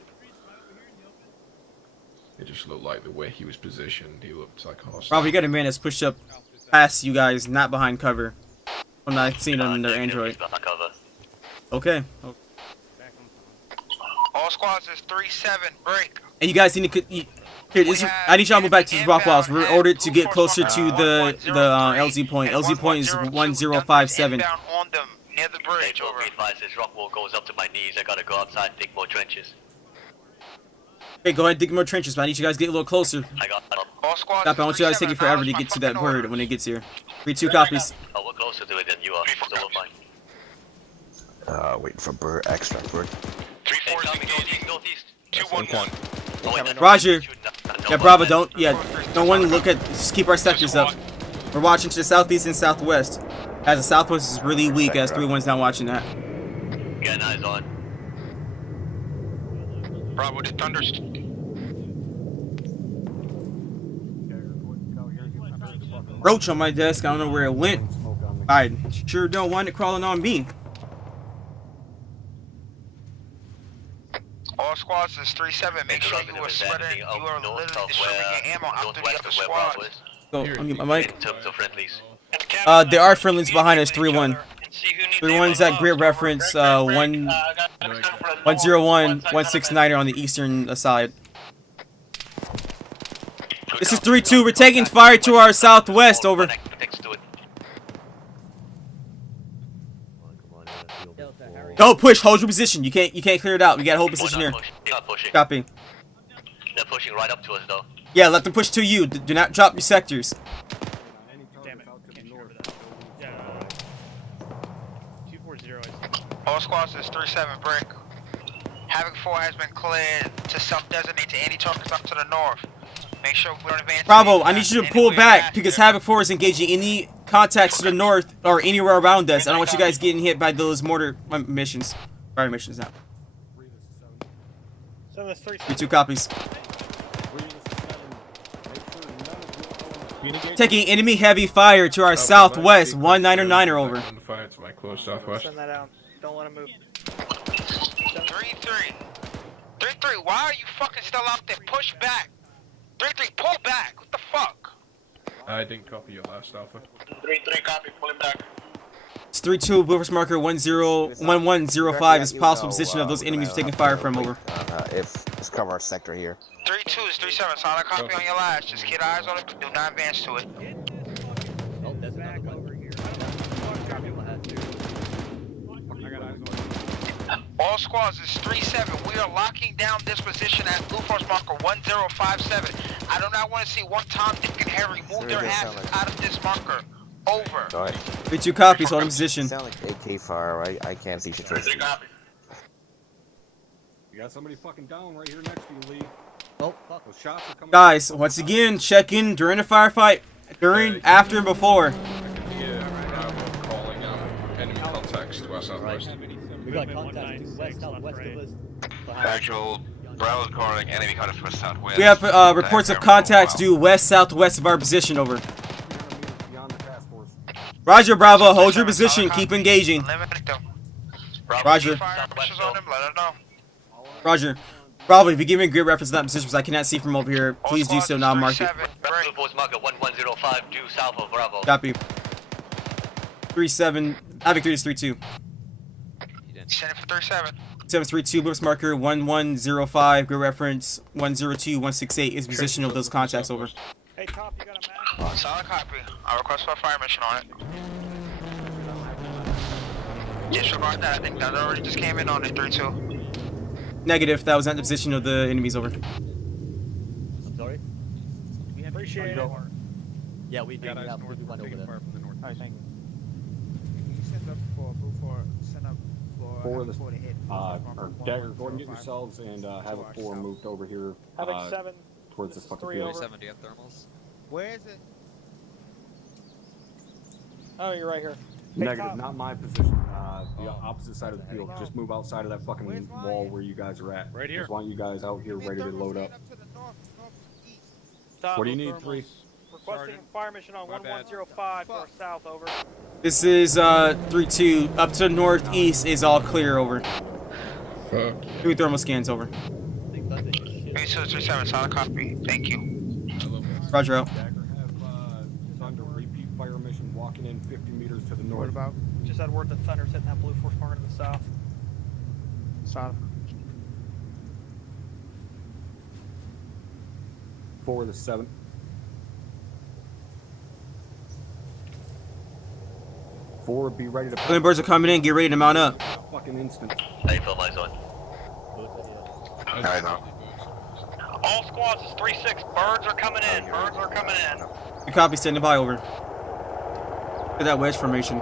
It just looked like the way he was positioned. He looked like a hostile. Bravo, you got a man that's pushed up past you guys, not behind cover. I'm not seeing them in their Android. Okay. All squads is 3-7, break. And you guys need to. Here, I need y'all to move back to these rock walls. We're ordered to get closer to the LZ point. LZ point is 1057. On them near the bridge. Over. This rock wall goes up to my knees. I gotta go outside and dig more trenches. Hey, go ahead and dig more trenches, but I need you guys to get a little closer. I got Stop, I want you guys to take it forever to get to that bird when it gets here. 3-2 copies. Oh, we're closer to it than you are, so we're fine. Waiting for bird, extra bird. 3-4 is northeast. 2-1-1. Roger. Yeah, Bravo, don't want to look at, just keep our sectors up. We're watching to the southeast and southwest. As the southwest is really weak, as 3-1's not watching that. Getting eyes on. Bravo to Thunder. Roach on my desk, I don't know where it went. I sure don't want it crawling on me. All squads is 3-7. Make sure you are spreading. You are literally distributing your ammo out to the other squads. Go, unmute my mic. In terms of friendlies. There are friendlies behind us. 3-1. 3-1's at grid reference. 101, 169 on the eastern side. This is 3-2. We're taking fire to our southwest. Over. Don't push. Hold your position. You can't clear it out. We gotta hold position here. Copy. They're pushing right up to us though. Yeah, let them push to you. Do not drop your sectors. All squads is 3-7, break. Havoc 4 has been cleared to self-designate to any targets up to the north. Make sure we don't advance. Bravo, I need you to pull back because Havoc 4 is engaging any contacts to the north or anywhere around us. I don't want you guys getting hit by those mortar missions. Fire missions now. 3-2 copies. Taking enemy heavy fire to our southwest. 199er over. Fire to my close southwest. Send that out. Don't let him move. 3-3. 3-3, why are you fucking still out there? Push back. 3-3, pull back. What the fuck? I didn't copy your last alpha. 3-3 copy, pulling back. It's 3-2, Blueforce marker 1105 is possible position of those enemies taking fire from over. If it's cover our sector here. 3-2 is 3-7, solid copy on your last. Just get eyes on it, do not advance to it. Oh, that's another one. All squads is 3-7. We are locking down this position at Blue Force marker 1057. I do not want to see one Tom, Dick, and Harry move their asses out of this marker. Over. 3-2 copies, hold in position. Sound like AK fire, I can't see shit. 3-3 copy. You got somebody fucking down right here next to you, Lee. Oh, fuck. Those shots are coming. Guys, once again, check in during the firefight, during, after, and before. Calling enemy contacts to our southwest. We got contact to west, southwest of us. Actual Bravo calling enemy contacts for southwest. We have reports of contacts due west, southwest of our position, over. Roger, Bravo, hold your position, keep engaging. Roger. Roger. Bravo, if you give me a grid reference to that position, because I cannot see from over here, please do so now, mark it. Blue Force marker 1105 due south of Bravo. Copy. 37, Havoc 3 is 32. Send it for 37. 732, Blips marker 1105, grid reference 102168 is position of those contacts, over. Hey, Cop, you got a map? Solid copy. I request for a fire mission on it. Disregard that. I think that already just came in on it. 3-2. Negative, that was not the position of the enemies, over. I'm sorry? We appreciate it. Yeah, we did. We have one over there. Alright, thank you. Send up for blue for send up For the or Dagger, go ahead and get yourselves and Havoc 4 moved over here. Havoc 7 towards this fucking 3 field. over. 7, do you have thermals? Where is it? Oh, you're right here. Hey, Negative, Cop. not my position. The opposite side of the field. Just move outside of that fucking wall where you guys are at. Right here. Just want you guys out here ready to load up. Stop, What do you no need, thermals. 3? Requesting a fire mission on 1105 for south, over. This is 3-2, up to northeast is all clear, over. Fuck. 3 thermal scans, over. 3237, solid copy. Thank you. Roger out. Dagger have Thunder repeat fire mission walking in 50 meters to the north. What about? Just had word that Thunder's hitting that blue force marker to the south. South. 4 to 7. Four, be ready to. Flame birds are coming in, get ready to mount up. Fucking instant. Hey, fill my zone. I know. All squads is 3-6. Birds are coming in. Birds are coming in. Good copy, standing by, over. Look at that wedge formation.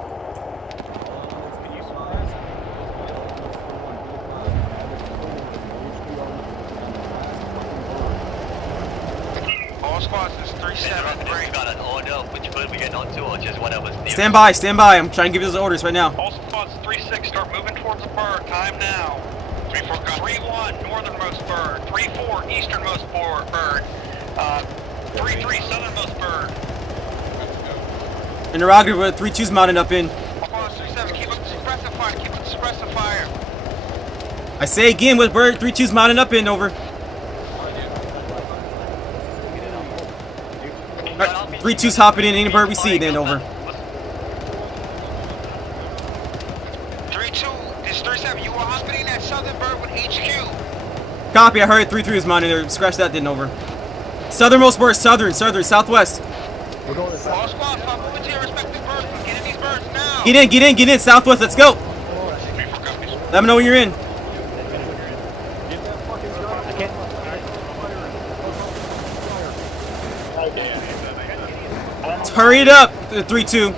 All squads is 3-7. We got an order, which bird we get onto, or just whatever. Stand by, stand by. I'm trying to give you those orders right now. All squads 3-6. Start moving towards the bird. Time now. 3-1 northernmost bird. 3-4 easternmost bird. 3-3 southernmost bird. Interrogative with 3-2's mounted up in. Squads 3-7. Keep up the suppressive fire. Keep up the suppressive fire. I say again with bird 3-2's mounted up in, over. 3-2's hopping in any bird we see, then, over. 3-2 is 3-7. You were hopping in that southern bird with HQ. Copy, I heard 3-3 is mounted there. Scratch that, then, over. Southernmost bird, southern, southwest. All squads, start moving to your respective birds. We're getting these birds now. Get in, southwest, let's go. Let me know when you're in. Hurry it up, 3-2.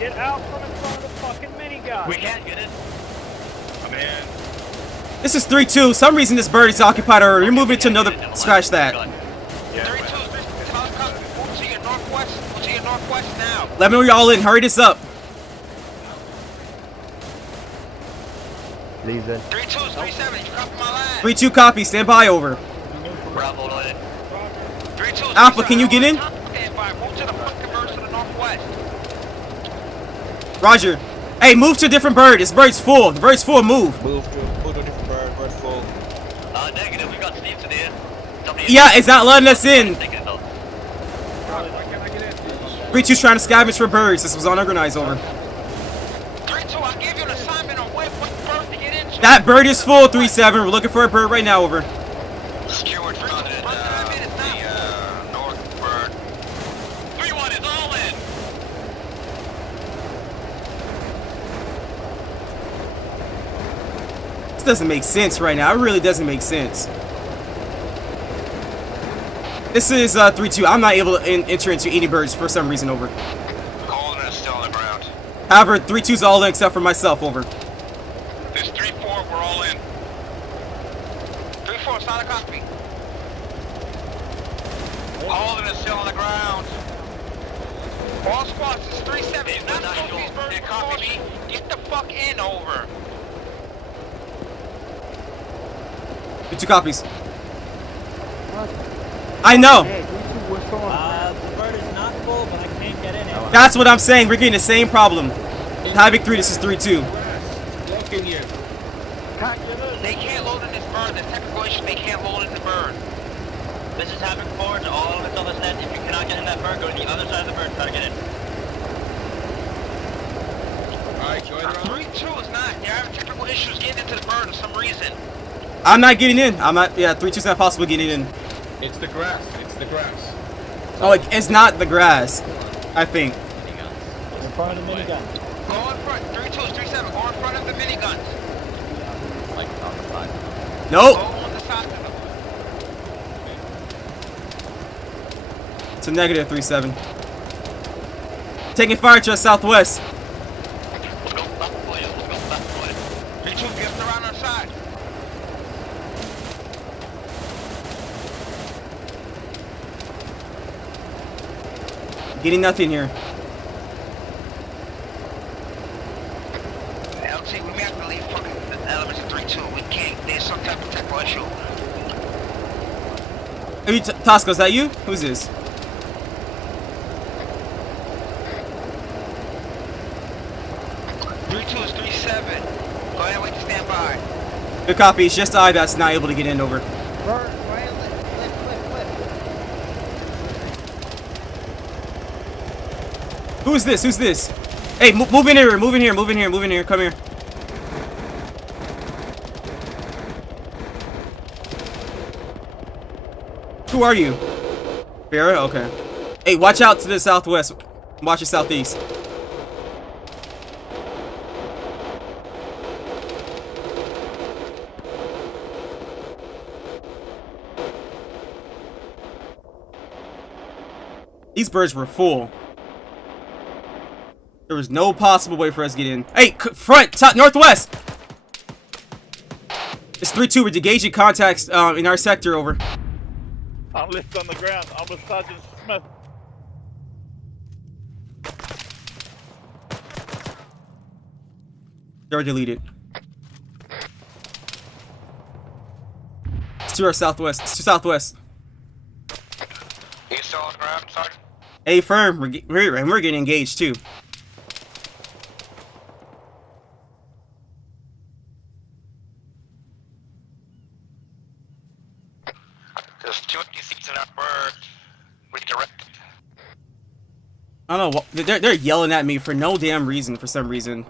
Get out from in front of the fucking minigun. We can't get in. I'm in. This is 3-2. Some reason this bird is occupied already. You're moving it to another. Scratch that. 3-2, move to your northwest. Move to your northwest now. Let me know you're all in. Hurry this up. Please then. 3-2 is 3-7. You copy my line. 3-2 copy. Stand by, over. Bravo on it. 3-2 is Alpha, can you get in? Stand by. Move to the fucking birds to the northwest. Roger. Hey, move to a different bird. This bird's full. The bird's full. Move. Move to a different bird. Bird full. Negative. We got Steve's in here. Yeah, it's not letting us in. 3-2's trying to scavenge for birds. This was unorganized, over. 3-2, I gave you an assignment on what bird to get into. That bird is full, 3-7. We're looking for a bird right now, over. Stewart found it, the north bird. 3-1 is all in. This doesn't make sense right now. It really doesn't make sense. This is 3-2. I'm not able to enter into any birds for some reason, over. Golden is still on the ground. However, 3-2's all in except for myself, over. This 3-4, we're all in. 3-4, 3-4, solid copy. Holding is still on the ground. All squads is 3-7. Not smoke these birds. Copy me. Get the fuck in over. Get 2 copies. I know. The bird is not full, but I can't get in it. That's what I'm saying. We're getting the same problem. Havoc 3, this is 3-2. Blocking you. They can't load in this bird. There's technical issue. They can't load in the bird. This is Havoc 4 to all of its other sets. If you cannot get in that bird, go to the other side of the bird and try to get in. Alright, join around. 3-2 is not. They're having technical issues getting into the bird for some reason. I'm not getting in. I'm not. Yeah, 3-2's not possible getting in. It's the grass. It's the grass. Oh, it's not the grass. I think. In front of the minigun. Go in front. 3-2 is 3-7. Go in front of the miniguns. Like on the side. Nope. Go on the side of them. It's a negative 3-7. Taking fire to our southwest. 3-2, get around our side. Getting nothing here. LT, we may have to leave fucking the elements of 3-2. We can't. There's some type of technical issue. Are you Tosco, is that you? Who's this? Is 3-7. Go ahead, wait to stand by. Good copy. It's just I that's not able to get in. Over. Bird, right, flip. Who's this? Who's this? Hey, move in here. Move in here. Move in here. Move in here. Come here. Who are you? Farrah? Okay. Hey, watch out to the southwest. Watch the southeast. These birds were full. There was no possible way for us to get in. Hey, front, top, northwest. It's 3-2. We're engaging contacts in our sector. Over. I'm left on the ground. I'm with Sergeant Smith. They're deleted. It's to our southwest. It's to southwest. You still on the ground, Sergeant? Hey, firm. We're getting engaged too. There's 2 empty seats in our bird. Redirect. I don't know. They're yelling at me for no damn reason. For some reason.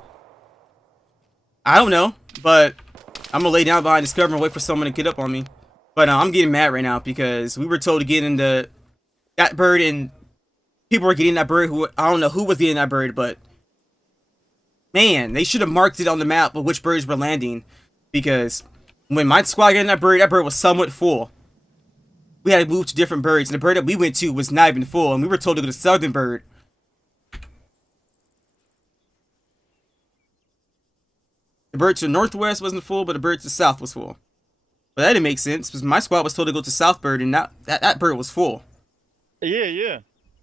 I don't know, but I'm gonna lay down behind this cover and wait for someone to get up on me. But I'm getting mad right now because we were told to get into that bird and people were getting that bird who I don't know who was getting that bird, but man, they should have marked it on the map of which birds were landing, because when my squad got in that bird was somewhat full. We had to move to different birds, and the bird that we went to was not even full, and we were told to go to southern bird. The bird to the northwest wasn't full, but the bird to the south was full. But that didn't make sense, because my squad was told to go to south bird, and that bird was full. Yeah.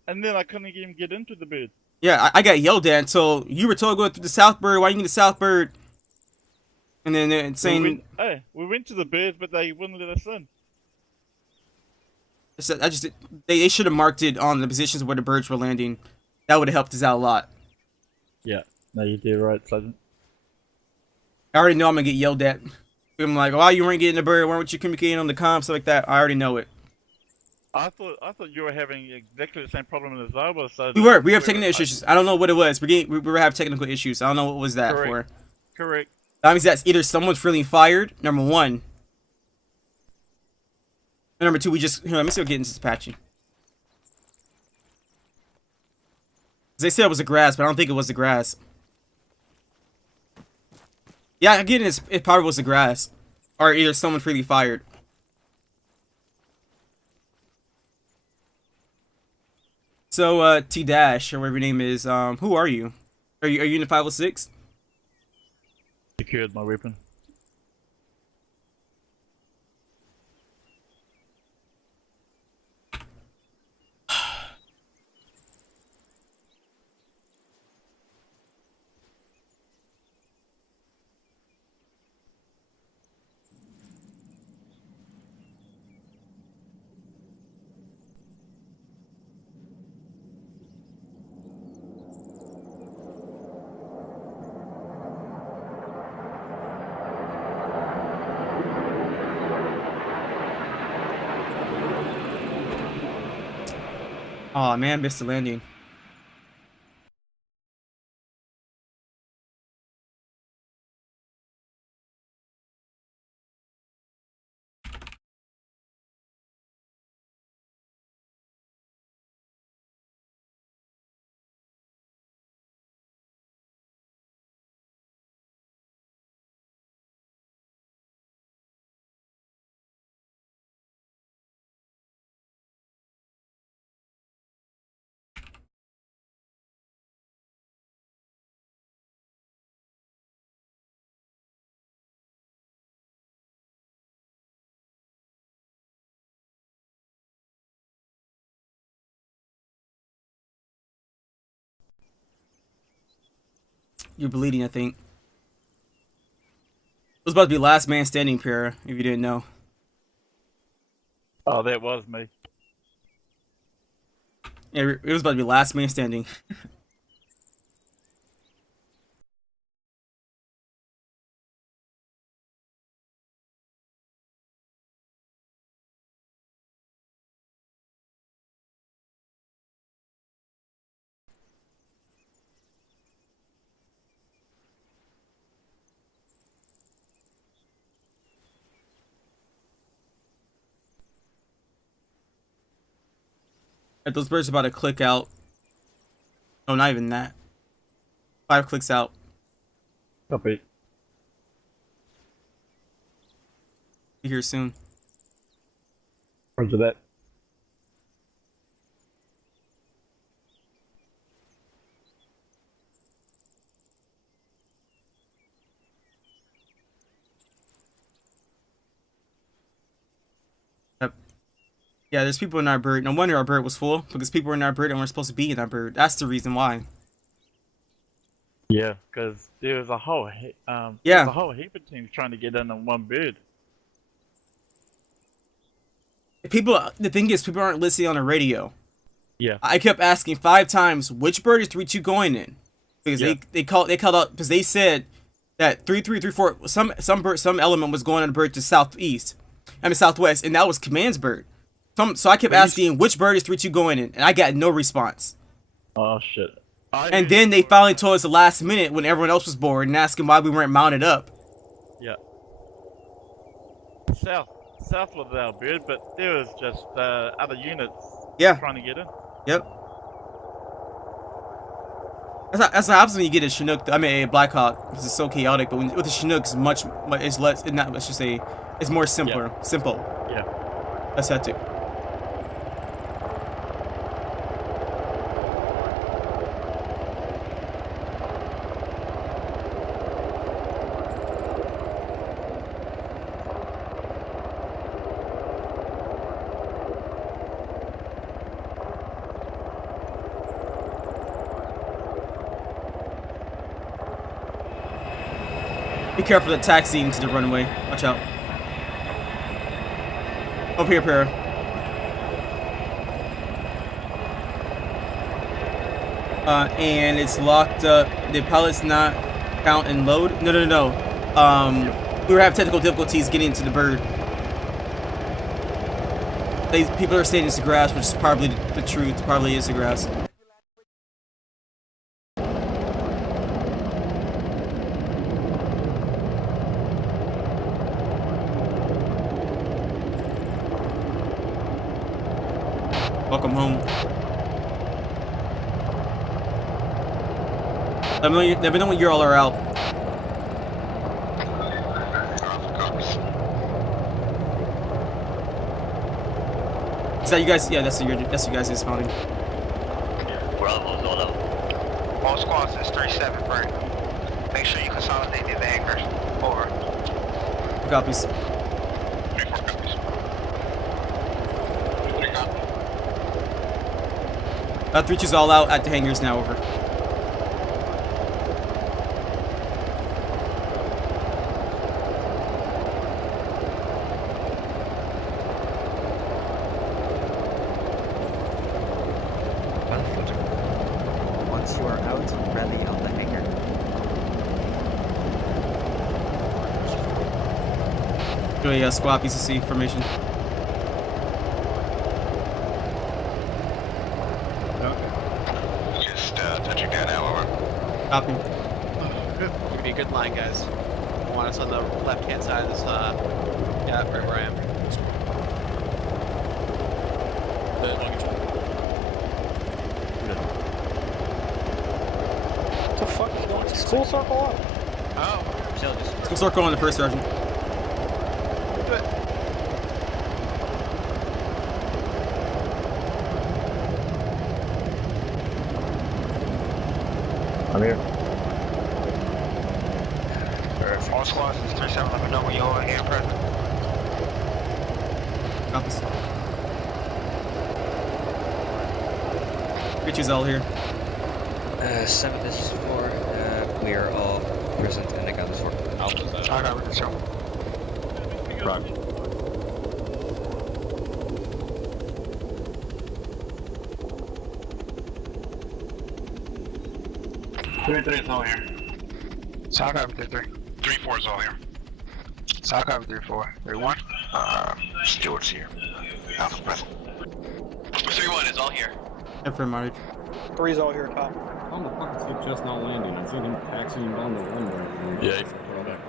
And then I couldn't even get into the bird. Yeah, I got yelled at until you were told to go to the south bird. Why you need the south bird? And then they're saying... We went to the bird, but they wouldn't let us in. They should have marked it on the positions where the birds were landing. That would have helped us out a lot. Yeah, no, you did right, Sergeant. I already know I'm gonna get yelled at. I'm like, oh, you weren't getting the bird. Why weren't you communicating on the comms, stuff like that? I already know it. I thought you were having exactly the same problem as I was. So we have technical issues. I don't know what it was. We were having technical issues. I don't know what was that for. Correct. That means that's either someone's feeling fired, number one. And number two, here, let me see what getting into this patching. They said it was the grass, but I don't think it was the grass. Yeah, again, it probably was the grass. Or either someone freely fired. So, T-Dash, or whatever your name is, who are you? Are you in the 506? Secured my weapon. Oh man, missed the landing. You're bleeding, I think. It was about to be last man standing, Para, if you didn't know. Oh, that was me. Yeah, it was about to be last man standing. Those birds are about to click out. Oh, not even that. 5 clicks out. Copy. Be here soon. Roger that. Yep. Yeah, there's people in our bird. No wonder our bird was full, because people were in our bird and we're supposed to be in our bird. That's the reason why. Yeah, because there was a whole Yeah. there's a whole heap of teams trying to get in on one bird. The thing is, people aren't listening on the radio. Yeah. I kept asking 5 times, which bird is 3-2 going in? Because they called out, because they said that 3-3-3-4 some element was going on the bird to southwest, and that was Command's bird. So I kept asking which bird is 3-2 going in, and I got no response. Oh shit. And then they finally told us the last minute when everyone else was bored and asking why we weren't mounted up. Yeah. South was our bird, but there was just other units trying to get in. Yep. That's what happens when you get a Chinook. I mean, a Blackhawk, because it's so chaotic. But with the Chinook, it's less. Not let's just say, it's more simpler. Yeah. Simple. Yeah. That's that too. Be careful of the taxi into the runway. Watch out. Over here, Para. And it's locked up. The pilot's not count and load. No. We were having technical difficulties getting into the bird. People are saying it's the grass, which is probably the truth. It probably is the grass. Welcome home. Let me know when you all are out. Is that you guys? Yeah, that's you guys is spawning. Bravo's all out. All squads is 3-7, Brent. Make sure you consolidate the anchors. Over. Copies. 3-4 copies. 3 copies. 3-2's all out at the hangars now. Over. Once you are out, rally on the hangar. Really, squad PCC formation. Copy. Give me a good line, guys. I want us on the left-hand side of this, yeah, right where I am. What the fuck is going on? School circle up. Oh. Let's go circle on the first sergeant. Do it. I'm here. All squads is 37. Let me know when you're over here present. Compass. Richie's all here. 7 is 4. We are all present and the gun is 4. Alpha's out. I got it, so. Rock. 3-3 is all here. Sock over 3-3. 3-4 is all here. Sock over 3-4. 3-1. Stewart's here. Alpha present. 3-1 is all here. Affirm, Marge. 3's all here, top. How the fuck is he just not landing? I seen him taxiing down the runway. Yeah, roll back.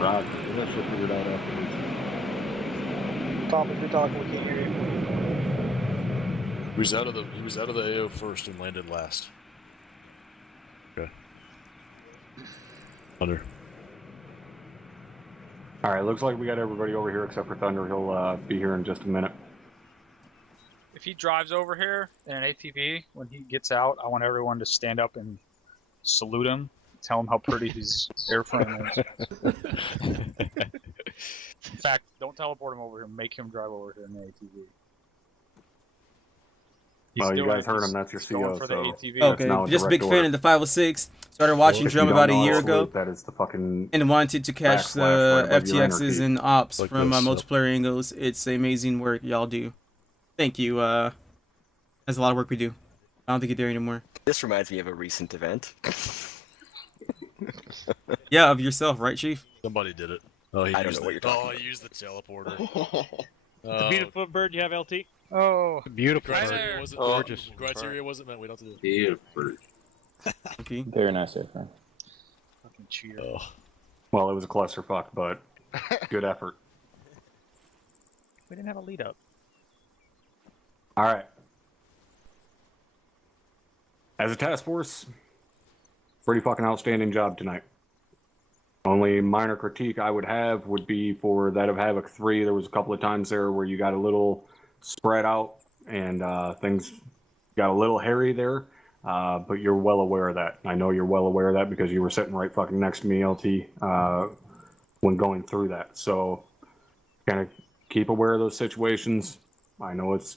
Rock, get that shit figured out afterwards. Top, if you're talking, we can't hear you. He was out of the AO first and landed last. Okay. Thunder. Alright, looks like we got everybody over here except for Thunder. He'll be here in just a minute. If he drives over here in an ATV, when he gets out, I want everyone to stand up and salute him. Tell him how pretty his airframe is. In fact, don't teleport him over here. Make him drive over here in the ATV. Well, you guys heard him. That's your CO. For So the ATV. Okay, just a big fan of the 506. Started watching Drum about a year ago. That is the fucking. And wanted to catch the FTXs and ops like from this, multiplayer angles. It's amazing work y'all do. Thank you. That's a lot of work we do. I don't think you're there anymore. This reminds me of a recent event. Yeah, of yourself, right, Chief? Somebody did it. Oh, he I don't used know what you're talking about. he used the teleporter. The beautiful bird you have, LT. Oh, beautiful. Criteria wasn't gorgeous. Criteria wasn't meant. We don't have to do it. Beautiful. Okay. Very nice airframe. Fucking cheer. Oh. Well, it was a clusterfuck, but good effort. We didn't have a lead up. All right. As a task force, pretty fucking outstanding job tonight. Only minor critique I would have would be for that of Havoc 3. There was a couple of times there where you got a little spread out and things got a little hairy there, but you're well aware of that. I know you're well aware of that because you were sitting right fucking next to me, LT, when going through that. So kind of keep aware of those situations. I know it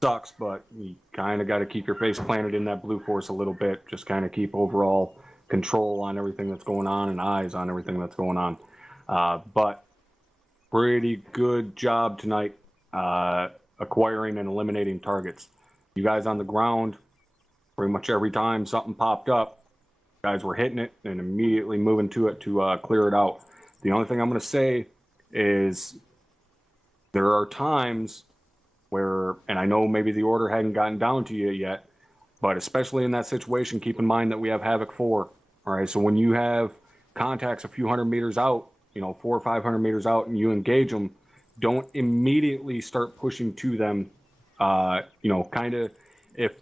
sucks, but you kind of got to keep your face planted in that blue force a little bit. Just kind of keep overall control on everything that's going on and eyes on everything that's going on. But pretty good job tonight acquiring and eliminating targets. You guys on the ground, pretty much every time something popped up, you guys were hitting it and immediately moving to it to clear it out. The only thing I'm going to say is there are times where, and I know maybe the order hadn't gotten down to you yet, but especially in that situation, keep in mind that we have Havoc 4. All right, so when you have contacts a few hundred meters out, 400 or 500 meters out, and you engage them, don't immediately start pushing to them. Kind of, if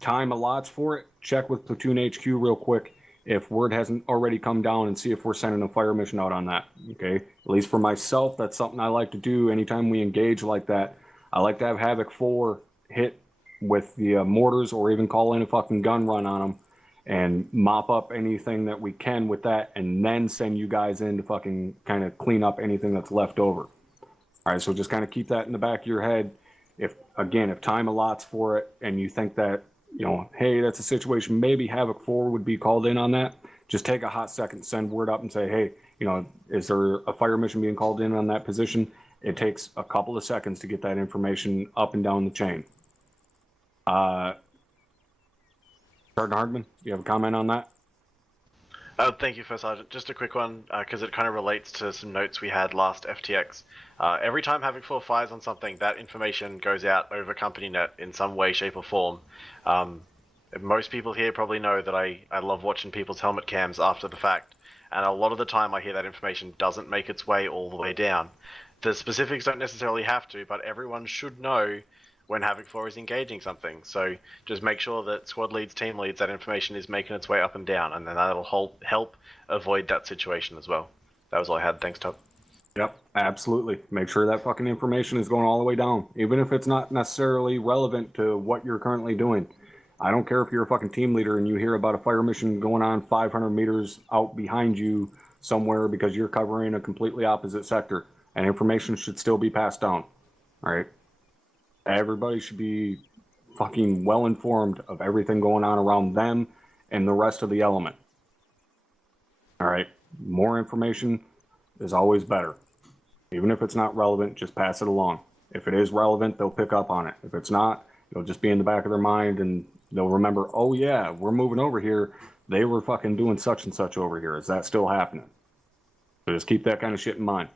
time allots for it, check with Platoon HQ real quick if word hasn't already come down and see if we're sending a fire mission out on that. Okay, at least for myself, that's something I like to do. Anytime we engage like that, I like to have Havoc 4 hit with the mortars or even call in a fucking gun run on them and mop up anything that we can with that, and then send you guys in to fucking kind of clean up anything that's left over. All right, so just kind of keep that in the back of your head. If time allots for it and you think that, hey, that's a situation, maybe Havoc 4 would be called in on that, just take a hot second, send word up and say, hey, is there a fire mission being called in on that position? It takes a couple of seconds to get that information up and down the chain. Sergeant Hardman, do you have a comment on that? Thank you, First Sergeant. Just a quick one, because it kind of relates to some notes we had last FTX. Every time Havoc 4 fires on something, that information goes out over CompanyNet in some way, shape, or form. Most people here probably know that I love watching people's helmet cams after the fact, and a lot of the time I hear that information doesn't make its way all the way down. The specifics don't necessarily have to, but everyone should know when Havoc 4 is engaging something. So just make sure that squad leads, team leads, that information is making its way up and down, and then that'll help avoid that situation as well. That was all I had. Thanks, Top. Yep, absolutely. Make sure that fucking information is going all the way down, even if it's not necessarily relevant to what you're currently doing. I don't care if you're a fucking team leader and you hear about a fire mission going on 500 meters out behind you somewhere because you're covering a completely opposite sector, and information should still be passed down. All right? Everybody should be fucking well informed of everything going on around them and the rest of the element. All right? More information is always better. Even if it's not relevant, just pass it along. If it is relevant, they'll pick up on it. If it's not, it'll just be in the back of their mind and they'll remember, oh yeah, we're moving over here. They were fucking doing such and such over here. Is that still happening? So just keep that kind of shit in mind.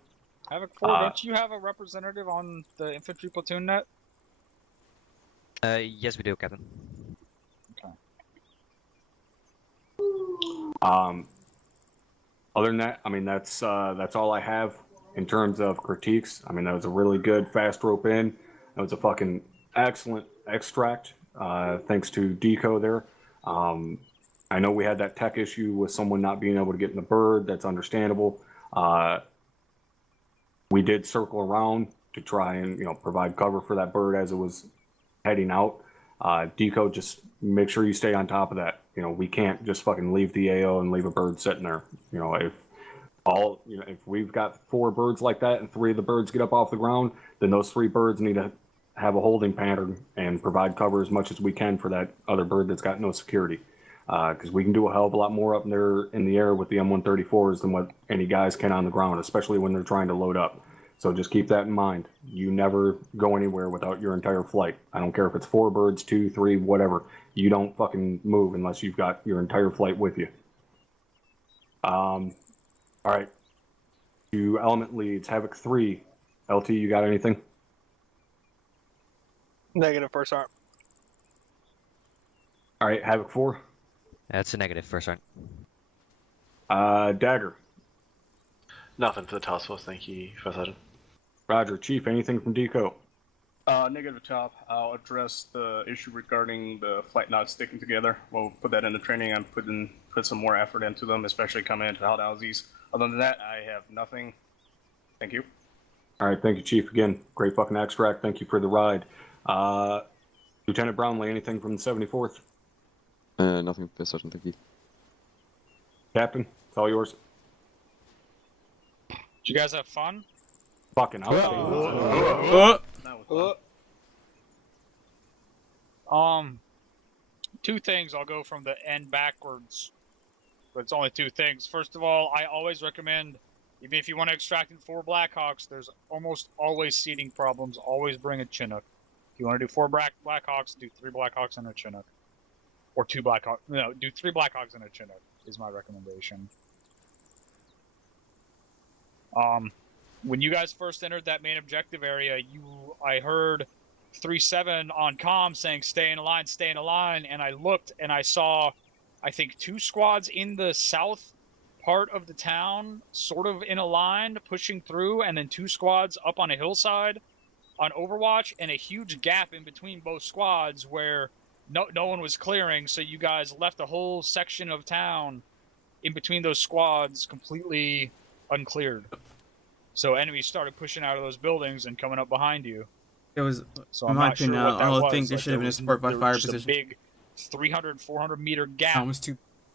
Havoc 4, don't you have a representative on the infantry platoon net? Yes, we do, Captain. Okay. Other than that, I mean, that's all I have in terms of critiques. I mean, that was a really good fast rope in. That was a fucking excellent extract. Thanks to Deco there. I know we had that tech issue with someone not being able to get in the bird. That's understandable. We did circle around to try and provide cover for that bird as it was heading out. Deco, just make sure you stay on top of that. We can't just fucking leave the AO and leave a bird sitting there. If we've got 4 birds like that and 3 of the birds get up off the ground, then those 3 birds need to have a holding pattern and provide cover as much as we can for that other bird that's got no security. Because we can do a hell of a lot more up there in the air with the M134s than what any guys can on the ground, especially when they're trying to load up. So just keep that in mind. You never go anywhere without your entire flight. I don't care if it's 4 birds, 2, 3, whatever. You don't fucking move unless you've got your entire flight with you. All right. To element leads, Havoc 3. LT, you got anything? Negative, First Sergeant. All right, Havoc 4. That's a negative, First Sergeant. Dagger. Nothing for the task force, thank you, First Sergeant. Roger. Chief, anything from Deco? Negative, Top. I'll address the issue regarding the flight not sticking together. We'll put that in the training and put some more effort into them, especially coming into Haldowsies. Other than that, I have nothing. Thank you. All right, thank you, Chief. Again, great fucking extract. Thank you for the ride. Lieutenant Brownlee, anything from the 74th? Nothing, First Sergeant, thank you. Captain, it's all yours. Did you guys have fun? Fucking Two things. I'll go from the end backwards, but it's only 2 things. First of all, I always recommend, even if you want to extract in 4 Blackhawks, there's almost always seating problems. Always bring a Chinook. If you want to do 4 Blackhawks, do 3 Blackhawks and a Chinook, or 2 Blackhawks. No, do 3 Blackhawks and a Chinook is my recommendation. When you guys first entered that main objective area, I heard 3-7 on comm saying stay in a line, and I looked and I saw, I think, 2 squads in the south part of the town, sort of in a line, pushing through, and then 2 squads up on a hillside on Overwatch, and a huge gap in between both squads where no one was clearing, so you guys left a whole section of town in between those squads completely uncleared. So enemies started pushing out of those buildings and coming up behind you. It was, so in my opinion, sure I don't think there should have been a support by fire position. position. A big 300, 400 meter gap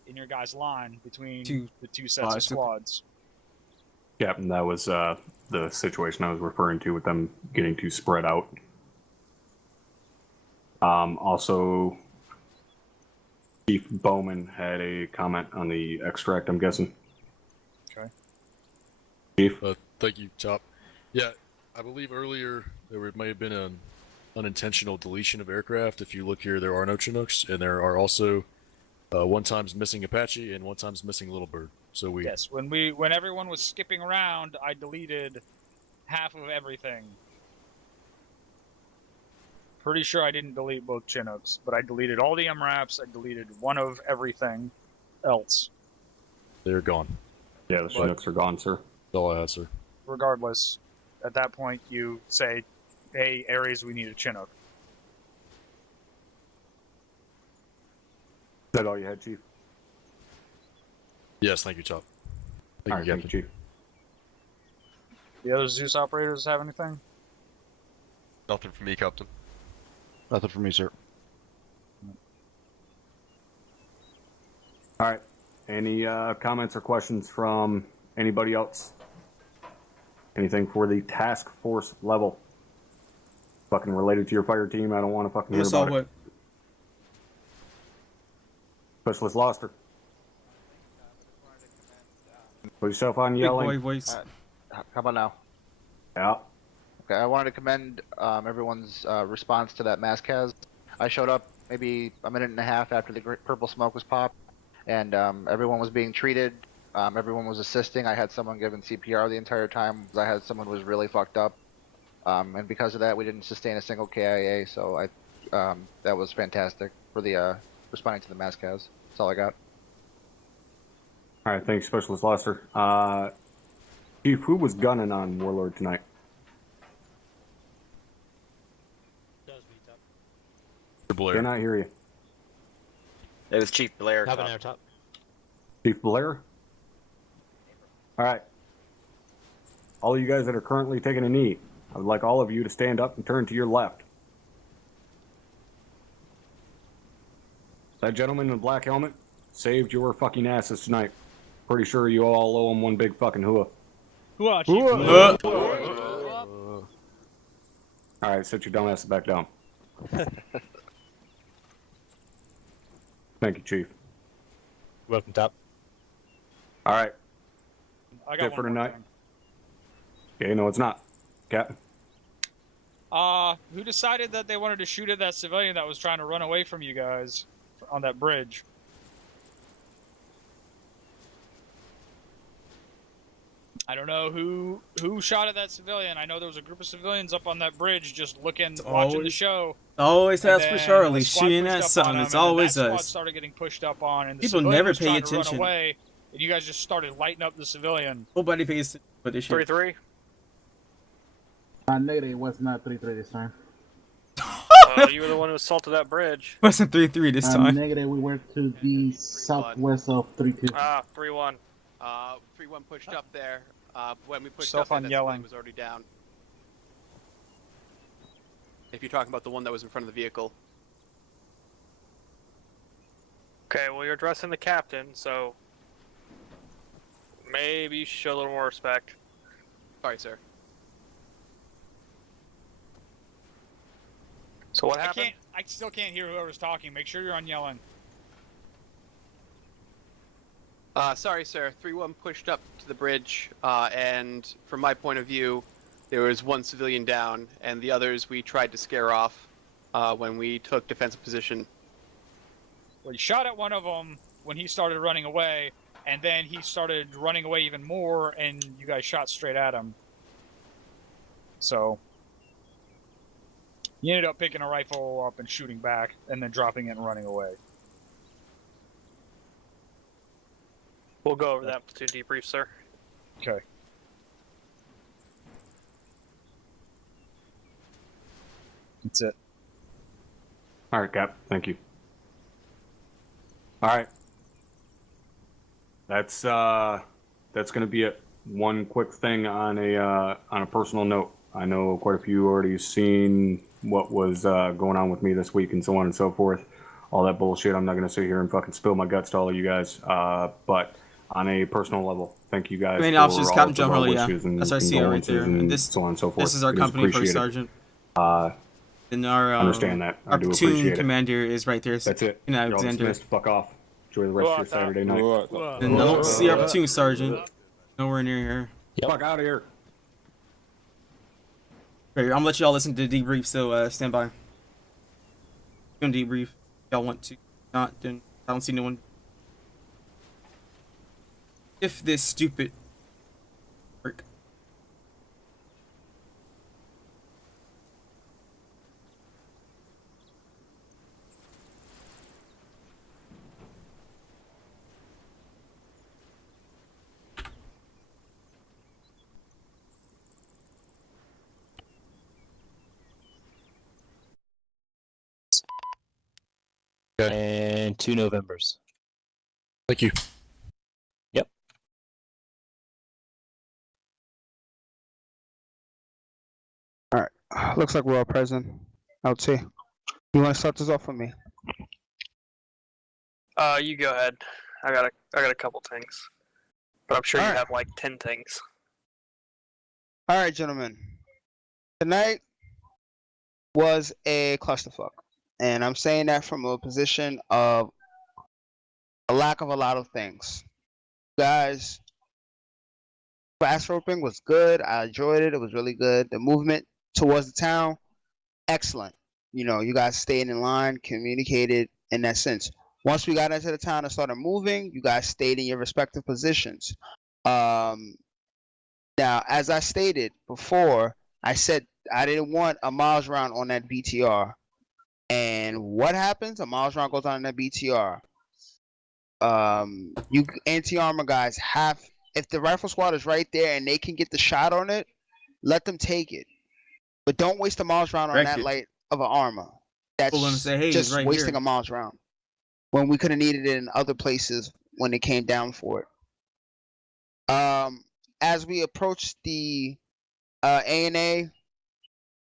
in your guys' line between the 2 sets of squads. Captain, that was the situation I was referring to with them getting too spread out. Also, Chief Bowman had a comment on the extract, I'm guessing. Okay. Chief? Thank you, Chop. Yeah, I believe earlier there may have been an unintentional deletion of aircraft. If you look here, there are no Chinooks, and there are also One time's missing Apache, and one time's missing Little Bird. So we. Yes, when everyone was skipping around, I deleted half of everything. Pretty sure I didn't delete both Chinooks, but I deleted all the MRAPs, I deleted one of everything else. They're gone. Yeah, the Chinooks are gone, sir. That's all I had, sir. Regardless, at that point you say, hey, Ares, we need a Chinook. Is that all you had, Chief? Yes, thank you, Chop. Thank you, Chief. The other Zeus operators have anything? Nothing from me, Captain. Nothing from me, sir. All right. Any comments or questions from anybody else? Anything for the task force level? Fucking related to your fire team? I don't want to fucking hear about it. Specialist Loster. Put yourself on yelling. Big boy voice. How about now? Yeah. Okay, I wanted to commend everyone's response to that mask has. I showed up maybe a minute and a half after the purple smoke was popped, and everyone was being treated. Everyone was assisting. I had someone giving CPR the entire time. I had someone who was really fucked up, and because of that, we didn't sustain a single KIA. So that was fantastic for the responding to the mask has. That's all I got. All right, thanks, Specialist Loster. Chief, who was gunning on Warlord tonight? Blair. Cannot hear you. It was Chief Blair. Top. Chief Blair? All right. All of you guys that are currently taking a knee, I would like all of you to stand up and turn to your left. That gentleman in the black helmet saved your fucking asses tonight. Pretty sure you all owe him one big fucking hooah. Hooah, Chief. All right, sit your dumb ass back down. Thank you, Chief. Welcome, Top. All right. I That's it for tonight. Okay, no, it's not. Captain. Who decided that they wanted to shoot at that civilian that was trying to run away from you guys on that bridge? I don't know who shot at that civilian. I know there was a group of civilians up on that bridge just looking, watching the show. Always has for Charlie shooting at something. It's always us. us. Started getting pushed up on, and the People civilian never was pay trying to attention. run away, and you guys just started lighting up the civilian. Nobody pays attention for this shit. 3-3. Negative, it was not 3-3 this time. You were the one who assaulted that bridge. Wasn't 3-3 this time. Negative, we were to the southwest of 3-2. 3-1. 3-1 pushed up there. When we pushed Stuff up on there, that yelling. civilian was already down. If you're talking about the one that was in front of the vehicle. Okay, well you're addressing the captain, so maybe you should show a little more respect. Sorry, sir. So what happened? I still can't hear whoever's talking. Make sure you're on yelling. Sorry, sir. 3-1 pushed up to the bridge, and from my point of view, there was one civilian down, and the others we tried to scare off when we took defensive position. Well, you shot at one of them when he started running away, and then he started running away even more, and you guys shot straight at him. So you ended up picking a rifle up and shooting back, and then dropping it and running away. We'll go over that platoon debrief, sir. Okay. That's it. All right, Cap. Thank you. All right. That's going to be it. One quick thing on a personal note. I know quite a few already seen what was going on with me this week and so on and so forth. All that bullshit. I'm not going to sit here and fucking spill my guts to all of you guys. But on a personal level, thank you guys. Main for officer's all Captain of the John Hurley, yeah. well-wishes and That's our CO right there. condolences And this, so on and so forth. this is our It is company first appreciated. sergeant. And our Understand that. I our do platoon appreciate it. commander is right there. That's it. You know, You're all Alexander. dismissed. Fuck off. Enjoy the rest of your Saturday night. And I don't see our platoon sergeant. Nowhere near here. Fuck out of here. Right, I'm gonna let y'all listen to the debrief, so stand by. Gonna debrief. If y'all want to. Not, then I don't see no one. If this stupid work. And 2 Novembers. Thank you. Yep. Alright, looks like we're all present. LT, you want to start this off for me? You go ahead. I got a couple things, but I'm sure you have like 10 things. Alright, gentlemen. Tonight was a clusterfuck. And I'm saying that from a position of a lack of a lot of things. Guys, fast roping was good. I enjoyed it. It was really good. The movement towards the town, excellent. You know, you guys stayed in line, communicated in that sense. Once we got into the town and started moving, you guys stayed in your respective positions. Now, as I stated before, I said I didn't want a miles round on that BTR. And what happens? A miles round goes on that BTR. You anti-armor guys have, if the rifle squad is right there and they can get the shot on it, let them take it. But don't waste a miles round on that light of an armor. That's just right wasting here. a miles round. When we could have needed it in other places when it came down for it. As we approach the A&A,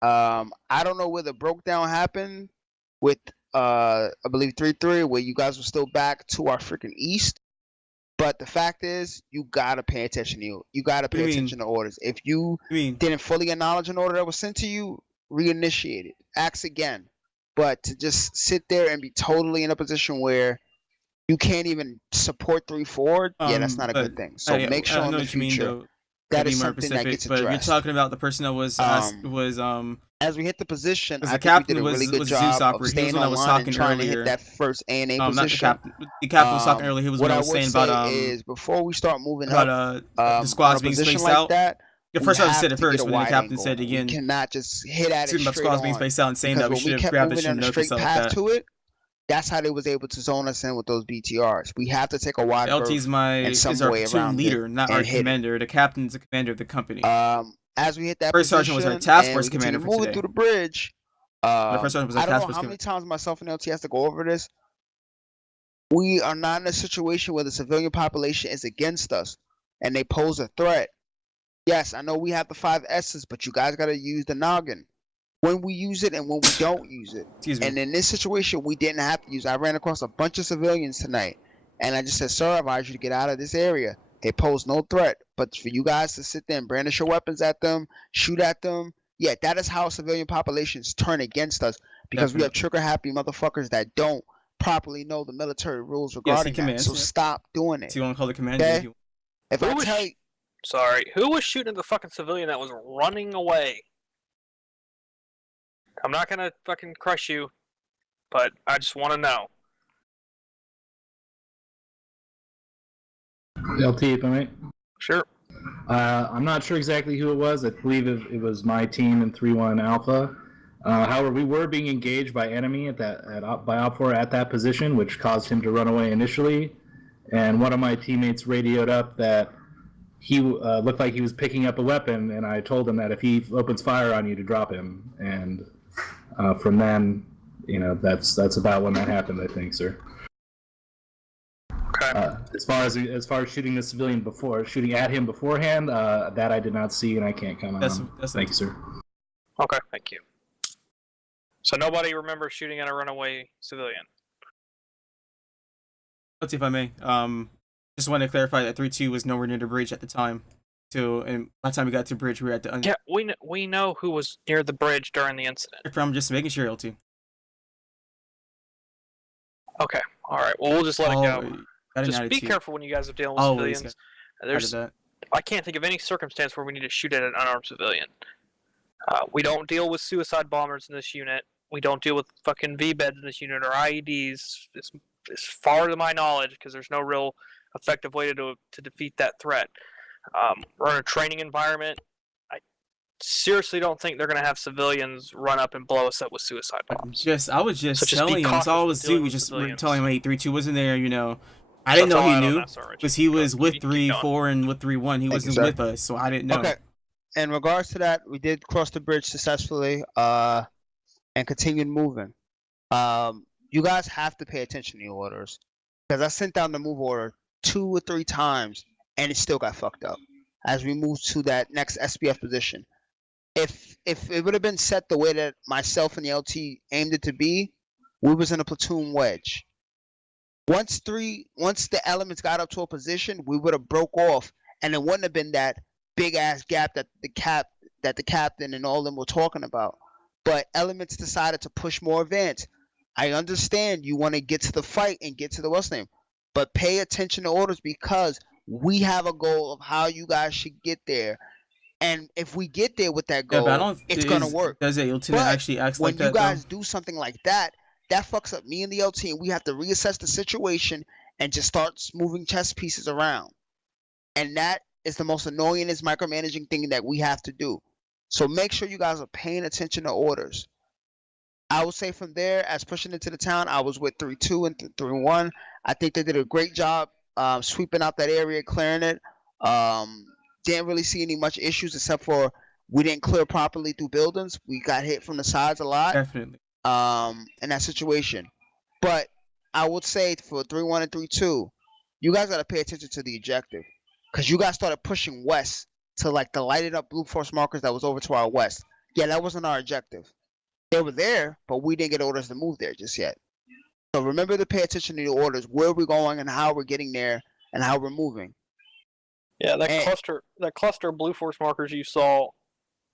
I don't know where the broke down happened with I believe 3-3, where you guys were still back to our freaking east. But the fact is, you gotta pay attention to you. You gotta pay attention to orders. If you didn't fully acknowledge an order that was sent to you, reinitiate it. Ask again. But to just sit there and be totally in a position where you can't even support 3-4, yeah, that's not a good thing. So make sure in the future that is something that gets addressed. But you're talking about the person that was as we hit the position, I the think captain we did a really good was job Zeus of operator. He was staying the one that was online talking and trying to earlier. hit that first A&A Not the position. captain. The captain was talking earlier. He was What the I one that was would saying say about is before we start moving about up, the squads being spaced out. That, the first we time I have said it to get first, a but then the wide captain angle. said it again. We cannot just hit at it Speaking about straight squads being on. spaced out and saying Because that we when should have kept grabbed the moving shit on and a notes straight and stuff like path that. to it, that's how they was able to zone us in with those BTRs. We have to take a wide berth LT's and our platoon leader, not our commander. The captain's the commander of the company. As we hit that First sergeant was our task force commander for moving today. through the bridge. The first sergeant was our I don't task know force how many times myself and LT has to go over this. We are not in a situation where the civilian population is against us and they pose a threat. Yes, I know we have the 5 S's, but you guys gotta use the noggin. When we use it and when we don't use it. And in this situation, we didn't have to use it. I ran across a bunch of civilians tonight, and I just said, sir, I advise you to get out of this area. They pose no threat. But for you guys to sit there and brandish your weapons at them, shoot at them, yeah, that is how civilian populations turn against us. Because we have trigger-happy motherfuckers that don't properly know the military rules regarding that. So stop doing it. So you want to call the commander? Okay? If I tell you... Sorry, who was shooting at the fucking civilian that was running away? I'm not gonna fucking crush you, but I just want to know. LT, if I might. Sure. I'm not sure exactly who it was. I believe it was my team in 3-1 Alpha. However, we were being engaged by enemy by Op4 at that position, which caused him to run away initially. And one of my teammates radioed up that he looked like he was picking up a weapon, and I told him that if he opens fire on you, to drop him. And from then, that's about when that happened, I think, sir. Okay. As far as shooting the civilian shooting at him beforehand, that I did not see, and I can't comment on. Thank you, sir. Okay, thank you. So nobody remembers shooting at a runaway civilian? Let's see if I may. Just want to clarify that 3-2 was nowhere near the bridge at the time. And by the time we got to the bridge, we were at the... Yeah, we know who was near the bridge during the incident. I'm just making sure, LT. Okay, alright, well, we'll just let it go. Just be careful when you guys are dealing with civilians. I can't think of any circumstance where we need to shoot at an unarmed civilian. We don't deal with suicide bombers in this unit. We don't deal with fucking V-beds in this unit or IEDs. as far to my knowledge, because there's no real effective way to defeat that threat. We're in a training environment. I seriously don't think they're going to have civilians run up and blow us up with suicide bombs. I was just telling him. That's all I was doing. Was just telling him, hey, 3-2 wasn't there. You know, I didn't know he knew because he was with 3-4 and with 3-1. He wasn't with us, so I didn't know. Okay. In regards to that, we did cross the bridge successfully, and continued moving. You guys have to pay attention to your orders, because I sent down the move order 2 or 3 times, and it still got fucked up as we moved to that next SPF position. If it would have been set the way that myself and the LT aimed it to be, we was in a platoon wedge. Once the elements got up to a position, we would have broke off, and it wouldn't have been that big ass gap that the captain and all of them were talking about. But elements decided to push more advance. I understand you want to get to the fight and get to the what's name, but pay attention to orders, because we have a goal of how you guys should get there. And if we get there with that goal, it's gonna work. Does a lieutenant actually act like that? When you guys do something like that, that fucks up me and the LT, and we have to reassess the situation and just start moving chess pieces around. And that is the most annoying and micromanaging thing that we have to do. So make sure you guys are paying attention to orders. I would say from there, as pushing into the town, I was with 3-2 and 3-1. I think they did a great job sweeping out that area, clearing it. Didn't really see any much issues except for we didn't clear properly through buildings. We got hit from the sides a lot. Definitely. In that situation. But I would say for 3-1 and 3-2, you guys got to pay attention to the objective, because you guys started pushing west to like the lighted up blue force markers that was over to our west. Yeah, that wasn't our objective. They were there, but we didn't get orders to move there just yet. So remember to pay attention to the orders, where we're going and how we're getting there and how we're moving. Yeah, that cluster of blue force markers you saw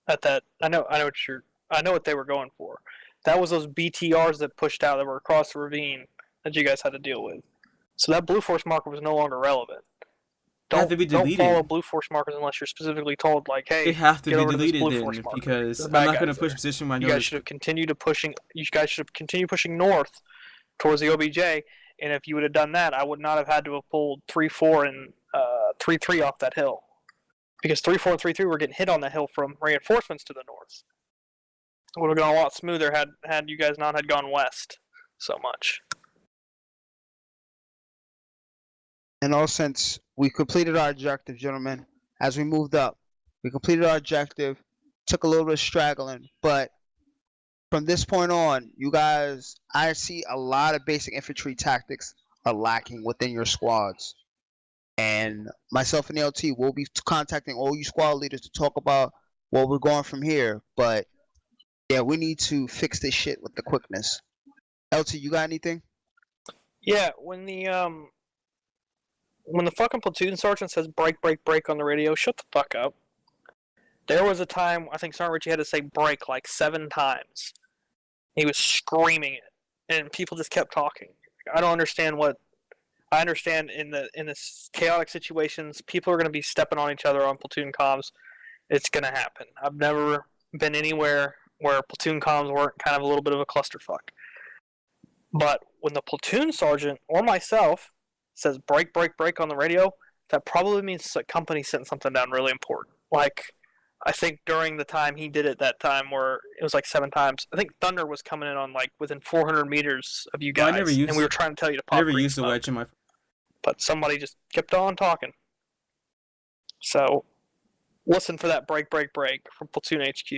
at that, I know what they were going for. That was those BTRs that pushed out that were across the ravine that you guys had to deal with. So that blue force marker was no longer relevant. Don't follow blue force markers unless you're specifically told, like, hey, they have to be deleted then, because I'm not going to push position when I know you guys should have continued pushing north towards the OBJ, and if you would have done that, I would not have had to have pulled 3-4 and 3-3 off that hill, because 3-4 and 3-3 were getting hit on the hill from reinforcements to the north. It would have gone a lot smoother had you guys not had gone west so much. In all sense, we completed our objective, gentlemen. As we moved up, we completed our objective, took a little bit of straggling, but from this point on, you guys, I see a lot of basic infantry tactics are lacking within your squads. And myself and the LT will be contacting all you squad leaders to talk about where we're going from here. But yeah, we need to fix this shit with the quickness. LT, you got anything? Yeah, when the fucking platoon sergeant says break, break, break on the radio, shut the fuck up. There was a time, I think Sergeant Richie had to say break like 7 times. He was screaming it, and people just kept talking. I don't understand I understand in this chaotic situations, people are going to be stepping on each other on platoon comms. It's going to happen. I've never been anywhere where platoon comms weren't kind of a little bit of a clusterfuck. But when the platoon sergeant or myself says break, break, break on the radio, that probably means the company sent something down really important. Like, I think during the time he did it that time where it was like 7 times, I think Thunder was coming in on like within 400 meters of you guys, and we were trying to tell you to pop. I never used the wedge in my. But somebody just kept on talking. So, listen for that break, break, break from Platoon HQ.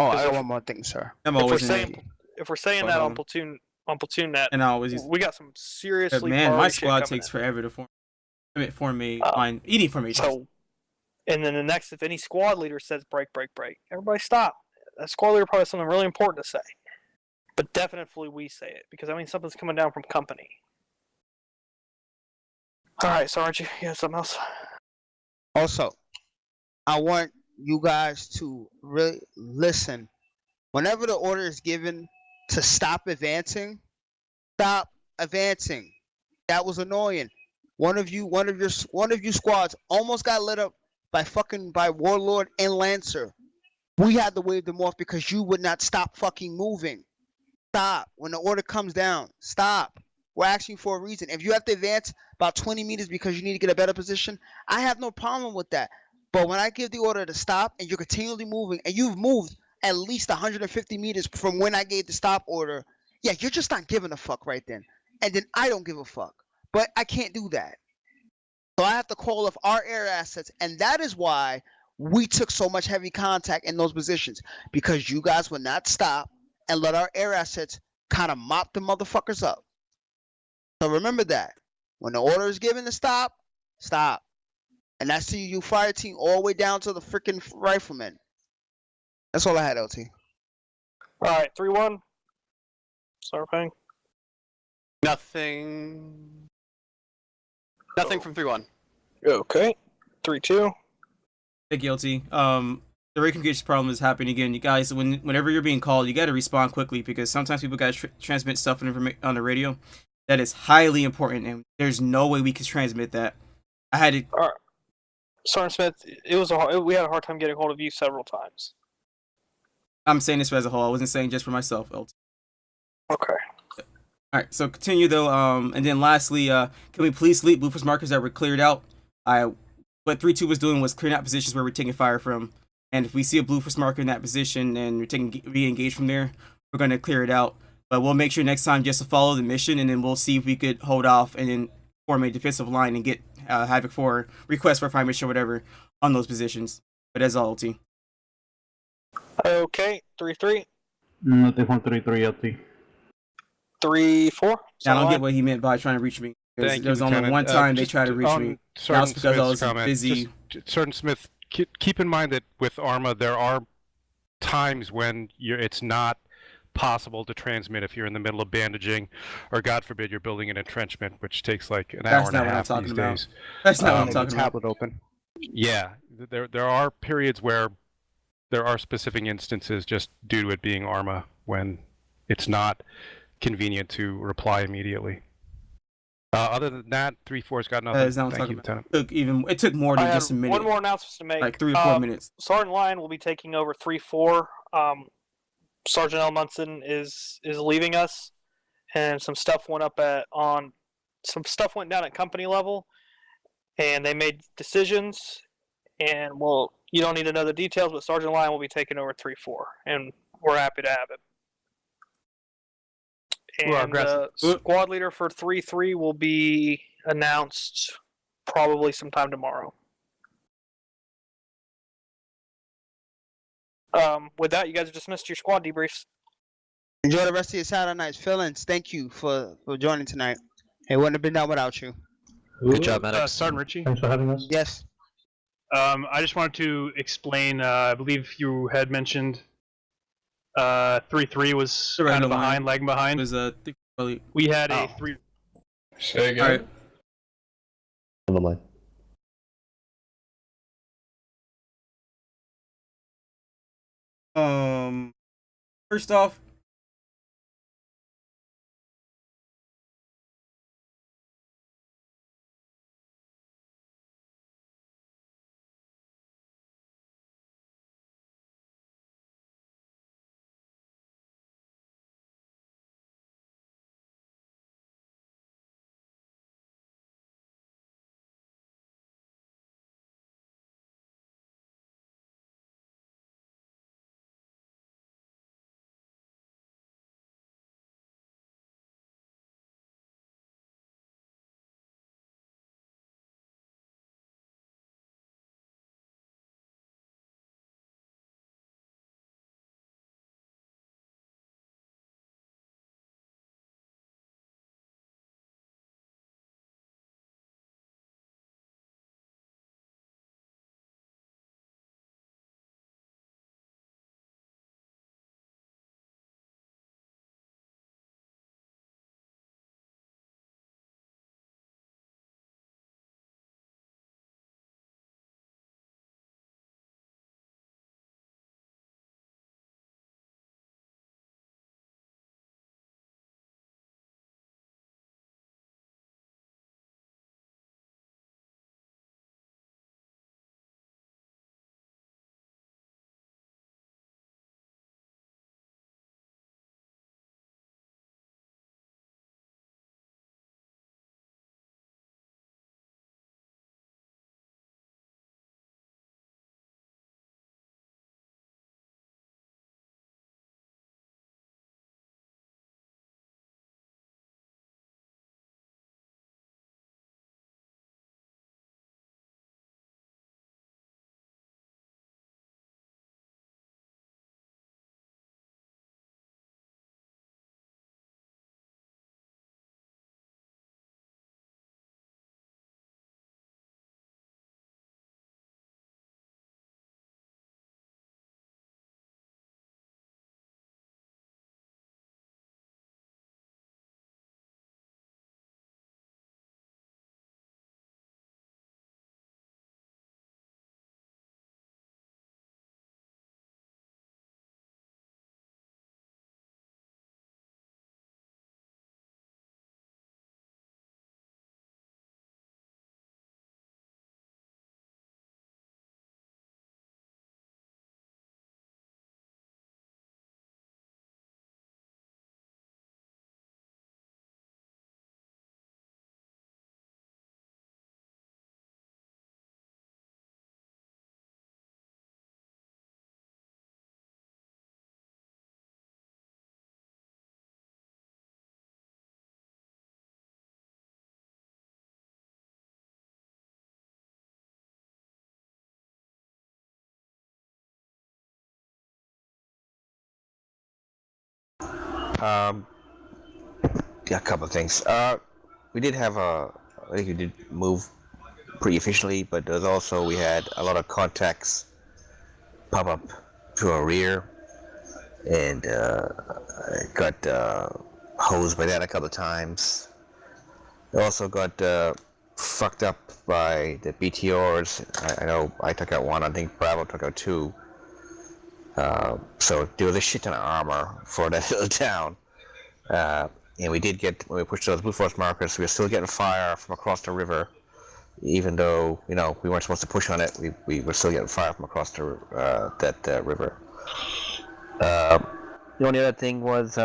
Oh, I got one more thing, sir. If we're saying that on Platoon Net, and we got some seriously. Man, my squad takes forever to form eating formation. So, and then the next, if any squad leader says break, break, break, everybody stop. That squad leader probably has something really important to say. But definitely we say it, because I mean something's coming down from company. Alright, Sergeant, you have something else? Also, I want you guys to really listen. Whenever the order is given to stop advancing. That was annoying. One of you squads almost got lit up by Warlord and Lancer. We had to wave them off because you would not stop fucking moving. Stop. When the order comes down, stop. we're asking for a reason. If you have to advance about 20 meters because you need to get a better position, I have no problem with that. But when I give the order to stop and you're continually moving, and you've moved at least 150 meters from when I gave the stop order, yeah, you're just not giving a fuck right then. And then I don't give a fuck. But I can't do that. So I have to call off our air assets, and that is why we took so much heavy contact in those positions, because you guys would not stop and let our air assets kind of mop the motherfuckers up. So remember that. When the order is given to stop, stop. And that's to you fire team all the way down to the freaking riflemen. That's all I had, LT. All right, 3-1. Sarpang. Nothing. Nothing from 3-1. Okay. 3-2. Thank you, LT. The rate communication problem is happening again. You guys, whenever you're being called, you got to respond quickly, because sometimes people got to transmit stuff on the radio that is highly important, and there's no way we could transmit that. I had to. All right. Sergeant Smith, we had a hard time getting hold of you several times. I'm saying this as a whole. I wasn't saying just for myself, LT. Okay. All right, so continue though. And then lastly, can we please delete Blueforce markers that were cleared out? What 3-2 was doing was clearing out positions where we're taking fire from. And if we see a Blueforce marker in that position and we're re-engaged from there, we're going to clear it out. But we'll make sure next time just to follow the mission, and then we'll see if we could hold off and then form a defensive line and get Havoc for request for fire mission or whatever on those positions. But that's all, LT. Okay, 3-3. Nothing from 3-3, LT. 3-4. I don't get what he meant by trying to reach me. There was only one time they tried to reach me. That was because I was busy. Sergeant Smith, keep in mind that with Arma, there are times when it's not possible to transmit if you're in the middle of bandaging, or God forbid you're building an entrenchment, which takes like an hour and a half these days. That's not what I'm talking about. Tablet open. Yeah, there are periods where there are specific instances just due to it being Arma when it's not convenient to reply immediately. Other than that, 3-4's got nothing. Thank you, Lieutenant. It took more than just a minute. One more announcement to make. Like 3 or 4 minutes. Sergeant Lyon will be taking over 3-4. Sergeant L. Munson is leaving us, and some stuff went down at company level, and they made decisions. And well, you don't need to know the details, but Sergeant Lyon will be taking over 3-4, and we're happy to have him. And squad leader for 3-3 will be announced probably sometime tomorrow. With that, you guys have dismissed your squad debriefs. Enjoy the rest of your Saturday nights. Philins, thank you for joining tonight. It wouldn't have been done without you. Good job, Maddox. Sergeant Ritchie. Thanks for having us. Yes. I just wanted to explain, I believe you had mentioned 3-3 was kind of behind, lagging behind. We had a 3... Say again. All right. Never mind. First off, Yeah, a couple of things. We did have I think we did move pretty efficiently, but there's also we had a lot of contacts pop up to our rear, and got hosed by that a couple of times. I also got fucked up by the BTRs. I know I took out one. I think Bravo took out two. So there was a shit ton of armor for that little town. And we did get, when we pushed those Blue Force markers, we were still getting fire from across the river. Even though, we weren't supposed to push on it, we were still getting fire from across the that river. The only other thing was